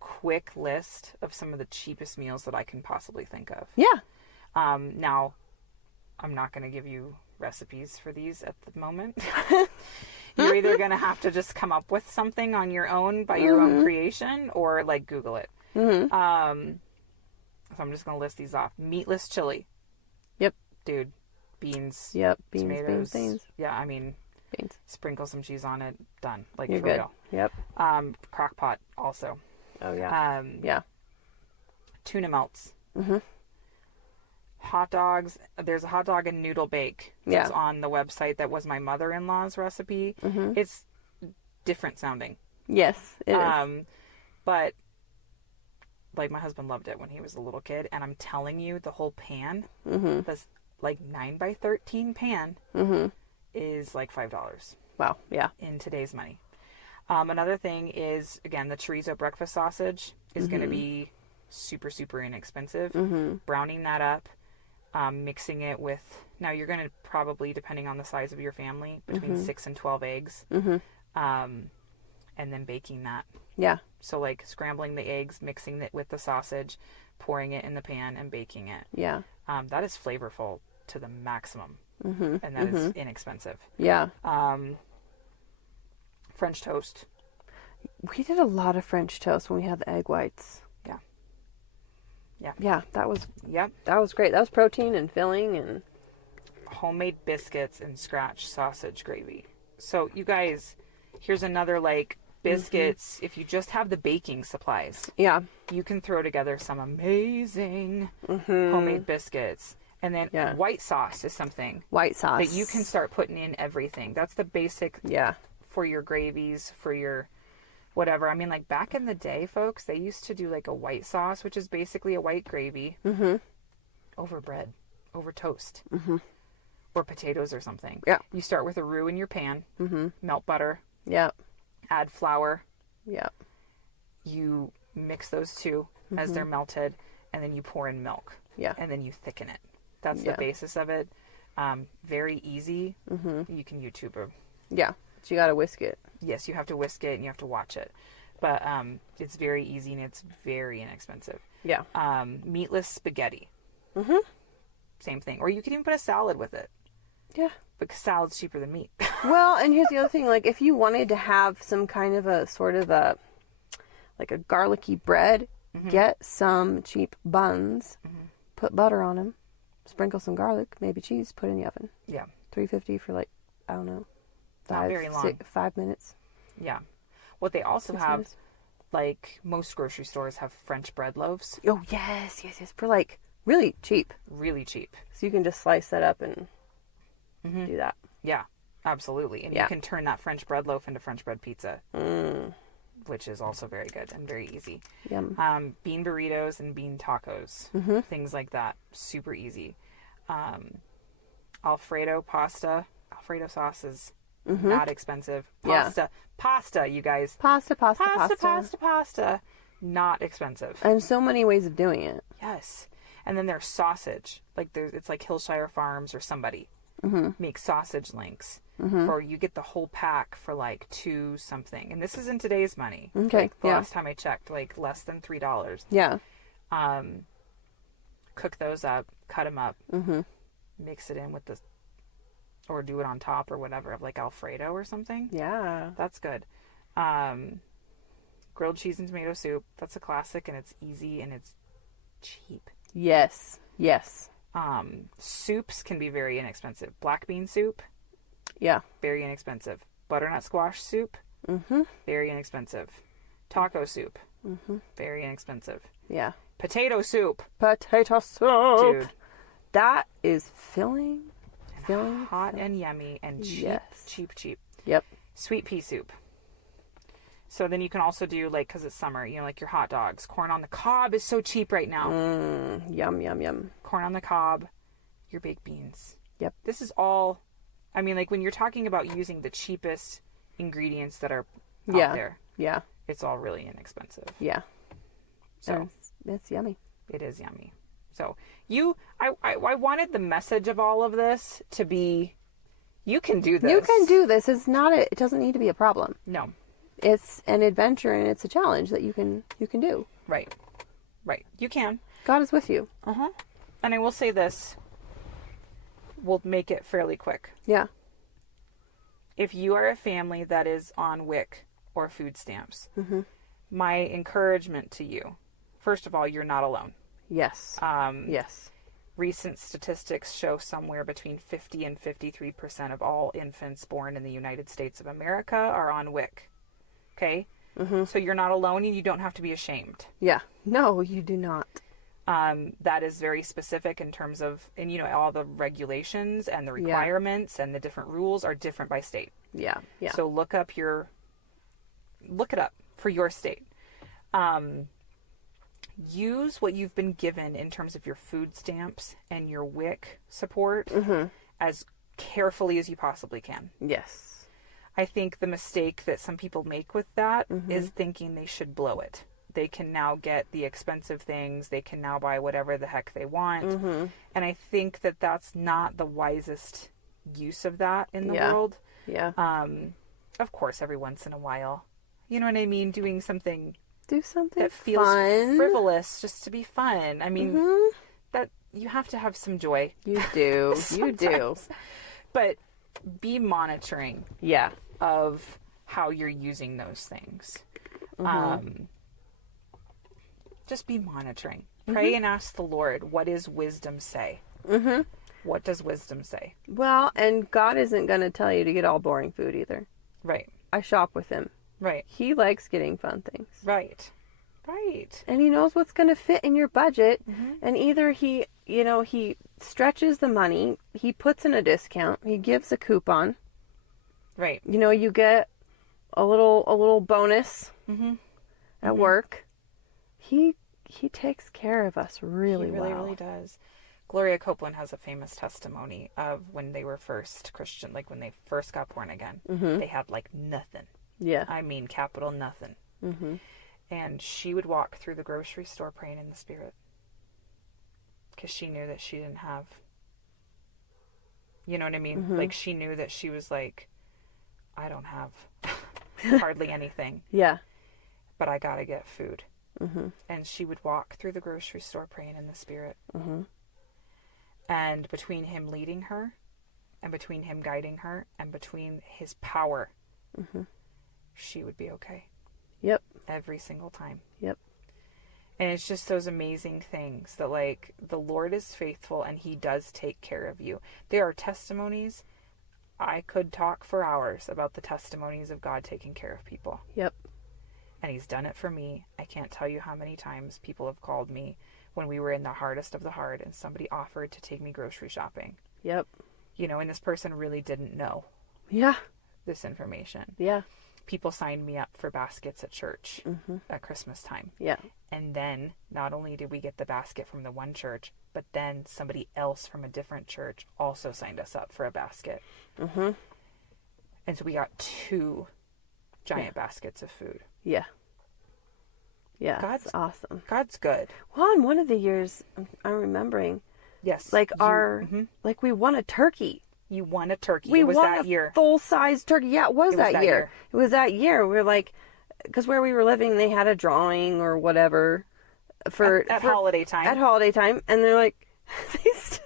quick list of some of the cheapest meals that I can possibly think of. Yeah. Now, I'm not going to give you recipes for these at the moment. You're either going to have to just come up with something on your own by your own creation or Google it. So I'm just going to list these off. Meatless chili. Yep. Dude. Beans. Yep. Tomatoes. Beans. Yeah, Beans. Sprinkle some cheese on it. Done. You're for good. real. Yep. Crock pot also. Oh, yeah. Yeah. Tuna melts. Hot dogs. There's a hot dog and noodle bake that's on the website that was my mother-in-law's recipe. It's different sounding. Yes, it is. But my husband loved it when he was a little kid, and I'm telling you, the whole pan, this 9x13 pan, is $5. Wow. Yeah. In today's money. Another thing is, again, the chorizo breakfast sausage is going to be super, super inexpensive. Browning that up, mixing it with, now you're going to probably, depending on the size of your family, between 6 and 12 eggs. And then baking that. Yeah. So scrambling the eggs, mixing it with the sausage, pouring it in the pan and baking it. Yeah. That is flavorful to the maximum. And that is inexpensive. Yeah. French toast. We did a lot of French toast when we had the egg whites. Yeah. Yeah. Yeah, that was great. That was protein and filling and homemade biscuits and scratch sausage gravy. So you guys, here's another biscuits. If you just have the baking supplies, you can throw together some amazing homemade biscuits. And then white sauce is something. White sauce. That you can start putting in everything. That's the basic for your gravies, for your whatever. I mean, back in the day, folks, they used to do a white sauce, which is basically a white gravy over bread, over toast, or potatoes or something. Yeah. You start with a roux in your pan, melt butter. Yeah. Add flour. Yeah. You mix those two as they're melted, and then you pour in milk. Yeah. And then you thicken it. That's the basis of it. Very easy. You can YouTube it. Yeah. But you got to whisk it. Yes, you have to whisk it and you have to watch it. But it's very easy and it's very inexpensive. Yeah. Meatless spaghetti. Same thing. Or you can even put a salad with it. Yeah. Because salad's cheaper than meat. Well, and here's the other thing. If you wanted to have some kind of a sort of a garlicky bread, get some cheap buns, put butter on them, sprinkle some garlic, maybe cheese, put in the oven. Yeah. 350 for I don't know, Not very long. 5 minutes. Yeah. What they also have, most grocery stores have French bread loaves. Oh, yes. For really cheap. Really cheap. So you can just slice that up and do that. Yeah, absolutely. And you can turn that French bread loaf into French bread pizza. Which is also very good and very easy. Yum. Bean burritos and bean tacos. Things like that. Super easy. Alfredo pasta. Alfredo sauce is not expensive. Yeah. Pasta, you guys. Pasta. Not expensive. And so many ways of doing it. Yes. And then there's sausage. Like it's like Hillshire Farms or somebody makes sausage links. For you get the whole pack for like $2 something. And this is in today's money. Okay. Like the last time I checked, like less than $3. Yeah. Cook those up, cut them up, mix it in with the, or do it on top or whatever of like Alfredo or something. Yeah. That's good. Grilled cheese and tomato soup. That's a classic, and it's easy and it's cheap. Yes. Yes. Soups can be very inexpensive. Black bean soup. Yeah. Very inexpensive. Butternut squash soup. Very inexpensive. Taco soup. Very inexpensive. Yeah. Potato soup. Potato soup. Dude. That is filling. Hot and yummy and cheap. Yes. Cheap. Yep. Sweet pea soup. So then you can also do, like, because it's summer, you know, like your hot dogs. Corn on the cob is so cheap right now. Yum. Corn on the cob. Your baked beans. Yep. This is all, I mean, like when you're talking about using the cheapest ingredients that are out there. Yeah. It's all really inexpensive. Yeah. So it's yummy. it is yummy. So I wanted the message of all of this to be, you can do this. You can do this. It doesn't need to be a problem. No. It's an adventure and it's a challenge that you can do. Right. You can. God is with you. And I will say this. We'll make it fairly quick. Yeah. If you are a family that is on WIC or food stamps, my encouragement to you, first of all, you're not alone. Yes. Yes. Recent statistics show somewhere between 50 and 53% of all infants born in the United States of America are on WIC. Okay? So you're not alone and you don't have to be ashamed. Yeah. No, you do not. That is very specific in terms of, and you know, all the regulations and the requirements and the different rules are different by state. Yeah. Yeah. So look it up for your state. Use what you've been given in terms of your food stamps and your WIC support as carefully as you possibly can. Yes. I think the mistake that some people make with that is thinking they should blow it. They can now get the expensive things. They can now buy whatever the heck they want. And I think that that's not the wisest use of that in the world. Yeah. Of course, every once in a while, you know what I mean? Do something that feels fun. frivolous just to be fun. I mean, that you have to have some joy. You do. You do. But be monitoring of how you're using those things. Just be monitoring. Pray and ask the Lord, what does wisdom say? What does wisdom say? Well, and God isn't going to tell you to get all boring food either. Right. I shop with him. Right. He likes getting fun things. Right. And he knows what's going to fit in your budget. And either he stretches the money, he puts in a discount, he gives a coupon. Right. You know, you get a little bonus at work. He takes care of us really well. He really does. Gloria Copeland has a famous testimony of when they were first Christian, like when they first got born again. They had like nothing. Yeah. I mean, capital nothing. And she would walk through the grocery store praying in the Spirit. Because she knew that she didn't have, you know what I mean? Like she knew that she was like, I don't have hardly anything. Yeah. But I gotta get food. And she would walk through the grocery store praying in the Spirit. And between him leading her, and between him guiding her, and between his power, she would be okay. Yep. Every single time. Yep. And it's just those amazing things that, like, the Lord is faithful and he does take care of you. There are testimonies. I could talk for hours about the testimonies of God taking care of people. Yep. And he's done it for me. I can't tell you how many times people have called me when we were in the hardest of the hard and somebody offered to take me grocery shopping. Yep. You know, and this person really didn't know this information. Yeah. People signed me up for baskets at church at Christmas time. Yeah. And then not only did we get the basket from the one church, but then somebody else from a different church also signed us up for a basket. And so we got 2 giant baskets of food. Yeah. Yeah. God's That's awesome. God's good. Well, in one of the years, I'm remembering, Yes. like like we won a turkey. You won a turkey. We It was won that a year. full-size turkey. Yeah, it was that year. It was that year. We were like, because where we were living, they had a drawing or whatever for holiday time. At holiday time, and they're like, these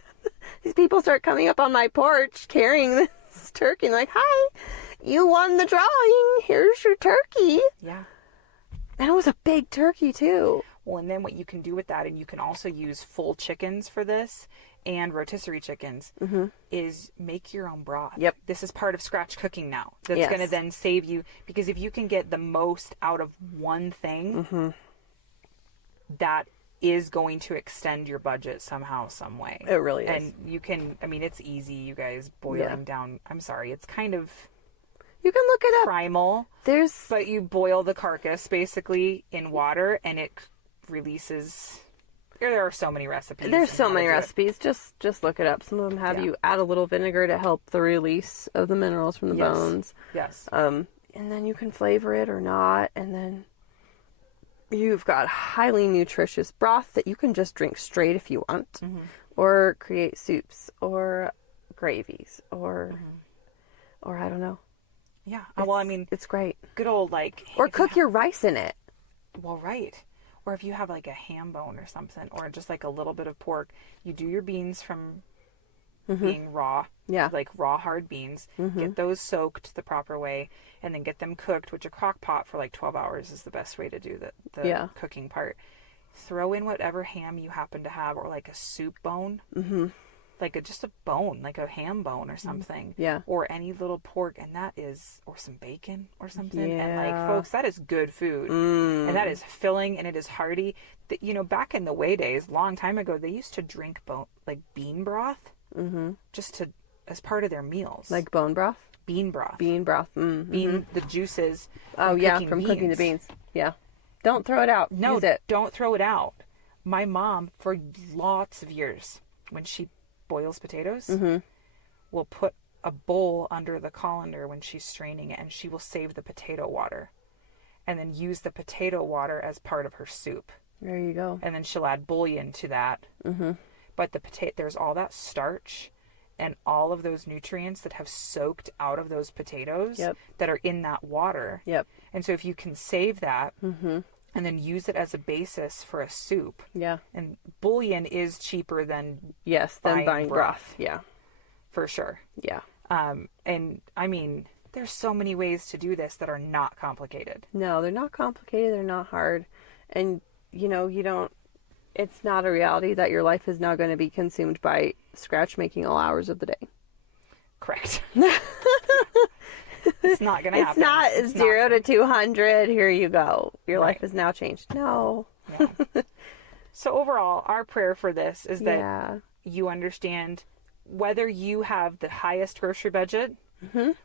people start coming up on my porch carrying this turkey. And like, hi, you won the drawing. Here's your turkey. Yeah. And it was a big turkey too. Well, and then what you can do with that, and you can also use full chickens for this and rotisserie chickens, is make your own broth. Yep. This is part of scratch cooking now. That's Yes. going to then save you, because if you can get the most out of one thing, that is going to extend your budget somehow, some way. It really is. And you can, I mean, it's easy, you guys, boiling down. I'm sorry, it's kind of You can look it up. primal, but you boil the carcass basically in water, and it releases. There are so many recipes. There's on so how to many do it. recipes. Just look it up. Some of them have you add a little vinegar to help the release of the minerals from the bones. Yes. And then you can flavor it or not, and then you've got highly nutritious broth that you can just drink straight if you want, or create soups or gravies or I don't know. Yeah. Well, I mean, it's great. good old Or cook your rice in it. Well, right. Or if you have like a ham bone or something, or just like a little bit of pork, you do your beans from being raw. Yeah. Like raw hard beans. Get those soaked the proper way, and then get them cooked, which a crock pot for like 12 hours is the best way to do the cooking part. Throw in whatever ham you happen to have, or like a soup bone. Like just a bone, like a ham bone or something. Yeah. Or any little pork, and that is, or some bacon or something. And like, Yeah. folks, that is good food. And that is filling, and it is hearty. You know, back in the way days, long time ago, they used to drink bean broth. Just to, as part of their meals. Like bone broth? Bean broth. Bean broth. The juices. From cooking the beans. Yeah. Don't throw it out. No, Use it. don't throw it out. My mom, for lots of years, when she boils potatoes, will put a bowl under the colander when she's straining it, and she will save the potato water and then use the potato water as part of her soup. There you go. And then she'll add bouillon to that. But there's all that starch and all of those nutrients that have soaked out of those potatoes that are in that water. Yep. And so if you can save that and then use it as a basis for a soup. Yeah. And bouillon is cheaper than buying broth. Yeah. For sure. Yeah. And I mean, there's so many ways to do this that are not complicated. No, they're not complicated. They're not hard. And, it's not a reality that your life is now going to be consumed by scratch making all hours of the day. Correct. It's not going to happen. It's not 0 to 200. Here you go. Your life is now changed. No. Yeah. So overall, our prayer for this is that you understand whether you have the highest grocery budget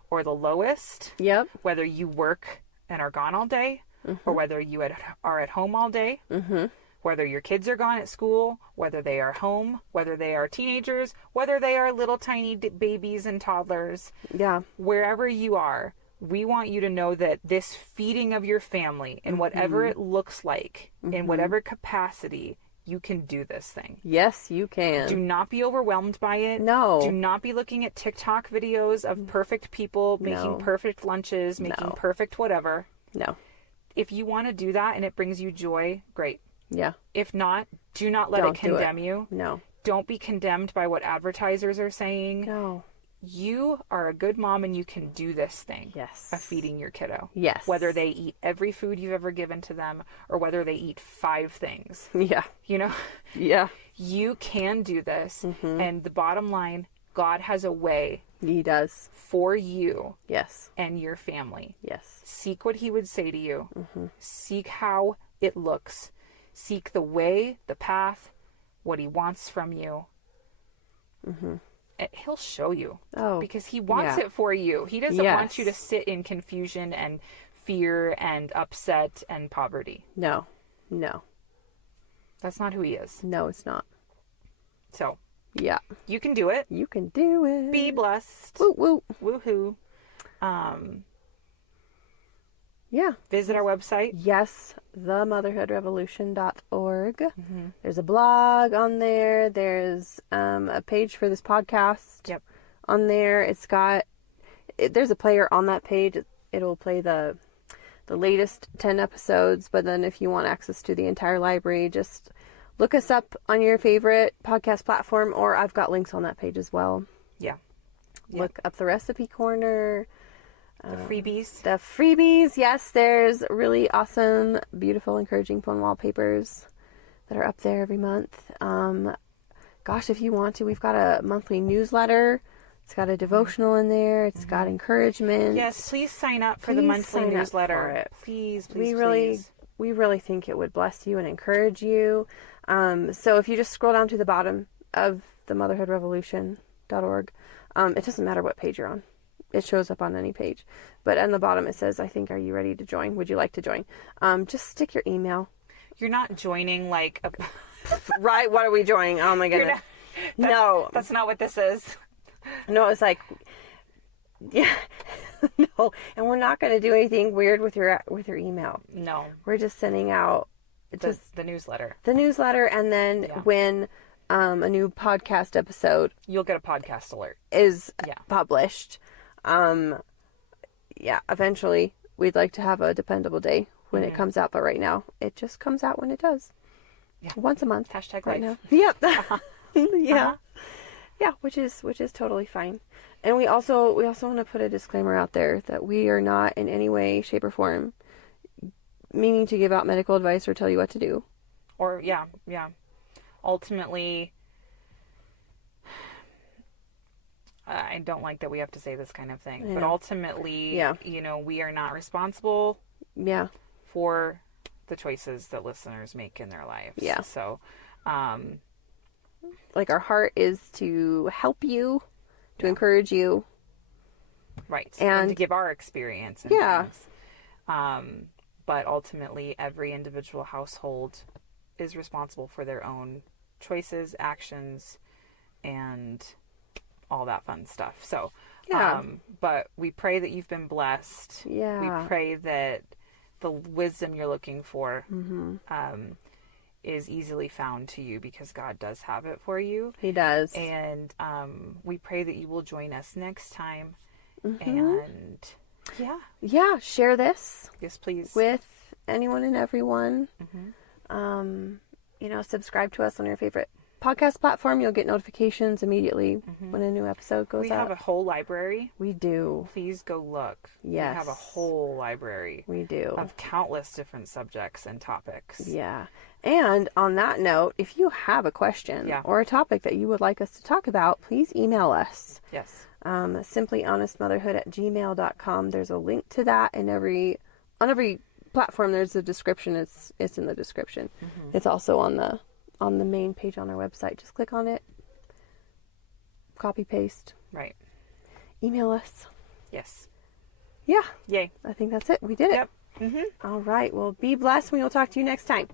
or the lowest. Yep. Whether you work and are gone all day or whether you are at home all day. Whether your kids are gone at school, whether they are home, whether they are teenagers, whether they are little tiny babies and toddlers. Yeah. Wherever you are, we want you to know that this feeding of your family, in whatever it looks like, in whatever capacity, you can do this thing. Yes, you can. Do not be overwhelmed by it. No. Do not be looking at TikTok videos of perfect people making perfect lunches, making perfect whatever. No. If you want to do that and it brings you joy, great. Yeah. If not, do not let it condemn you. No. Don't be condemned by what advertisers are saying. No. You are a good mom and you can do this thing. Yes. Of feeding your kiddo. Yes. Whether they eat every food you've ever given to them or whether they eat 5 things. Yeah. Yeah. You can do this. And the bottom line, God has a way. He does. For you. Yes. And your family. Yes. Seek what he would say to you. Seek how it looks. Seek the way, the path, what he wants from you. He'll show you. Oh, because he wants it for you. He doesn't want you to sit in confusion and fear and upset and poverty. No. No. That's not who he is. No, it's not. So, yeah. you can do it. You can do it. Be blessed. Woo woo. Woohoo. Yeah. Visit our website. Yes, themotherhoodrevolution.org. There's a blog on there. There's a page for this podcast. Yep. On there. There's a player on that page. It'll play the latest 10 episodes, but then if you want access to the entire library, just look us up on your favorite podcast platform, or I've got links on that page as well. Yeah. Look up the recipe corner. The freebies. The freebies, yes, there's really awesome, beautiful, encouraging phone wallpapers that are up there every month. Gosh, if you want to, we've got a monthly newsletter. It's got a devotional in there. It's got encouragement. Yes, please sign up for the monthly newsletter. Please, please. We really think it would bless you and encourage you. So if you just scroll down to the bottom of the motherhoodrevolution.org, it doesn't matter what page you're on. It shows up on any page. But on the bottom it says, I think, are you ready to join? Would you like to join? Just stick your email. You're not joining like a... Right, what are we joining? Oh my goodness. No. That's not what this is. No, it's like, yeah, no. And we're not going to do anything weird with your email. No. We're just sending out the newsletter. The newsletter, and then when a new podcast episode... You'll get a podcast alert. ...is published. Eventually we'd like to have a dependable day when it comes out, but right now it just comes out when it does. Yeah. Once a month. Hashtag right life. now. Yep. Yeah. Yeah, which is totally fine. And we also want to put a disclaimer out there that we are not in any way, shape, or form meaning to give out medical advice or tell you what to do. Or ultimately, I don't like that we have to say this kind of thing, but ultimately, we are not responsible for the choices that listeners make in their lives. Yeah. So, like, our heart is to help you, to encourage you. Right. And to give our experience. And things. But ultimately, every individual household is responsible for their own choices, actions, and all that fun stuff. So, but we pray that you've been blessed. Yeah. We pray that the wisdom you're looking for is easily found to you, because God does have it for you. He does. And we pray that you will join us next time. And share this. Yes, please. With anyone and everyone. Subscribe to us on your favorite podcast platform. You'll get notifications immediately when a new episode goes out. We have a whole library. We do. Please go look. Yes. We have a whole library. We do. Of countless different subjects and topics. Yeah. And on that note, if you have a question or a topic that you would like us to talk about, please email us. Yes. simplyhonestmotherhood@gmail.com. There's a link to that on every platform. There's a description. It's in the description. It's also on the main page on our website. Just click on it, copy paste. Right. Email us. Yes. Yeah. Yay. I think that's it. We did it. Yep. All right. Well, be blessed. We will talk to you next time.